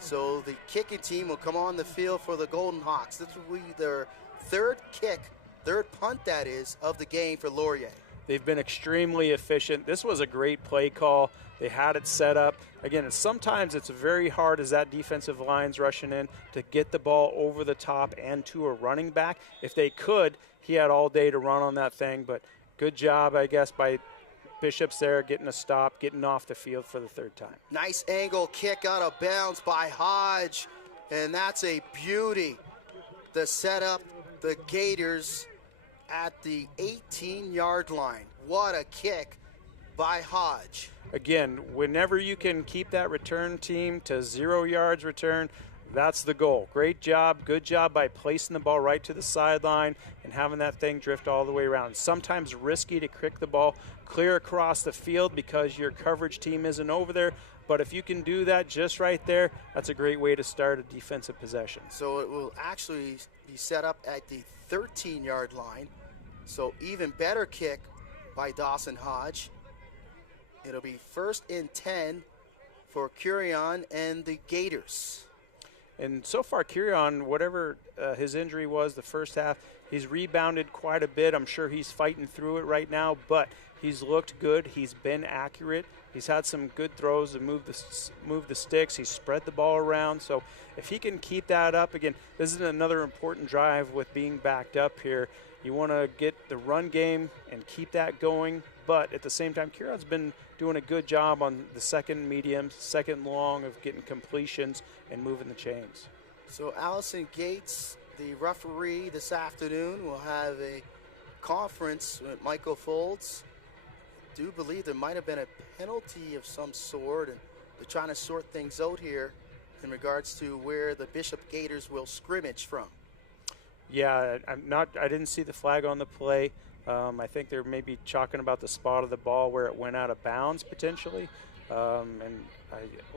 So the kicking team will come on the field for the Golden Hawks. This will be their third punt that is, of the game for Laurier. They've been extremely efficient. This was a great play call. They had it set up. Again, sometimes it's very hard as that defensive line's rushing in to get the ball over the top and to a running back. If they could, he had all day to run on that thing, but good job, I guess, by Bishop's there, getting a stop, getting off the field for the third time. Nice angle kick out of bounds by Hodge, and that's a beauty to set up the Gators at the 18-yard line. What a kick by Hodge. Again, whenever you can keep that return team to 0 yards return, that's the goal. Great job, good job by placing the ball right to the sideline and having that thing drift all the way around. Sometimes risky to kick the ball clear across the field because your coverage team isn't over there, but if you can do that just right there, that's a great way to start a defensive possession. So it will actually be set up at the 13-yard line. So even better kick by Dawson Hodge. It'll be 1st and 10 for Curion and the Gators. And so far, Curion, whatever his injury was the first half, he's rebounded quite a bit. I'm sure he's fighting through it right now, but he's looked good. He's been accurate. He's had some good throws to move the sticks. He's spread the ball around. So if he can keep that up, again, this is another important drive with being backed up here. You want to get the run game and keep that going, but at the same time, Curion's been doing a good job on the second medium, second long of getting completions and moving the chains. So Allison Gates, the referee this afternoon, will have a conference with Michael Folds. I do believe there might have been a penalty of some sort, and they're trying to sort things out here in regards to where the Bishop Gators will scrimmage from. Yeah, I didn't see the flag on the play. I think they're maybe talking about the spot of the ball where it went out of bounds potentially.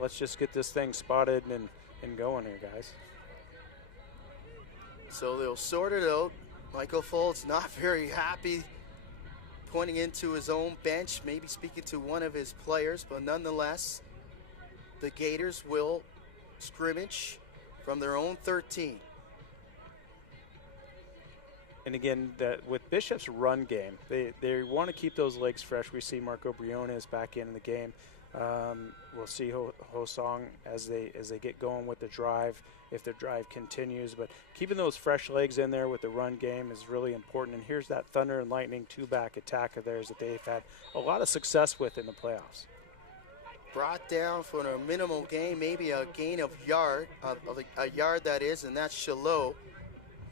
Let's just get this thing spotted and going here, guys. So they'll sort it out. Michael Folds not very happy, pointing into his own bench, maybe speaking to one of his players, but nonetheless, the Gators will scrimmage from their own 13. And again, with Bishop's run game, they want to keep those legs fresh. We see Marco Briones back in the game. We'll see Ho-Song as they get going with the drive, if the drive continues. But keeping those fresh legs in there with the run game is really important. And here's that Thunder and Lightning two-back attack of theirs that they've had a lot of success with in the playoffs. Brought down for a minimal gain, maybe a gain of a yard that is, and that's Chalot.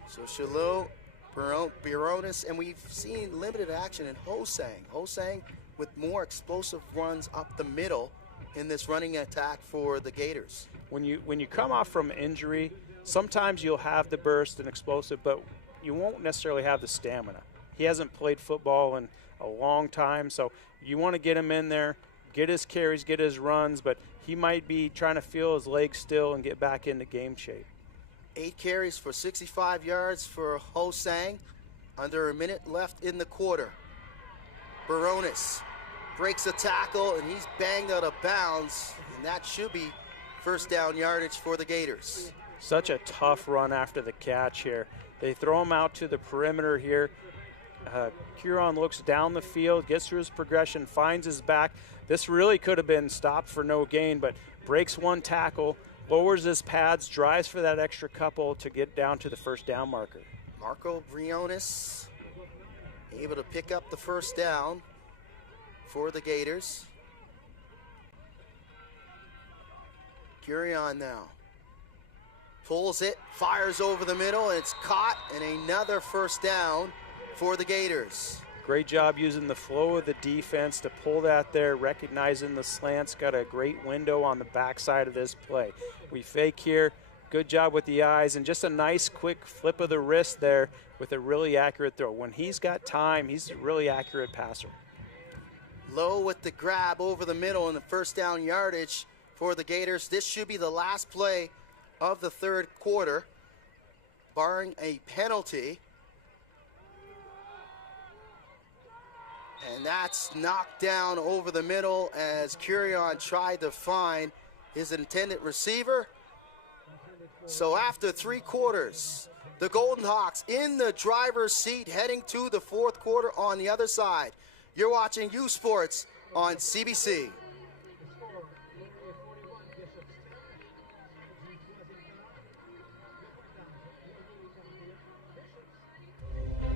So Chalot, Briones, and we've seen limited action in Ho-Sang. Ho-Sang with more explosive runs up the middle in this running attack for the Gators. When you come off from injury, sometimes you'll have the burst and explosive, but you won't necessarily have the stamina. He hasn't played football in a long time, so you want to get him in there, get his carries, get his runs, but he might be trying to feel his legs still and get back into game shape. 8 carries for 65 yards for Ho-Sang. Under a minute left in the quarter. Baronis breaks a tackle, and he's banged out of bounds, and that should be first down yardage for the Gators. Such a tough run after the catch here. They throw him out to the perimeter here. Curon looks down the field, gets through his progression, finds his back. This really could have been stopped for no gain, but breaks one tackle, lowers his pads, drives for that extra couple to get down to the first down marker. Marco Briones able to pick up the first down for the Gators. Curion now pulls it, fires over the middle, and it's caught, and another first down for the Gators. Great job using the flow of the defense to pull that there, recognizing the slants. Got a great window on the backside of this play. We fake here. Good job with the eyes, and just a nice quick flip of the wrist there with a really accurate throw. When he's got time, he's a really accurate passer. Low with the grab over the middle and the first down yardage for the Gators. This should be the last play of the third quarter, barring a penalty. And that's knocked down over the middle as Curion tried to find his intended receiver. So after 3 quarters, the Golden Hawks in the driver's seat heading to the 4th quarter on the other side. You're watching U Sports on CBC.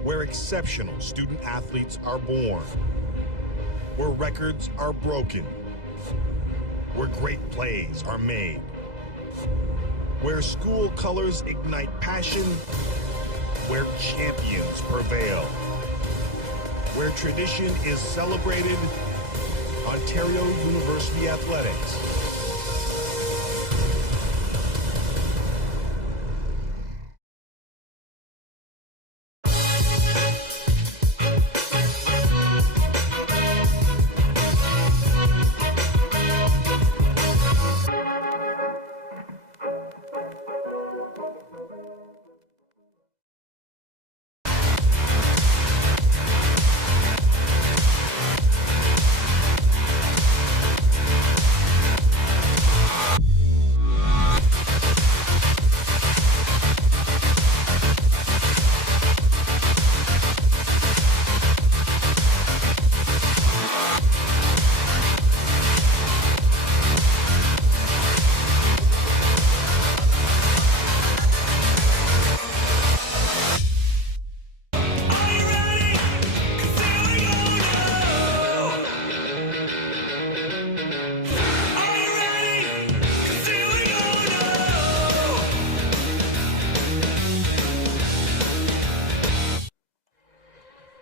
Where exceptional student athletes are born, where records are broken, where great plays are made, where school colors ignite passion, where champions prevail, where tradition is celebrated, Ontario University Athletics.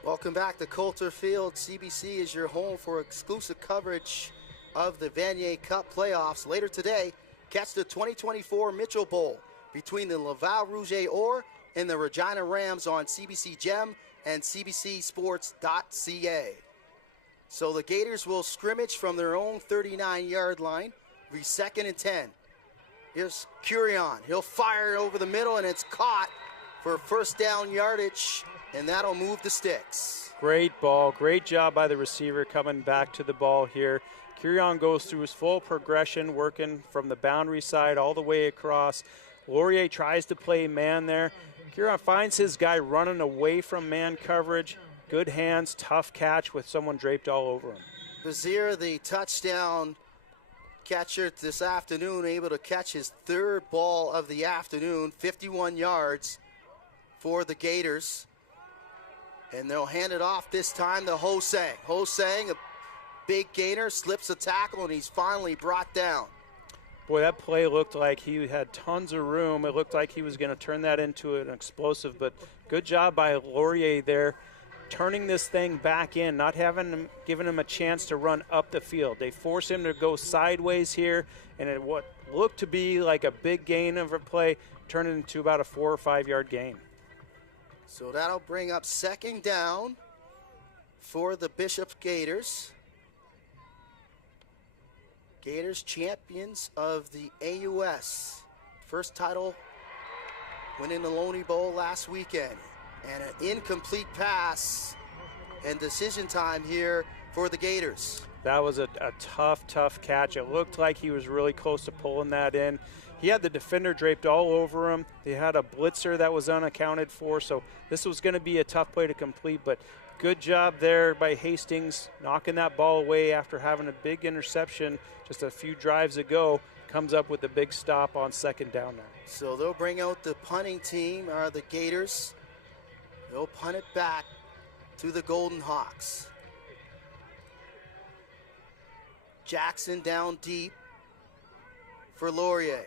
Welcome back to Coulter Field. CBC is your home for exclusive coverage of the Vanier Cup playoffs. Later today, catch the 2024 Mitchell Bowl between the Laval Rouge Or and the Regina Rams on CBC Gem and CBCSports.ca. So the Gators will scrimmage from their own 39-yard line, be 2nd and 10. Here's Curion. He'll fire it over the middle, and it's caught for first down yardage, and that'll move the sticks. Great ball. Great job by the receiver coming back to the ball here. Curion goes through his full progression, working from the boundary side all the way across. Laurier tries to play man there. Curion finds his guy running away from man coverage. Good hands, tough catch with someone draped all over him. Vanier, the touchdown catcher this afternoon, able to catch his 3rd ball of the afternoon, 51 yards for the Gators. And they'll hand it off this time to Hosang. Hosang, a big gainer, slips a tackle, and he's finally brought down. Boy, that play looked like he had tons of room. It looked like he was going to turn that into an explosive, but good job by Laurier there, turning this thing back in, not giving him a chance to run up the field. They force him to go sideways here, and it what looked to be like a big gain of a play turned into about a 4 or 5 yard gain. So that'll bring up 2nd down for the Bishop Gators. Gators champions of the AUS. First title, winning the Loney Bowl last weekend. And an incomplete pass and decision time here for the Gators. That was a tough catch. It looked like he was really close to pulling that in. He had the defender draped all over him. They had a blitzer that was unaccounted for, so this was going to be a tough play to complete, but good job there by Hastings knocking that ball away after having a big interception just a few drives ago. Comes up with a big stop on 2nd down now. So they'll bring out the punting team, the Gators. They'll punt it back to the Golden Hawks. Jackson down deep for Laurier.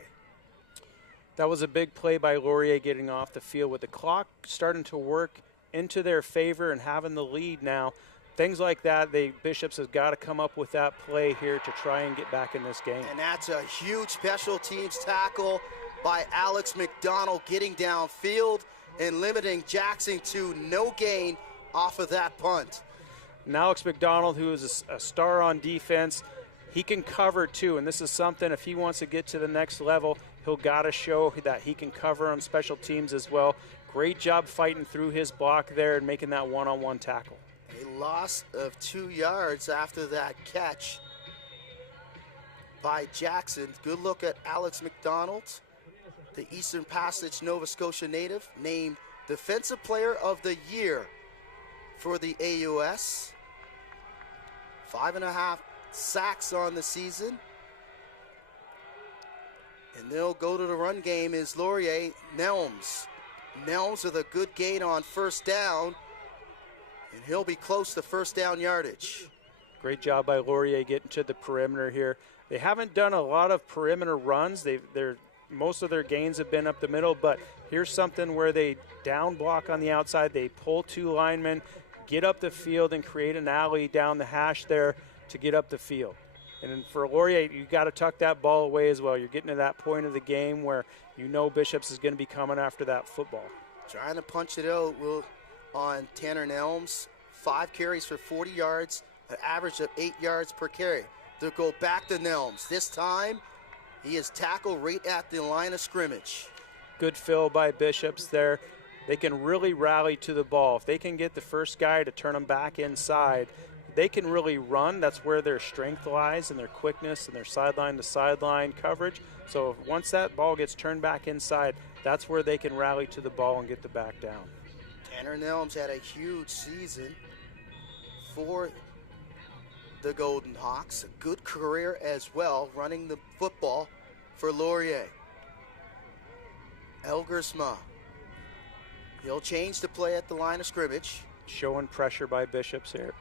That was a big play by Laurier getting off the field with the clock starting to work into their favor and having the lead now. Things like that, the Bishops has got to come up with that play here to try and get back in this game. And that's a huge special teams tackle by Alex McDonald, getting downfield and limiting Jackson to no gain off of that punt. And Alex McDonald, who is a star on defense, he can cover too, and this is something, if he wants to get to the next level, he'll got to show that he can cover on special teams as well. Great job fighting through his block there and making that one-on-one tackle. A loss of 2 yards after that catch by Jackson. Good look at Alex McDonald, the Eastern Passage, Nova Scotia native, named Defensive Player of the Year for the AUS. 5.5 sacks on the season. And they'll go to the run game is Laurier. Nelms with a good gain on first down. And he'll be close to first down yardage. Great job by Laurier getting to the perimeter here. They haven't done a lot of perimeter runs. Most of their gains have been up the middle, but here's something where they down block on the outside. They pull 2 linemen, get up the field, and create an alley down the hash there to get up the field. And then for Laurier, you got to tuck that ball away as well. You're getting to that point of the game where you know Bishops is going to be coming after that football. Trying to punch it out on Tanner Nelms. 5 carries for 40 yards, an average of 8 yards per carry. They'll go back to Nelms. This time, he is tackled right at the line of scrimmage. Good fill by Bishops there. They can really rally to the ball. If they can get the first guy to turn them back inside, they can really run. That's where their strength lies, and their quickness and their sideline-to-sideline coverage. So once that ball gets turned back inside, that's where they can rally to the ball and get the back down. Tanner Nelms had a huge season for the Golden Hawks. A good career as well, running the football for Laurier. Elgersma. He'll change the play at the line of scrimmage. Showing pressure by Bishops here.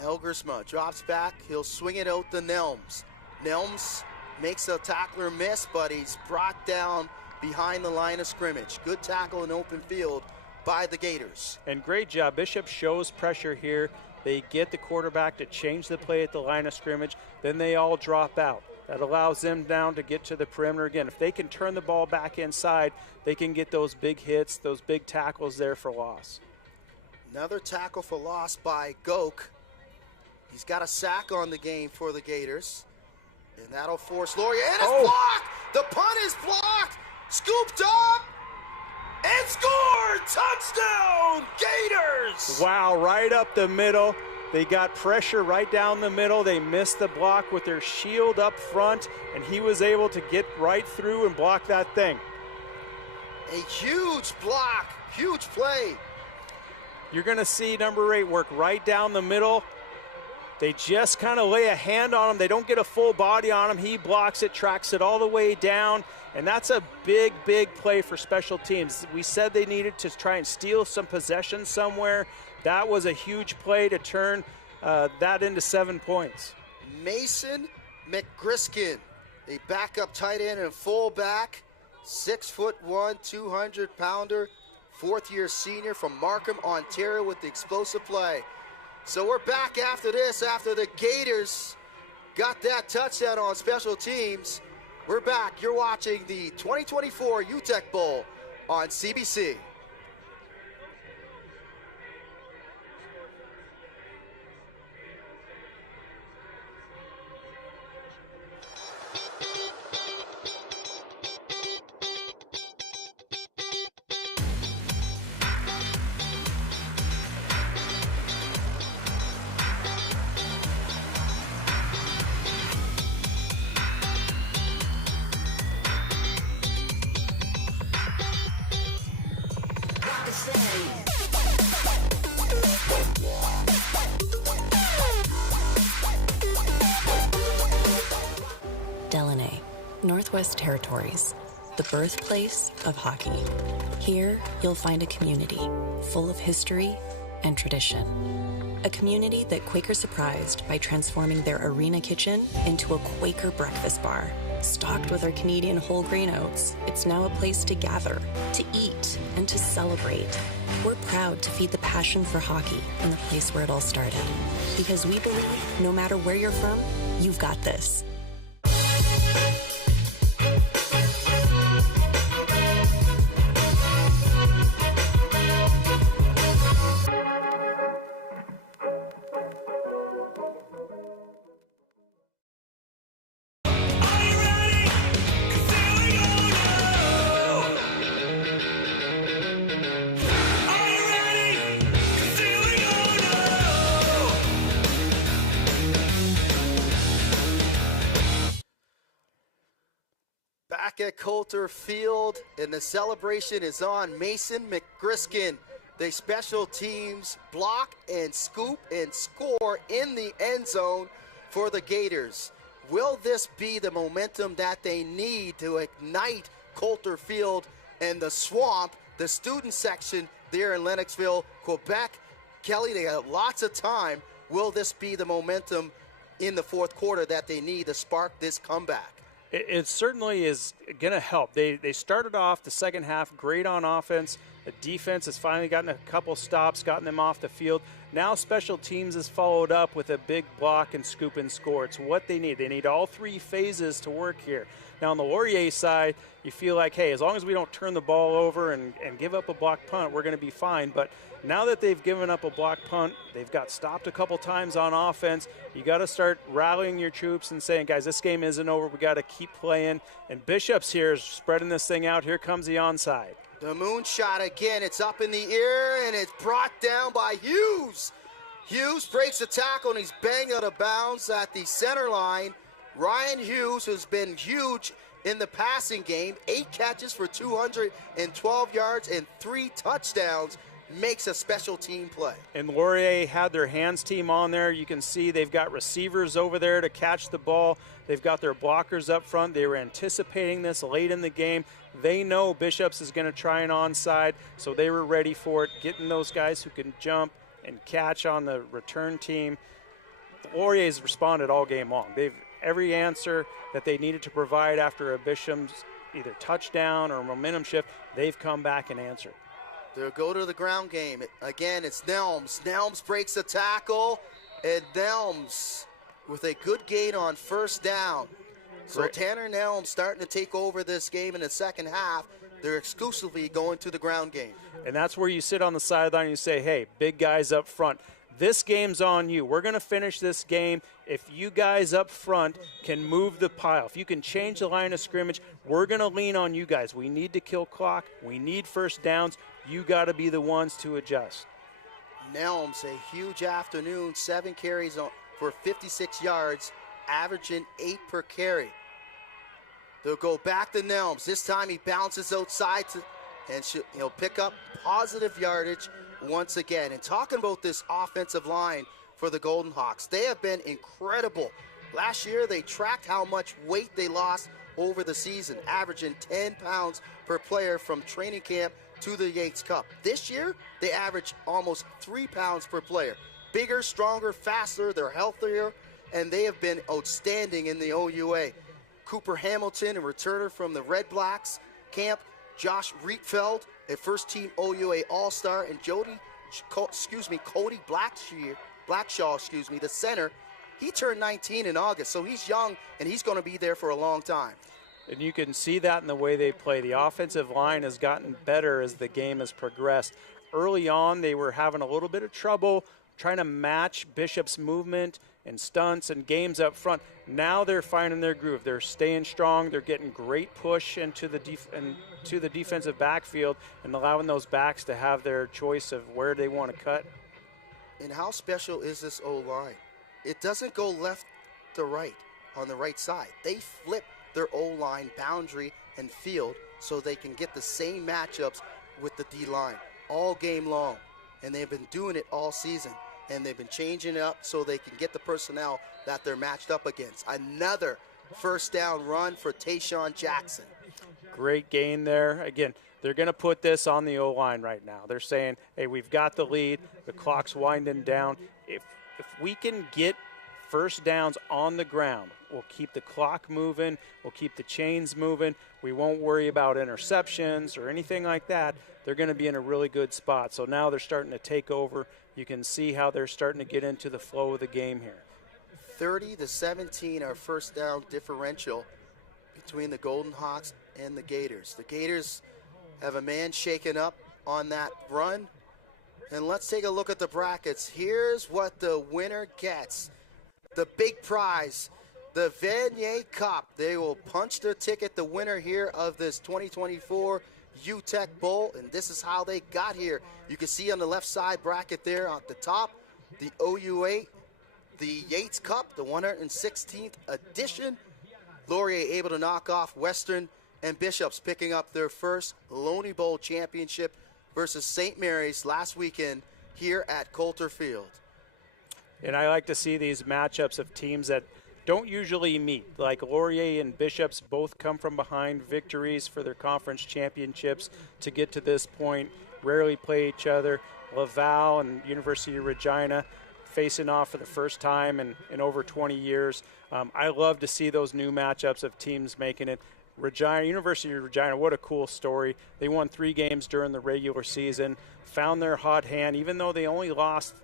Elgersma drops back. He'll swing it out to Nelms. Nelms makes a tackler miss, but he's brought down behind the line of scrimmage. Good tackle in open field by the Gators. And great job. Bishop shows pressure here. They get the quarterback to change the play at the line of scrimmage. Then they all drop out. That allows them down to get to the perimeter again. If they can turn the ball back inside, they can get those big hits, those big tackles there for loss. Another tackle for loss by Goke. He's got a sack on the game for the Gators. And that'll force Laurier. And it's blocked! The punt is blocked! Scooped up! And scored! Touchdown! Gators! Wow, right up the middle. They got pressure right down the middle. They missed the block with their shield up front, and he was able to get right through and block that thing. A huge block, huge play. You're going to see number 8 work right down the middle. They just kind of lay a hand on him. They don't get a full body on him. He blocks it, tracks it all the way down, and that's a big, big play for special teams. We said they needed to try and steal some possession somewhere. That was a huge play to turn that into 7 points. Mason McGriskin, a backup tight end and fullback, 6'1", 200-pounder, 4th-year senior from Markham, Ontario, with the explosive play. So we're back after this, after the Gators got that touchdown on special teams. We're back. You're watching the 2024 UTeck Bowl on CBC. Northwest Territories, the birthplace of hockey. Here, you'll find a community full of history and tradition. A community that Quaker surprised by transforming their arena kitchen into a Quaker breakfast bar. Stocked with our Canadian whole grain oats, it's now a place to gather, to eat, and to celebrate. We're proud to feed the passion for hockey in the place where it all started. Because we believe, no matter where you're from, you've got this. back at Coulter Field, and the celebration is on. Mason McGriskin, the special teams block and scoop and score in the end zone for the Gators. Will this be the momentum that they need to ignite Coulter Field and the swamp, the student section there in Lennoxville, Quebec? Kelly, they have lots of time. Will this be the momentum in the fourth quarter that they need to spark this comeback? It certainly is going to help. They started off the second half great on offense. The defense has finally gotten a couple stops, gotten them off the field. Now special teams has followed up with a big block and scoop and score. It's what they need. They need all three phases to work here. Now on the Laurier side, you feel like, hey, as long as we don't turn the ball over and give up a block punt, we're going to be fine. But now that they've given up a block punt, they've got stopped a couple times on offense. You got to start rallying your troops and saying, guys, this game isn't over. We got to keep playing. And Bishop's here is spreading this thing out. Here comes the onside. The moonshot again. It's up in the air, and it's brought down by Hughes. Hughes breaks the tackle, and he's banged out of bounds at the center line. Ryan Hughes, who's been huge in the passing game, 8 catches for 212 yards and 3 touchdowns, makes a special team play. And Laurier had their hands team on there. You can see they've got receivers over there to catch the ball. They've got their blockers up front. They were anticipating this late in the game. They know Bishops is going to try an onside, so they were ready for it, getting those guys who can jump and catch on the return team. The Laurier's responded all game long. They've every answer that they needed to provide after a Bishop's either touchdown or momentum shift, they've come back and answered. They'll go to the ground game. Again, it's Nelms. Nelms breaks the tackle, and Nelms with a good gain on first down. So Tanner Nelms starting to take over this game in the second half. They're exclusively going to the ground game. And that's where you sit on the sideline and you say, hey, big guys up front, this game's on you. We're going to finish this game. If you guys up front can move the pile, if you can change the line of scrimmage, we're going to lean on you guys. We need to kill clock. We need first downs. You got to be the ones to adjust. Nelms, a huge afternoon, 7 carries for 56 yards, averaging 8 per carry. They'll go back to Nelms. This time he bounces outside and he'll pick up positive yardage once again. And talking about this offensive line for the Golden Hawks, they have been incredible. Last year they tracked how much weight they lost over the season, averaging 10 pounds per player from training camp to the Yates Cup. This year they average almost 3 pounds per player. Bigger, stronger, faster, they're healthier, and they have been outstanding in the OUA. Cooper Hamilton, a returner from the Red Blacks camp, Josh Rietfeld, a first-team OUA All-Star, and Cody Blackshaw, the center. He turned 19 in August, so he's young, and he's going to be there for a long time. And you can see that in the way they play. The offensive line has gotten better as the game has progressed. Early on, they were having a little bit of trouble trying to match Bishop's movement and stunts and games up front. Now they're finding their groove. They're staying strong. They're getting great push into the defensive backfield and allowing those backs to have their choice of where they want to cut. And how special is this O-line? It doesn't go left to right on the right side. They flip their O-line boundary and field so they can get the same matchups with the D-line all game long. And they've been doing it all season. And they've been changing it up so they can get the personnel that they're matched up against. Another first down run for Tayshawn Jackson. Great gain there. Again, they're going to put this on the O-line right now. They're saying, hey, we've got the lead. The clock's winding down. If we can get first downs on the ground, we'll keep the clock moving. We'll keep the chains moving. We won't worry about interceptions or anything like that. They're going to be in a really good spot. So now they're starting to take over. You can see how they're starting to get into the flow of the game here. 30-17, our first down differential between the Golden Hawks and the Gators. The Gators have a man shaken up on that run. And let's take a look at the brackets. Here's what the winner gets. The big prize, the Vanier Cup. They will punch their ticket, the winner here of this 2024 UTeck Bowl, and this is how they got here. You can see on the left side bracket there at the top, the OUA, the Yates Cup, the 116th edition. Laurier able to knock off Western and Bishops picking up their first Loney Bowl championship versus St. Mary's last weekend here at Coulter Field. And I like to see these matchups of teams that don't usually meet, like Laurier and Bishops both come from behind victories for their conference championships to get to this point, rarely play each other. Laval and University of Regina facing off for the first time in over 20 years. I love to see those new matchups of teams making it. University of Regina, what a cool story. They won 3 games during the regular season, found their hot hand, even though they only lost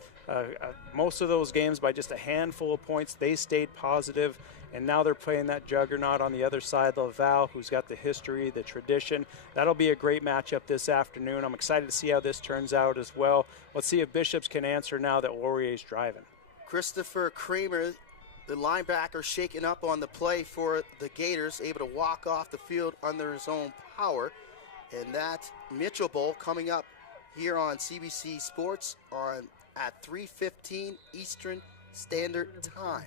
most of those games by just a handful of points. They stayed positive, and now they're playing that juggernaut on the other side, Laval, who's got the history, the tradition. That'll be a great matchup this afternoon. I'm excited to see how this turns out as well. Let's see if Bishops can answer now that Laurier's driving. Christopher Kramer, the linebacker, shaken up on the play for the Gators, able to walk off the field under his own power. And that Mitchell Bowl coming up here on CBC Sports at 3:15 Eastern Standard Time.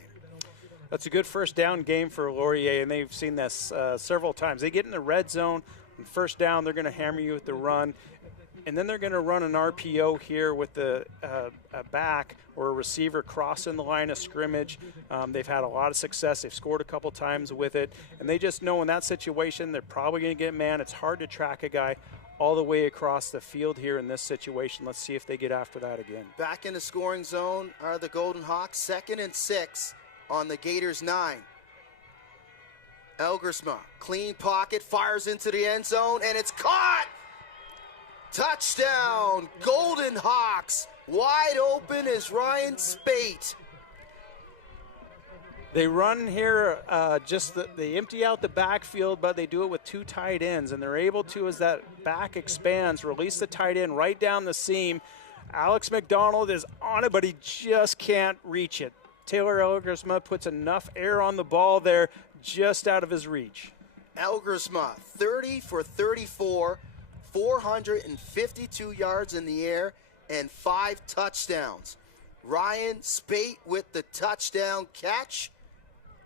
That's a good first down game for Laurier, and they've seen this several times. They get in the red zone, and first down, they're going to hammer you with the run, and then they're going to run an RPO here with a back or a receiver crossing the line of scrimmage. They've had a lot of success. They've scored a couple times with it, and they just know in that situation they're probably going to get man. It's hard to track a guy all the way across the field here in this situation. Let's see if they get after that again. Back in the scoring zone are the Golden Hawks, 2nd and 6 on the Gators 9. Elgersma, clean pocket, fires into the end zone, and it's caught! Touchdown, Golden Hawks. Wide open is Ryan Spate. They run here, they empty out the backfield, but they do it with 2 tight ends, and they're able to, as that back expands, release the tight end right down the seam. Alex McDonald is on it, but he just can't reach it. Taylor Elgersma puts enough air on the ball there, just out of his reach. Elgersma, 30 for 34, 452 yards in the air, and 5 touchdowns. Ryan Spate with the touchdown catch,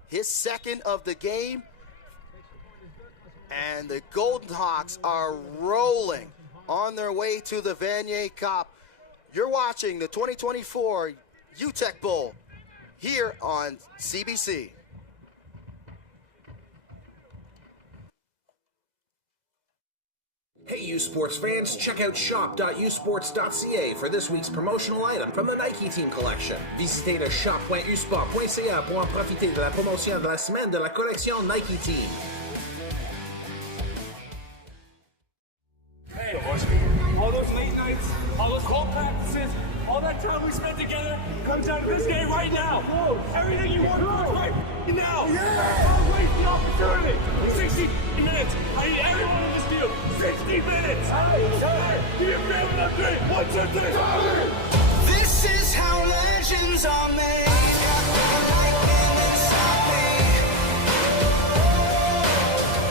his second of the game. And the Golden Hawks are rolling on their way to the Vanier Cup. You're watching the 2024 UTeck Bowl here on CBC. Hey, U Sports fans, check out shop.usports.ca for this week's promotional item from the Nike Team Collection. Visitez le shop.usport.ca pour en profiter de la promotion de la semaine de la collection Nike Team. Hey, all those late nights, all those cold practices, all that time we spent together comes down to this game right now. Everything you want to right now. Don't waste the opportunity. 60 minutes. I need everyone in this deal. 60 minutes. Give your family a 3. 1, 2, 3. This is how legends are made. Lightning inside me.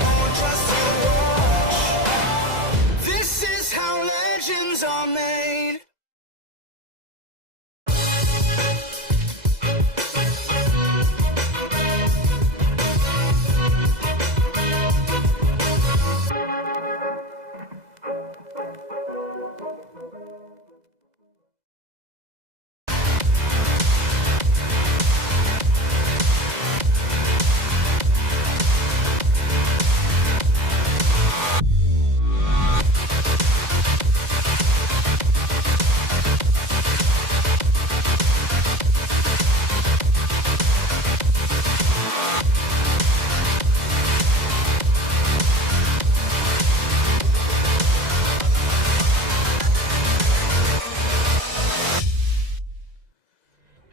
No one trusts to watch. This is how legends are made.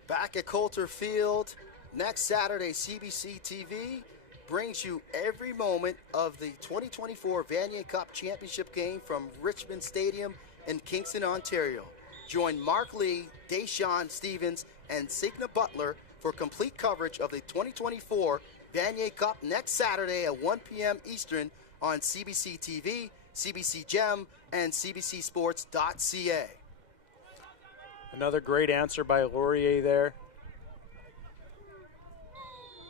Back at Coulter Field next Saturday, CBC TV brings you every moment of the 2024 Vanier Cup Championship game from Richmond Stadium in Kingston, Ontario. Join Mark Lee, Deshaun Stevens, and Signa Butler for complete coverage of the 2024 Vanier Cup next Saturday at 1 p.m. Eastern on CBC TV, CBC Gem, and cbcsports.ca. Another great answer by Laurier there.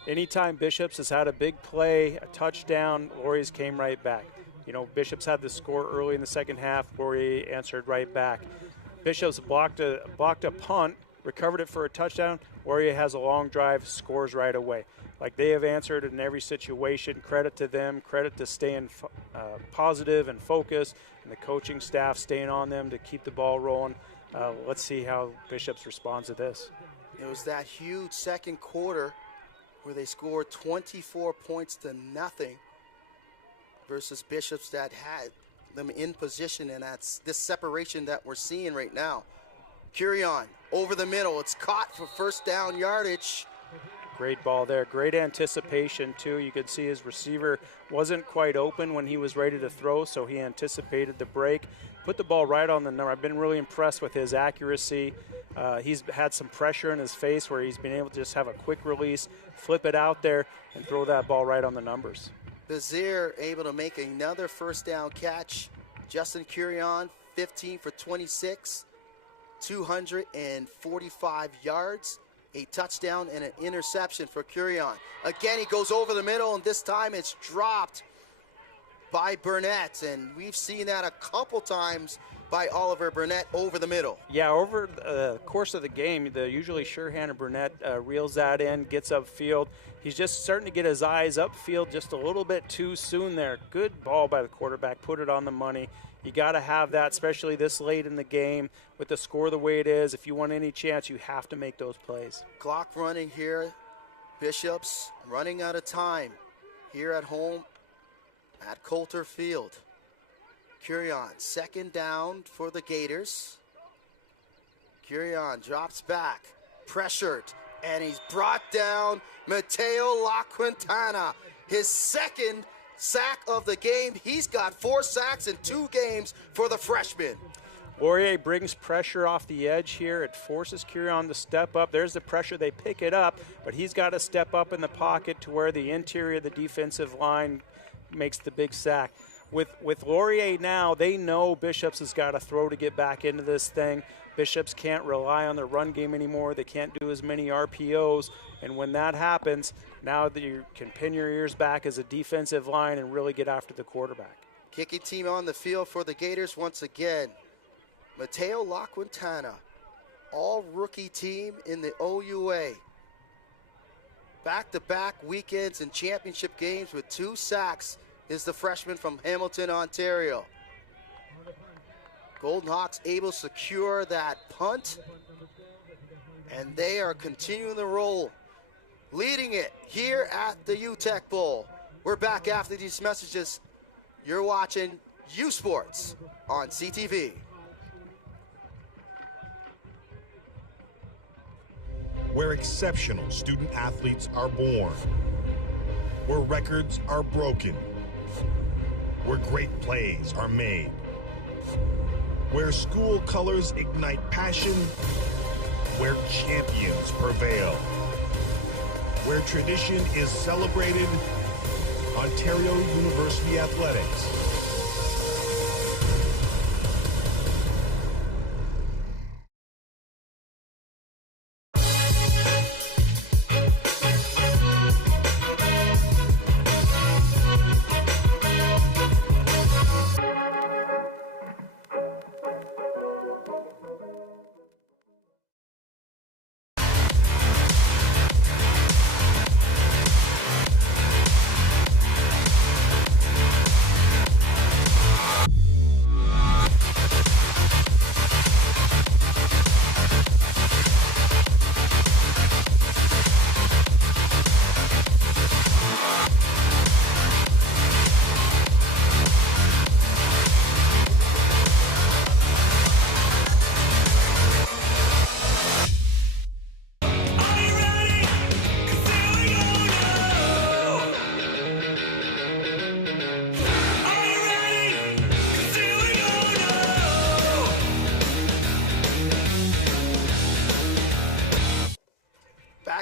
Anytime Bishops has had a big play, a touchdown, Laurier's came right back. You know, Bishops had the score early in the second half. Laurier answered right back. Bishops blocked a punt, recovered it for a touchdown. Laurier has a long drive, scores right away. Like, they have answered in every situation. Credit to them, credit to staying positive and focused, and the coaching staff staying on them to keep the ball rolling. Let's see how Bishops responds to this. It was that huge second quarter where they scored 24 points to nothing versus Bishops that had them in position, and that's this separation that we're seeing right now. Curion over the middle. It's caught for first down yardage. Great ball there. Great anticipation, too. You could see his receiver wasn't quite open when he was ready to throw, so he anticipated the break. Put the ball right on the number. I've been really impressed with his accuracy. He's had some pressure in his face where he's been able to just have a quick release, flip it out there, and throw that ball right on the numbers. Vanier able to make another first down catch. Justin Curion, 15 for 26, 245 yards, a touchdown and an interception for Curion. Again, he goes over the middle, and this time it's dropped by Burnett, and we've seen that a couple times by Oliver Burnett over the middle. Yeah, over the course of the game, usually sure-handed Burnett reels that in, gets upfield. He's just starting to get his eyes upfield just a little bit too soon there. Good ball by the quarterback, put it on the money. You got to have that, especially this late in the game with the score the way it is. If you want any chance, you have to make those plays. Clock running here. Bishops running out of time here at home at Coulter Field. Curion, second down for the Gators. Curion drops back, pressured, and he's brought down. Mateo LaQuintana, his second sack of the game. He's got 4 sacks in 2 games for the freshman. Laurier brings pressure off the edge here. It forces Curion to step up. There's the pressure. They pick it up, but he's got to step up in the pocket to where the interior of the defensive line makes the big sack. With Laurier now, they know Bishops has got to throw to get back into this thing. Bishops can't rely on the run game anymore. They can't do as many RPOs. And when that happens, now that you can pin your ears back as a defensive line and really get after the quarterback. Kicking team on the field for the Gators once again. Mateo LaQuintana, all rookie team in the OUA. Back-to-back weekends and championship games with 2 sacks is the freshman from Hamilton, Ontario. Golden Hawks able to secure that punt, and they are continuing the roll, leading it here at the UTeck Bowl. We're back after these messages. You're watching U Sports on CTV. Where exceptional student athletes are born, where records are broken, where great plays are made, where school colors ignite passion, where champions prevail, where tradition is celebrated, Ontario University Athletics.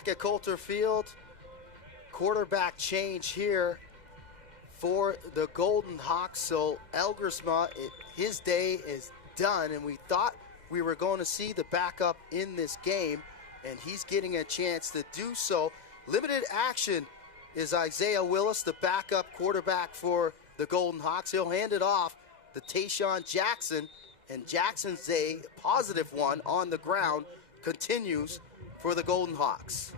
At Coulter Field, quarterback change here for the Golden Hawks. So Elgersma, his day is done, and we thought we were going to see the backup in this game, and he's getting a chance to do so. Limited action is Isaiah Willis, the backup quarterback for the Golden Hawks. He'll hand it off to Tayshawn Jackson, and Jackson's a positive one on the ground continues for the Golden Hawks.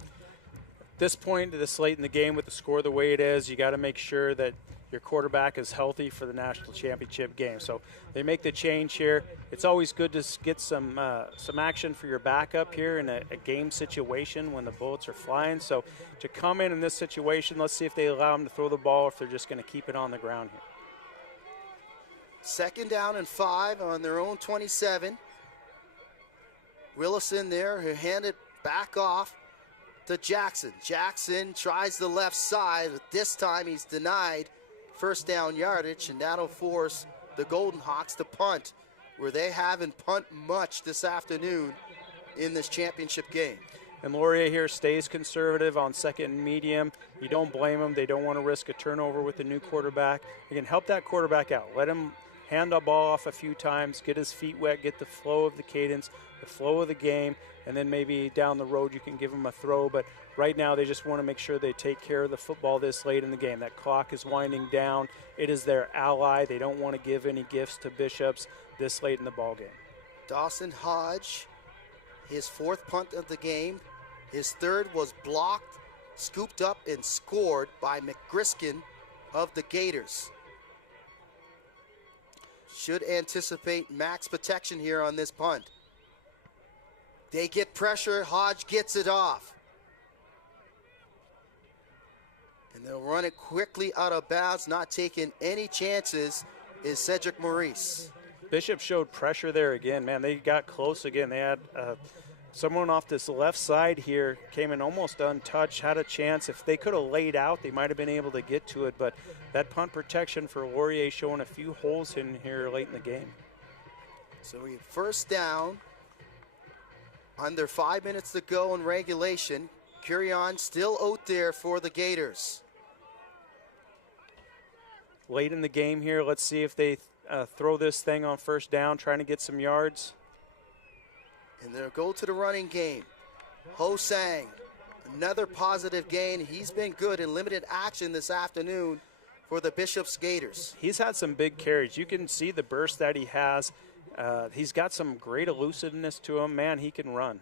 At this point, this late in the game with the score the way it is, you got to make sure that your quarterback is healthy for the national championship game. So they make the change here. It's always good to get some action for your backup here in a game situation when the bullets are flying. So to come in this situation, let's see if they allow them to throw the ball or if they're just going to keep it on the ground here. 2nd down and 5 on their own 27. Willis in there, who handed back off to Jackson. Jackson tries the left side, but this time he's denied first down yardage, and that'll force the Golden Hawks to punt, where they haven't punt much this afternoon in this championship game. And Laurier here stays conservative on 2nd and medium. You don't blame them. They don't want to risk a turnover with the new quarterback. You can help that quarterback out. Let him hand the ball off a few times, get his feet wet, get the flow of the cadence, the flow of the game, and then maybe down the road you can give them a throw. But right now they just want to make sure they take care of the football this late in the game. That clock is winding down. It is their ally. They don't want to give any gifts to Bishops this late in the ball game. Dawson Hodge, his 4th punt of the game. His 3rd was blocked, scooped up, and scored by McGriskin of the Gaiters. Should anticipate max protection here on this punt. They get pressure. Hodge gets it off. And they'll run it quickly out of bounds, not taking any chances, is Cedric Maurice. Bishop showed pressure there again. Man, they got close again. They had someone off this left side here, came in almost untouched, had a chance. If they could have laid out, they might have been able to get to it. But that punt protection for Laurier showing a few holes in here late in the game. So we have 1st down. Under 5 minutes to go in regulation. Curion still out there for the Gaiters. Late in the game here, let's see if they throw this thing on 1st down, trying to get some yards. And they'll go to the running game. Ho-Sang, another positive gain. He's been good in limited action this afternoon for the Bishop's Gaiters. He's had some big carries. You can see the burst that he has. He's got some great elusiveness to him. Man, he can run.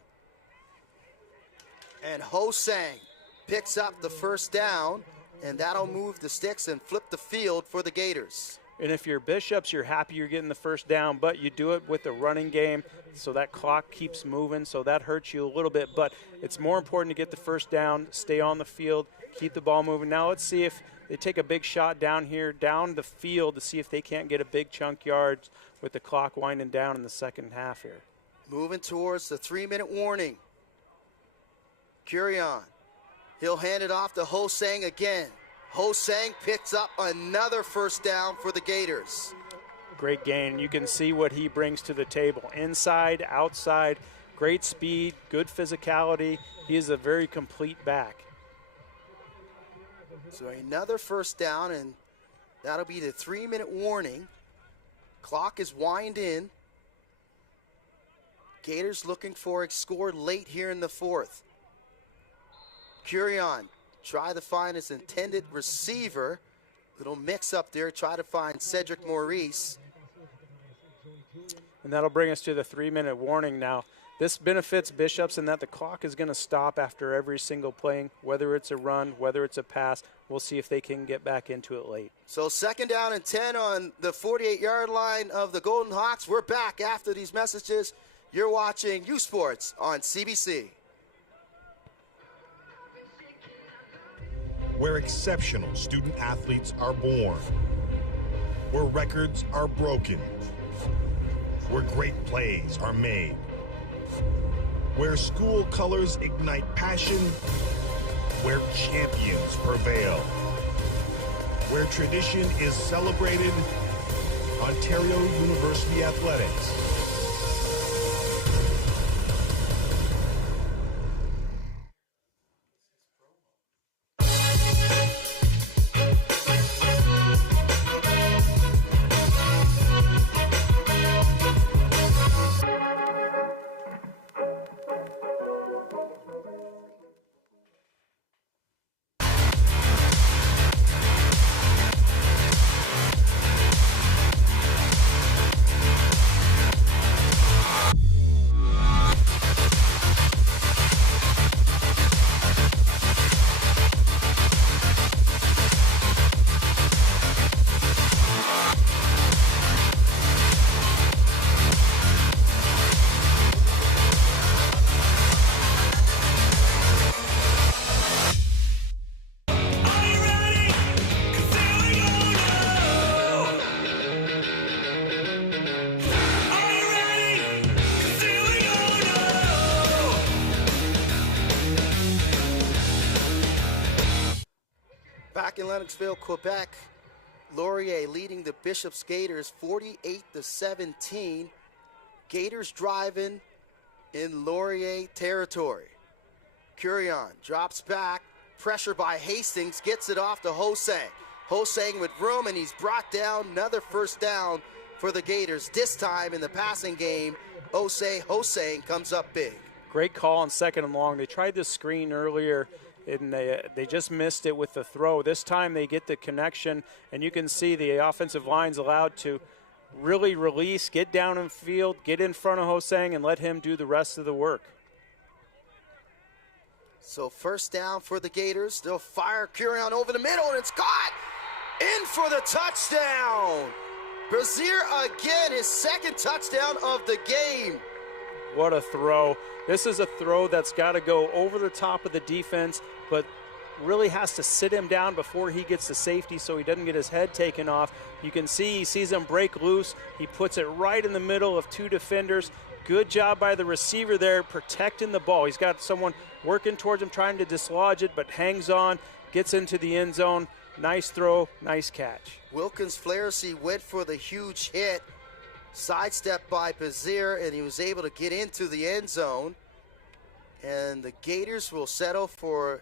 And Ho-Sang picks up the 1st down, and that'll move the sticks and flip the field for the Gaiters. And if you're Bishops, you're happy you're getting the 1st down, but you do it with the running game, so that clock keeps moving, so that hurts you a little bit. But it's more important to get the 1st down, stay on the field, keep the ball moving. Now let's see if they take a big shot down here, down the field, to see if they can't get a big chunk yards with the clock winding down in the 2nd half here. Moving towards the 3-minute warning. Curion, he'll hand it off to Ho-Sang again. Ho-Sang picks up another 1st down for the Gaiters. Great gain. You can see what he brings to the table. Inside, outside, great speed, good physicality. He is a very complete back. So another 1st down, and that'll be the 3-minute warning. Clock is wind in. Gators looking for a score late here in the 4th. Curion try to find his intended receiver. Little mix up there, try to find Cedric Maurice. And that'll bring us to the 3-minute warning now. This benefits Bishops in that the clock is going to stop after every single play, whether it's a run, whether it's a pass. We'll see if they can get back into it late. So 2nd down and 10 on the 48-yard line of the Golden Hawks. We're back after these messages. You're watching U Sports on CBC. Where exceptional student athletes are born, where records are broken, where great plays are made, where school colors ignite passion, where champions prevail, where tradition is celebrated, Ontario University Athletics. Lennoxville, Quebec. Laurier leading the Bishop's Gators 48-17. Gators driving in Laurier territory. Curion drops back. Pressure by Hastings, gets it off to Hosang. Hosang with room, and he's brought down. Another first down for the Gators. This time in the passing game, Hosang comes up big. Great call on 2nd and long. They tried the screen earlier, and they just missed it with the throw. This time they get the connection, and you can see the offensive line's allowed to really release, get down in field, get in front of Hosang, and let him do the rest of the work. So first down for the Gators. They'll fire Curion over the middle, and it's caught. In for the touchdown. Brazier again, his 2nd touchdown of the game. What a throw. This is a throw that's got to go over the top of the defense, but really has to sit him down before he gets the safety so he doesn't get his head taken off. You can see he sees him break loose. He puts it right in the middle of 2 defenders. Good job by the receiver there protecting the ball. He's got someone working towards him trying to dislodge it, but hangs on, gets into the end zone. Nice throw, nice catch. Wilkins Flaherty went for the huge hit. Sidestepped by Brazier, and he was able to get into the end zone. And the Gators will settle for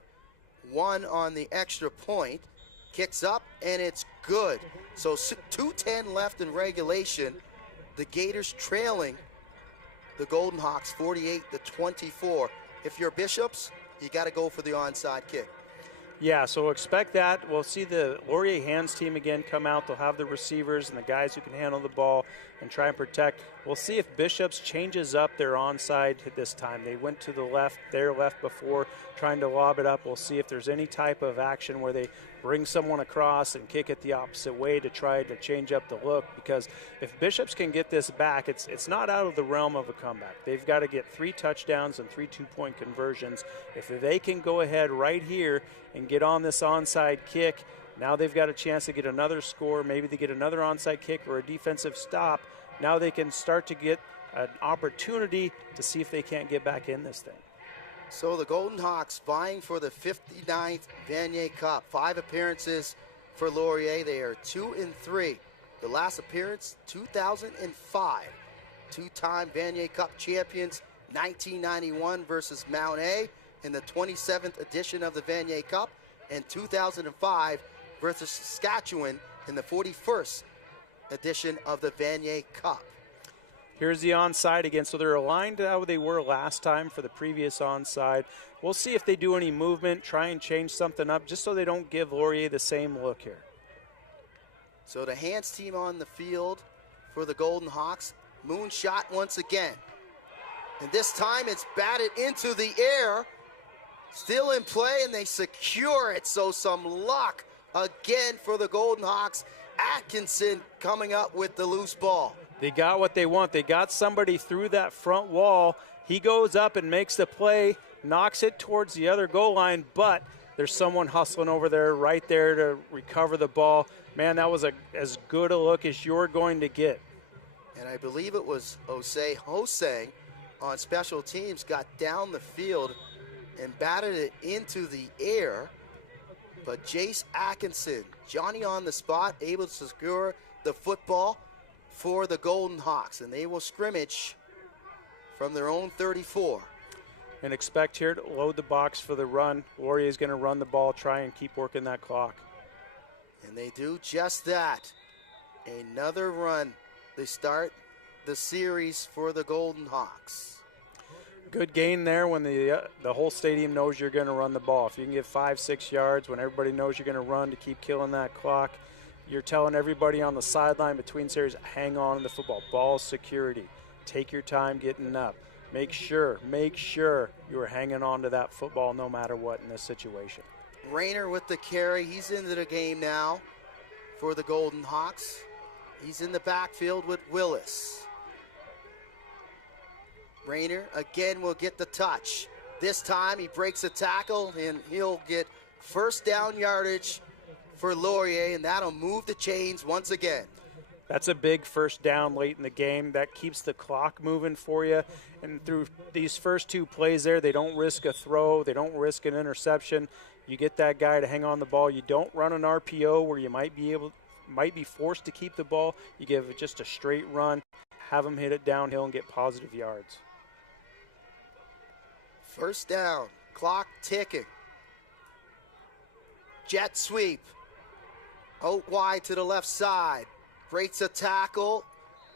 1 on the extra point. Kicks up, and it's good. So 2:10 left in regulation. The Gators trailing the Golden Hawks 48-24. If you're Bishops, you got to go for the onside kick. Yeah, so expect that. We'll see the Laurier hands team again come out. They'll have the receivers and the guys who can handle the ball and try and protect. We'll see if Bishops changes up their onside this time. They went to the left, their left before, trying to lob it up. We'll see if there's any type of action where they bring someone across and kick it the opposite way to try to change up the look, because if Bishops can get this back, it's not out of the realm of a comeback. They've got to get 3 touchdowns and 3 two-point conversions. If they can go ahead right here and get on this onside kick, now they've got a chance to get another score. Maybe they get another onside kick or a defensive stop. Now they can start to get an opportunity to see if they can't get back in this thing. So the Golden Hawks vying for the 59th Vanier Cup. 5 appearances for Laurier. They are 2-3. The last appearance, 2005. 2-time Vanier Cup champions, 1991 versus Mount A in the 27th edition of the Vanier Cup, and 2005 versus Saskatchewan in the 41st edition of the Vanier Cup. Here's the onside again. So they're aligned how they were last time for the previous onside. We'll see if they do any movement, try and change something up, just so they don't give Laurier the same look here. So the hands team on the field for the Golden Hawks. Moonshot once again. And this time it's batted into the air. Still in play, and they secure it. So some luck again for the Golden Hawks. Atkinson coming up with the loose ball. They got what they want. They got somebody through that front wall. He goes up and makes the play, knocks it towards the other goal line, but there's someone hustling over there right there to recover the ball. Man, that was as good a look as you're going to get. And I believe it was Hosang on special teams got down the field and batted it into the air. But Jace Atkinson, Johnny on the spot, able to secure the football for the Golden Hawks, and they will scrimmage from their own 34. And expect here to load the box for the run. Laurier is going to run the ball, try and keep working that clock. And they do just that. Another run. They start the series for the Golden Hawks. Good gain there when the whole stadium knows you're going to run the ball. If you can get 5-6 yards when everybody knows you're going to run to keep killing that clock, you're telling everybody on the sideline between series, hang on to the football. Ball security. Take your time getting up. Make sure you are hanging on to that football no matter what in this situation. Rayner with the carry. He's into the game now for the Golden Hawks. He's in the backfield with Willis. Rayner again will get the touch. This time he breaks a tackle, and he'll get first down yardage for Laurier, and that'll move the chains once again. That's a big first down late in the game. That keeps the clock moving for you. And through these first 2 plays there, they don't risk a throw. They don't risk an interception. You get that guy to hang on the ball. You don't run an RPO where you might be forced to keep the ball. You give it just a straight run, have him hit it downhill and get positive yards. First down, clock ticking. Jet sweep. Out wide to the left side. Breaks a tackle,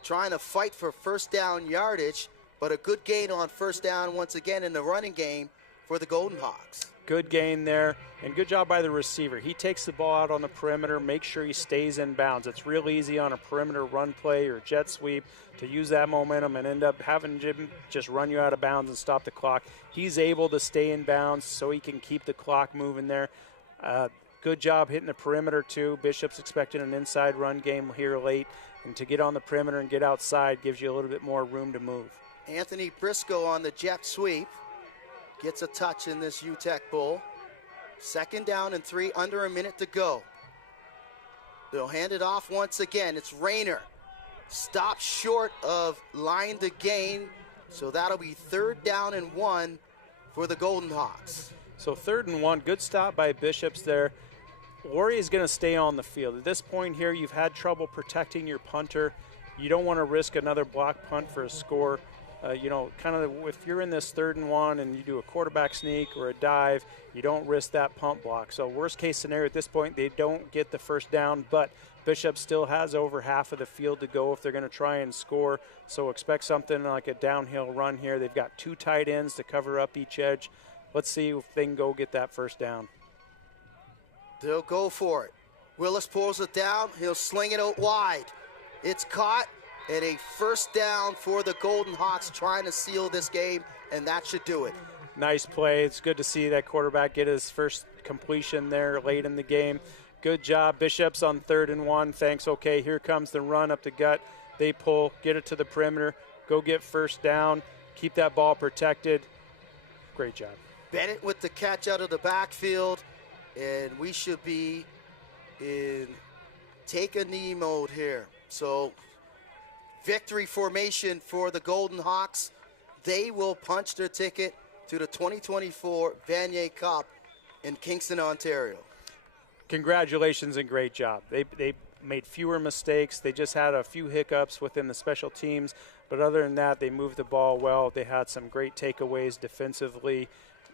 trying to fight for first down yardage, but a good gain on first down once again in the running game for the Golden Hawks. Good gain there, and good job by the receiver. He takes the ball out on the perimeter, makes sure he stays in bounds. It's real easy on a perimeter run play or jet sweep to use that momentum and end up having Jim just run you out of bounds and stop the clock. He's able to stay in bounds so he can keep the clock moving there. Good job hitting the perimeter, too. Bishop's expecting an inside run game here late, and to get on the perimeter and get outside gives you a little bit more room to move. Anthony Briscoe on the jet sweep. Gets a touch in this UTeck Bowl. Second down and 3, under a minute to go. They'll hand it off once again. It's Rayner. Stops short of line to gain, so that'll be 3rd down and 1 for the Golden Hawks. So 3rd and 1, good stop by Bishops there. Laurier is going to stay on the field. At this point here, you've had trouble protecting your punter. You don't want to risk another block punt for a score. If you're in this 3rd and 1 and you do a quarterback sneak or a dive, you don't risk that punt block. So worst case scenario at this point, they don't get the first down, but Bishop still has over half of the field to go if they're going to try and score. So expect something like a downhill run here. They've got 2 tight ends to cover up each edge. Let's see if they can go get that first down. They'll go for it. Willis pulls it down. He'll sling it out wide. It's caught. And a first down for the Golden Hawks, trying to seal this game, and that should do it. Nice play. It's good to see that quarterback get his first completion there late in the game. Good job. Bishop's on 3rd and 1. Thanks. Okay, here comes the run up the gut. They pull, get it to the perimeter, go get first down, keep that ball protected. Great job. Bennett with the catch out of the backfield, and we should be in take a knee mode here. So victory formation for the Golden Hawks. They will punch their ticket to the 2024 Vanier Cup in Kingston, Ontario. Congratulations and great job. They made fewer mistakes. They just had a few hiccups within the special teams, but other than that, they moved the ball well. They had some great takeaways defensively.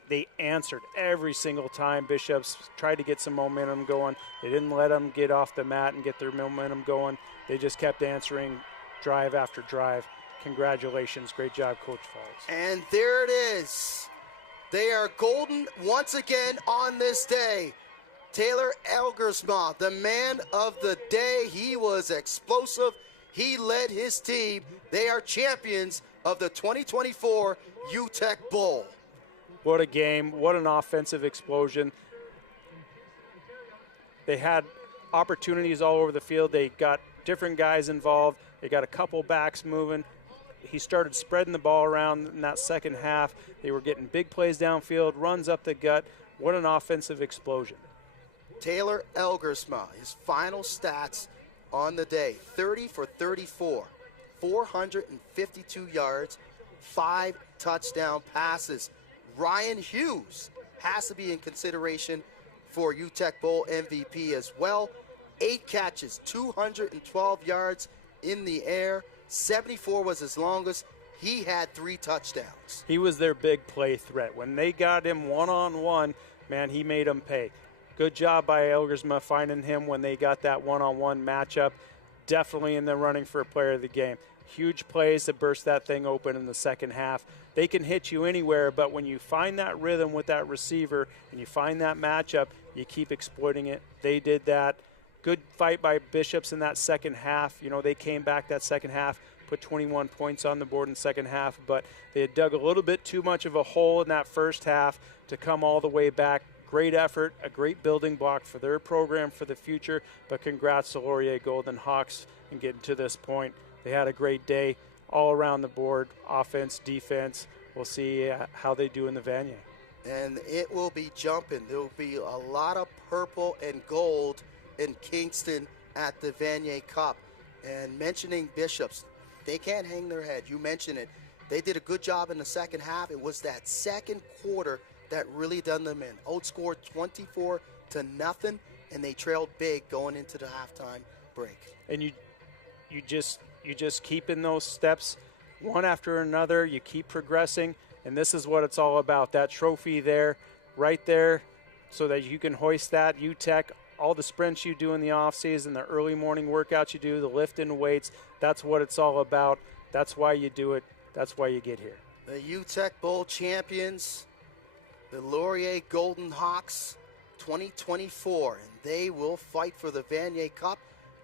They answered every single time. Bishops tried to get some momentum going. They didn't let them get off the mat and get their momentum going. They just kept answering drive after drive. Congratulations. Great job, Coach Falls. And there it is. They are golden once again on this day. Taylor Elgersma, the man of the day. He was explosive. He led his team. They are champions of the 2024 UTeck Bowl. What a game. What an offensive explosion. They had opportunities all over the field. They got different guys involved. They got a couple backs moving. He started spreading the ball around in that second half. They were getting big plays downfield, runs up the gut. What an offensive explosion. Taylor Elgersma, his final stats on the day, 30 for 34, 452 yards, 5 touchdown passes. Ryan Hughes has to be in consideration for UTeck Bowl MVP as well. 8 catches, 212 yards in the air. 74 was his longest. He had 3 touchdowns. He was their big play threat. When they got him one-on-one, man, he made them pay. Good job by Elgersma finding him when they got that one-on-one matchup. Definitely in the running for a player of the game. Huge plays to burst that thing open in the second half. They can hit you anywhere, but when you find that rhythm with that receiver and you find that matchup, you keep exploiting it. They did that. Good fight by Bishops in that second half. You know, they came back that second half, put 21 points on the board in the second half, but they had dug a little bit too much of a hole in that first half to come all the way back. Great effort, a great building block for their program for the future, but congrats to Laurier Golden Hawks in getting to this point. They had a great day all around the board, offense, defense. We'll see how they do in the Vanier. And it will be jumping. There will be a lot of purple and gold in Kingston at the Vanier Cup. And mentioning Bishops, they can't hang their head. You mentioned it. They did a good job in the second half. It was that second quarter that really done them in. Outscored 24-0, and they trailed big going into the halftime break. And you just keep in those steps one after another. You keep progressing, and this is what it's all about. That trophy there, right there, so that you can hoist that. UTeck, all the sprints you do in the offseason, the early morning workouts you do, the lifting weights, that's what it's all about. That's why you do it. That's why you get here. The UTeck Bowl champions, the Laurier Golden Hawks 2024, and they will fight for the Vanier Cup,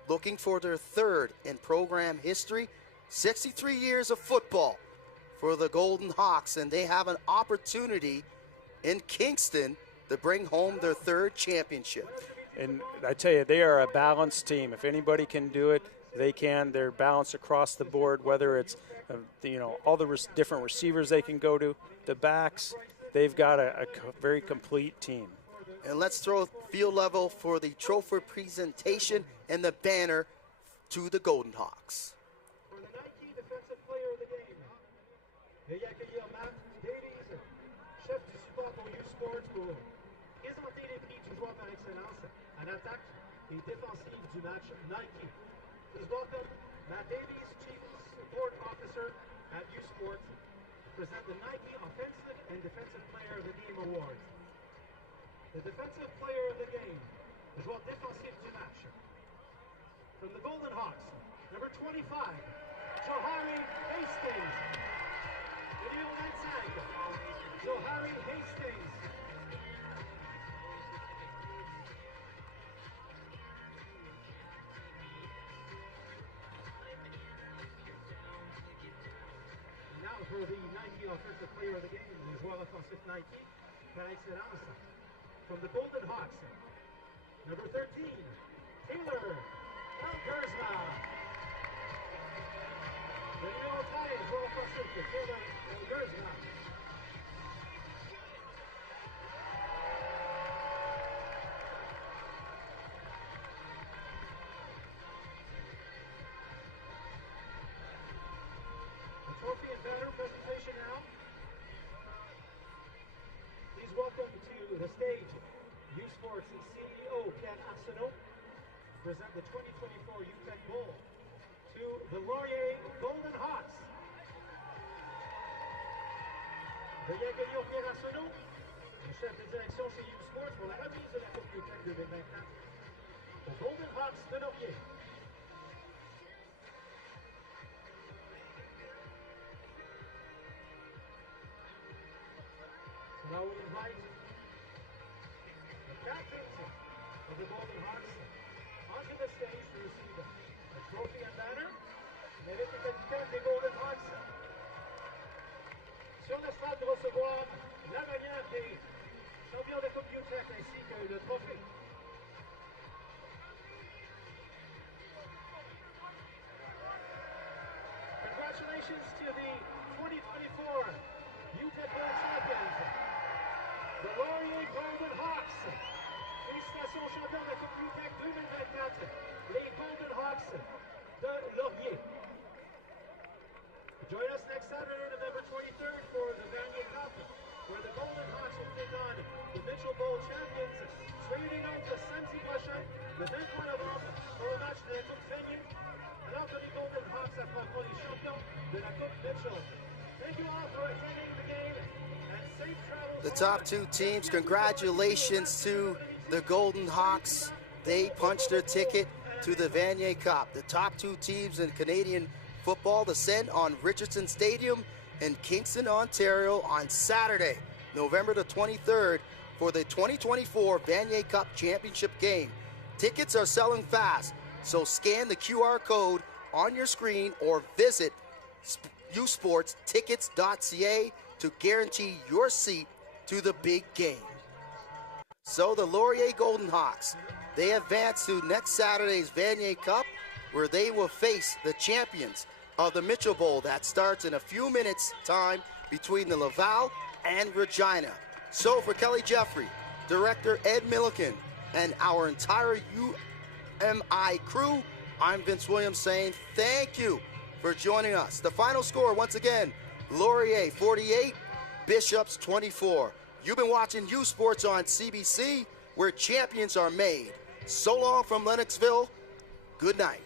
looking for their third in program history. 63 years of football for the Golden Hawks, and they have an opportunity in Kingston to bring home their third championship. And I tell you, they are a balanced team. If anybody can do it, they can. They're balanced across the board, whether it's all the different receivers they can go to, the backs. They've got a very complete team. And let's throw field level for the trophy presentation and the banner to the Golden Hawks. For the Nike Defensive Player of the Game, veuillez accueillir Gaiters, chef du support pour U-Sports, pour présenter les prix du joueur par excellence en attaque et défensive du match Nike. Please welcome Matt Davies, Chief Support Officer at U-Sports, to present the Nike Offensive and Defensive Player of the Game Awards. The Defensive Player of the Game, le joueur défensif du match. From the Golden Hawks, number 25, Johari Hastings. Numéro 25, Johari Hastings. Now for the Nike Offensive Player of the Game, le joueur offensif Nike par excellence. From the Golden Hawks, number 13, Taylor Elgersma. Le numéro 13, joueur offensif, Taylor Elgersma. The trophy and banner presentation now. Please welcome to the stage U-Sports CEO Ken Arsenault, present the 2024 UTeck Bowl to the Laurier Golden Hawks. Veuillez accueillir Pierre Arsenault, le chef de direction chez U-Sports, pour la remise de la Coupe UTeck 2024 aux Golden Hawks de Laurier. So now we invite the captains of the Golden Hawks onto the stage to receive a trophy and banner. Mérite le capitaine des Golden Hawks sur le stade de recevoir la bannière des champions de Coupe UTeck ainsi que le trophée. Congratulations to the 2024 UTeck Bowl champions, the Laurier Golden Hawks. Félicitations aux champions de la Coupe UTeck 2024, les Golden Hawks de Laurier. Join us next Saturday, November 23rd for the Vanier Cup, where the Golden Hawks will take on the Mitchell Bowl champions. Soyez des nôtres le samedi prochain, le 23 novembre, pour le match de la Coupe Vanier, alors que les Golden Hawks affronteront les champions de la Coupe Mitchell. Thank you all for attending the game, and safe travels. The top two teams, congratulations to the Golden Hawks. They punched their ticket to the Vanier Cup. The top two teams in Canadian football descend on Richardson Stadium in Kingston, Ontario on Saturday, November the 23rd for the 2024 Vanier Cup Championship game. Tickets are selling fast, so scan the QR code on your screen or visit usportstickets.ca to guarantee your seat to the big game. So the Laurier Golden Hawks, they advance to next Saturday's Vanier Cup, where they will face the champions of the Mitchell Bowl that starts in a few minutes' time between the Laval and Regina. So for Kelly Jeffrey, Director Ed Milliken, and our entire UMI crew, I'm Vince Williams saying thank you for joining us. The final score, once again, Laurier 48, Bishops 24. You've been watching U Sports on CBC, where champions are made. So long from Lennoxville. Good night.